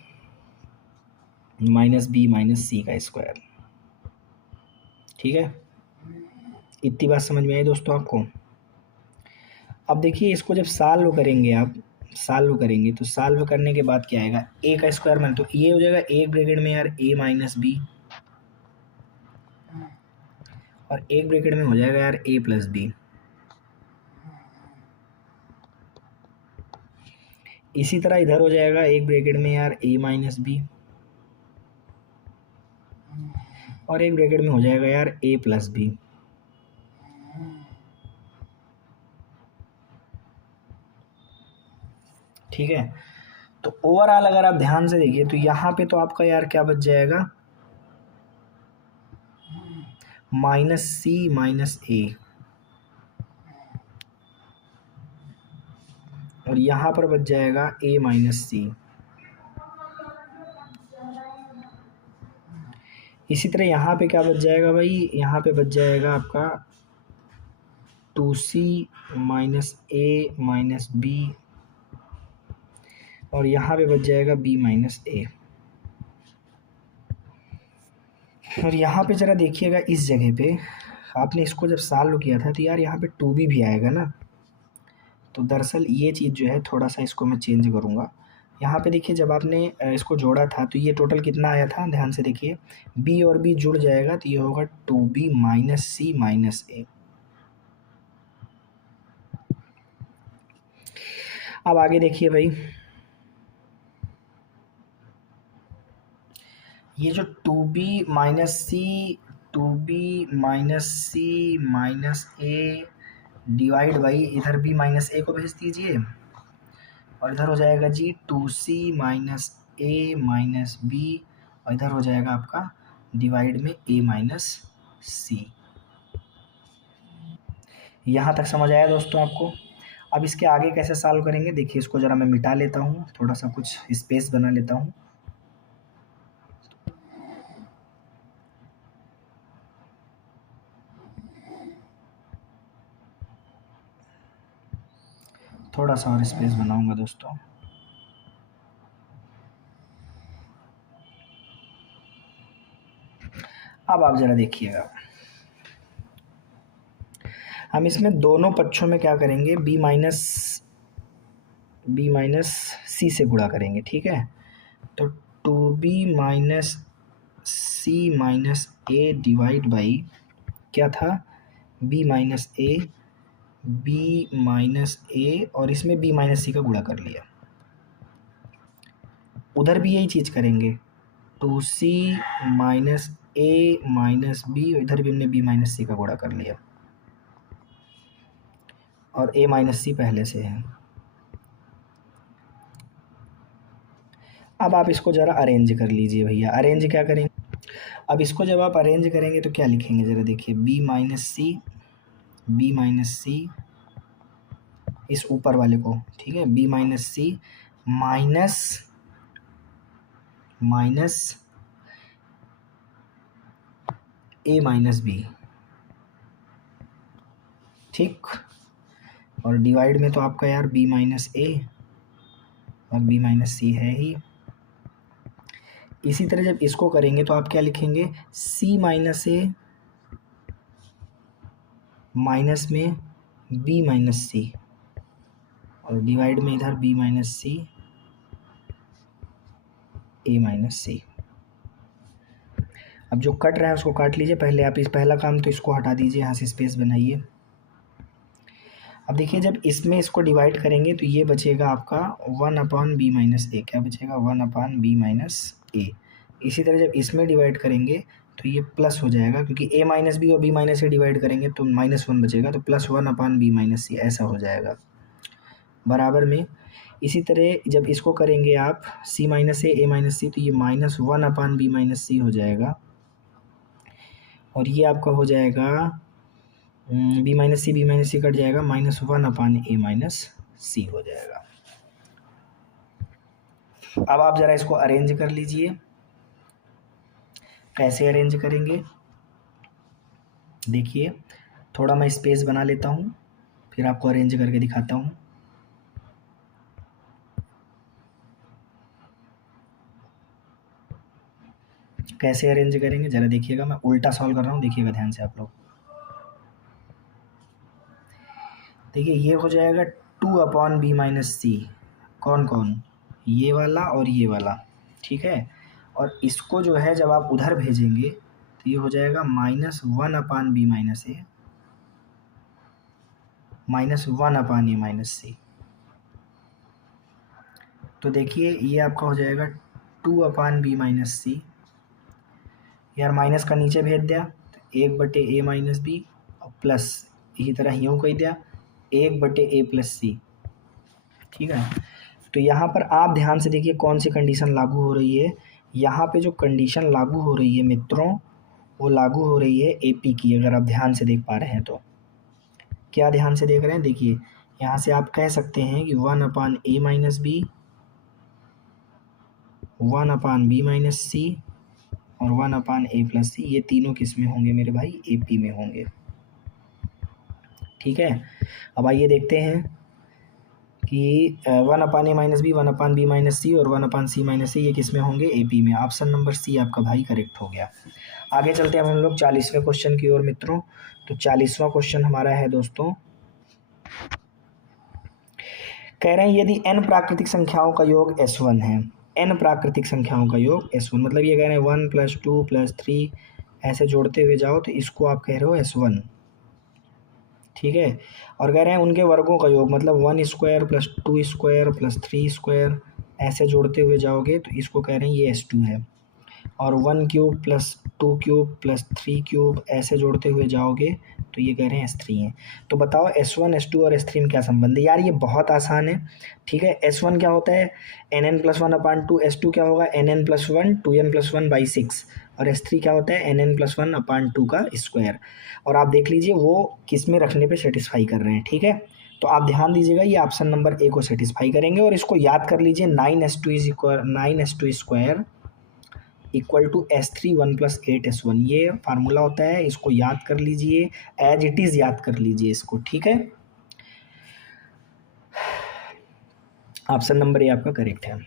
minus B minus C का स्क्वायर। ठीक है, इतनी बात समझ में आई दोस्तों आपको। अब देखिए इसको जब सॉल्व करेंगे आप, सॉल्व करेंगे तो सॉल्व करने के बाद क्या आएगा, ए का स्क्वायर मान, तो ये हो जाएगा एक ब्रैकेट में यार ए माइनस बी, और एक ब्रैकेट में हो जाएगा यार ए प्लस बी। इसी तरह इधर हो जाएगा एक ब्रैकेट में यार ए माइनस बी, और एक ब्रैकेट में हो जाएगा यार ए प्लस बी। ठीक है, तो ओवरऑल अगर आप ध्यान से देखिए तो यहाँ पे तो आपका यार क्या बच जाएगा, माइनस सी माइनस ए, और यहाँ पर बच जाएगा ए माइनस सी। इसी तरह यहाँ पे क्या बच जाएगा भाई, यहाँ पे बच जाएगा आपका टू सी माइनस ए माइनस बी, और यहाँ पे बच जाएगा बी माइनस ए। और यहाँ पे ज़रा देखिएगा इस जगह पे, आपने इसको जब सॉल्व किया था तो यार यहाँ पे टू बी भी आएगा ना, तो दरअसल ये चीज़ जो है थोड़ा सा इसको मैं चेंज करूँगा। यहाँ पे देखिए जब आपने इसको जोड़ा था तो ये टोटल कितना आया था, ध्यान से देखिए, बी और बी जुड़ जाएगा तो ये होगा two B minus C minus a. अब आगे देखिए भाई, ये जो two B minus c, two B minus C minus A divide by इधर बी माइनस ए को भेज दीजिए, और इधर हो जाएगा जी टू सी माइनस ए माइनस बी, और इधर हो जाएगा आपका डिवाइड में ए माइनस सी। यहाँ तक समझ आया दोस्तों आपको। अब इसके आगे कैसे सॉल्व करेंगे, देखिए इसको ज़रा मैं मिटा लेता हूँ, थोड़ा सा कुछ स्पेस बना लेता हूँ। थोड़ा सा और स्पेस बनाऊंगा दोस्तों। अब आप ज़रा देखिएगा, हम इसमें दोनों पक्षों में क्या करेंगे, बी माइनस सी से गुणा करेंगे। ठीक है, तो two B minus C minus A divide by क्या था, B minus A, B minus A, और इसमें बी माइनस सी का गुणा कर लिया। उधर भी यही चीज़ करेंगे, टू सी माइनस ए माइनस बी, इधर भी हमने बी माइनस सी का गुणा कर लिया, और ए माइनस सी पहले से है। अब आप इसको ज़रा अरेंज कर लीजिए भैया, अरेंज क्या करेंगे, अब इसको जब आप अरेंज करेंगे तो क्या लिखेंगे ज़रा देखिए, बी माइनस सी, बी माइनस सी, इस ऊपर वाले को, ठीक है, बी माइनस सी माइनस माइनस ए माइनस बी। ठीक, और डिवाइड में तो आपका यार बी माइनस ए और बी माइनस सी है ही। इसी तरह जब इसको करेंगे तो आप क्या लिखेंगे, सी माइनस ए माइनस में बी माइनस सी, और डिवाइड में इधर बी माइनस सी ए माइनस सी। अब जो कट रहा है उसको काट लीजिए, पहले आप इस पहला काम तो इसको हटा दीजिए, यहाँ से स्पेस बनाइए। अब देखिए जब इसमें इसको डिवाइड करेंगे तो ये बचेगा आपका वन अपॉन बी माइनस ए, क्या बचेगा, वन अपॉन बी माइनस ए। इसी तरह जब इसमें डिवाइड करेंगे तो ये प्लस हो जाएगा, क्योंकि ए माइनस बी और बी माइनस ए डिवाइड करेंगे तो माइनस वन बचेगा, तो plus one upon b minus c ऐसा हो जाएगा बराबर में। इसी तरह जब इसको करेंगे आप सी माइनस ए माइनस सी, तो ये minus one upon b minus c हो जाएगा, और ये आपका हो जाएगा बी माइनस सी कट जाएगा, minus one upon a minus c हो जाएगा। अब आप ज़रा इसको अरेंज कर लीजिए, कैसे अरेंज करेंगे देखिए, थोड़ा मैं स्पेस बना लेता हूँ, फिर आपको अरेंज करके दिखाता हूँ। कैसे अरेंज करेंगे ज़रा देखिएगा, मैं उल्टा सॉल्व कर रहा हूँ, देखिएगा ध्यान से आप लोग। देखिए ये हो जाएगा 2/b-c, कौन कौन, ये वाला और ये वाला, ठीक है। और इसको जो है जब आप उधर भेजेंगे तो ये हो जाएगा -1/b-a -1/a-c। तो देखिए ये आपका हो जाएगा 2/b-c, यार माइनस का नीचे भेज दिया तो 1/a-b और प्लस इसी तरह यूँ कह दिया 1/a+c, ठीक है। तो यहाँ पर आप ध्यान से देखिए कौन सी कंडीशन लागू हो रही है। यहाँ पे जो कंडीशन लागू हो रही है मित्रों, वो लागू हो रही है AP की, अगर आप ध्यान से देख पा रहे हैं तो। क्या ध्यान से देख रहे हैं, देखिए यहाँ से आप कह सकते हैं कि 1/a-b 1/b-c और 1/a+c, ये तीनों किस में होंगे मेरे भाई, AP में होंगे, ठीक है। अब आइए देखते हैं कि 1/a-b 1/b-c और 1/c-c ये किस में होंगे, AP में। ऑप्शन नंबर C आपका भाई करेक्ट हो गया। आगे चलते हैं हम लोग 40वें क्वेश्चन की ओर मित्रों। तो 40वां क्वेश्चन हमारा है दोस्तों, कह रहे हैं यदि n प्राकृतिक संख्याओं का योग S1 है, n प्राकृतिक संख्याओं का योग S1, मतलब ये कह रहे हैं 1 + 2 + 3 ऐसे जोड़ते हुए जाओ तो इसको आप कह रहे हो S1, ठीक है। और कह रहे हैं उनके वर्गों का योग, मतलब 1² + 2² + 3² ऐसे जोड़ते हुए जाओगे तो इसको कह रहे हैं ये S2 है। और 1³ + 2³ + 3³ ऐसे जोड़ते हुए जाओगे तो ये कह रहे हैं S3 है। तो बताओ S1, S2 और S3 में क्या संबंध है। यार ये बहुत आसान है, ठीक है। S1 क्या होता है, nn + 1/2, S2 क्या होगा, nn + 1 2n + 1/6 और S3 क्या होता है nn + 1/2 का स्क्वायर। और आप देख लीजिए वो किस में रखने पे सेटिस्फाई कर रहे हैं, ठीक है। तो आप ध्यान दीजिएगा ये ऑप्शन नंबर A को सेटिस्फाई करेंगे। और इसको याद कर लीजिए 9s2 2 S3 1 + 8s1, ये फार्मूला होता है, इसको याद कर लीजिए, एज इट इज़ याद कर लीजिए इसको, ठीक है। ऑप्शन नंबर A आपका करेक्ट है।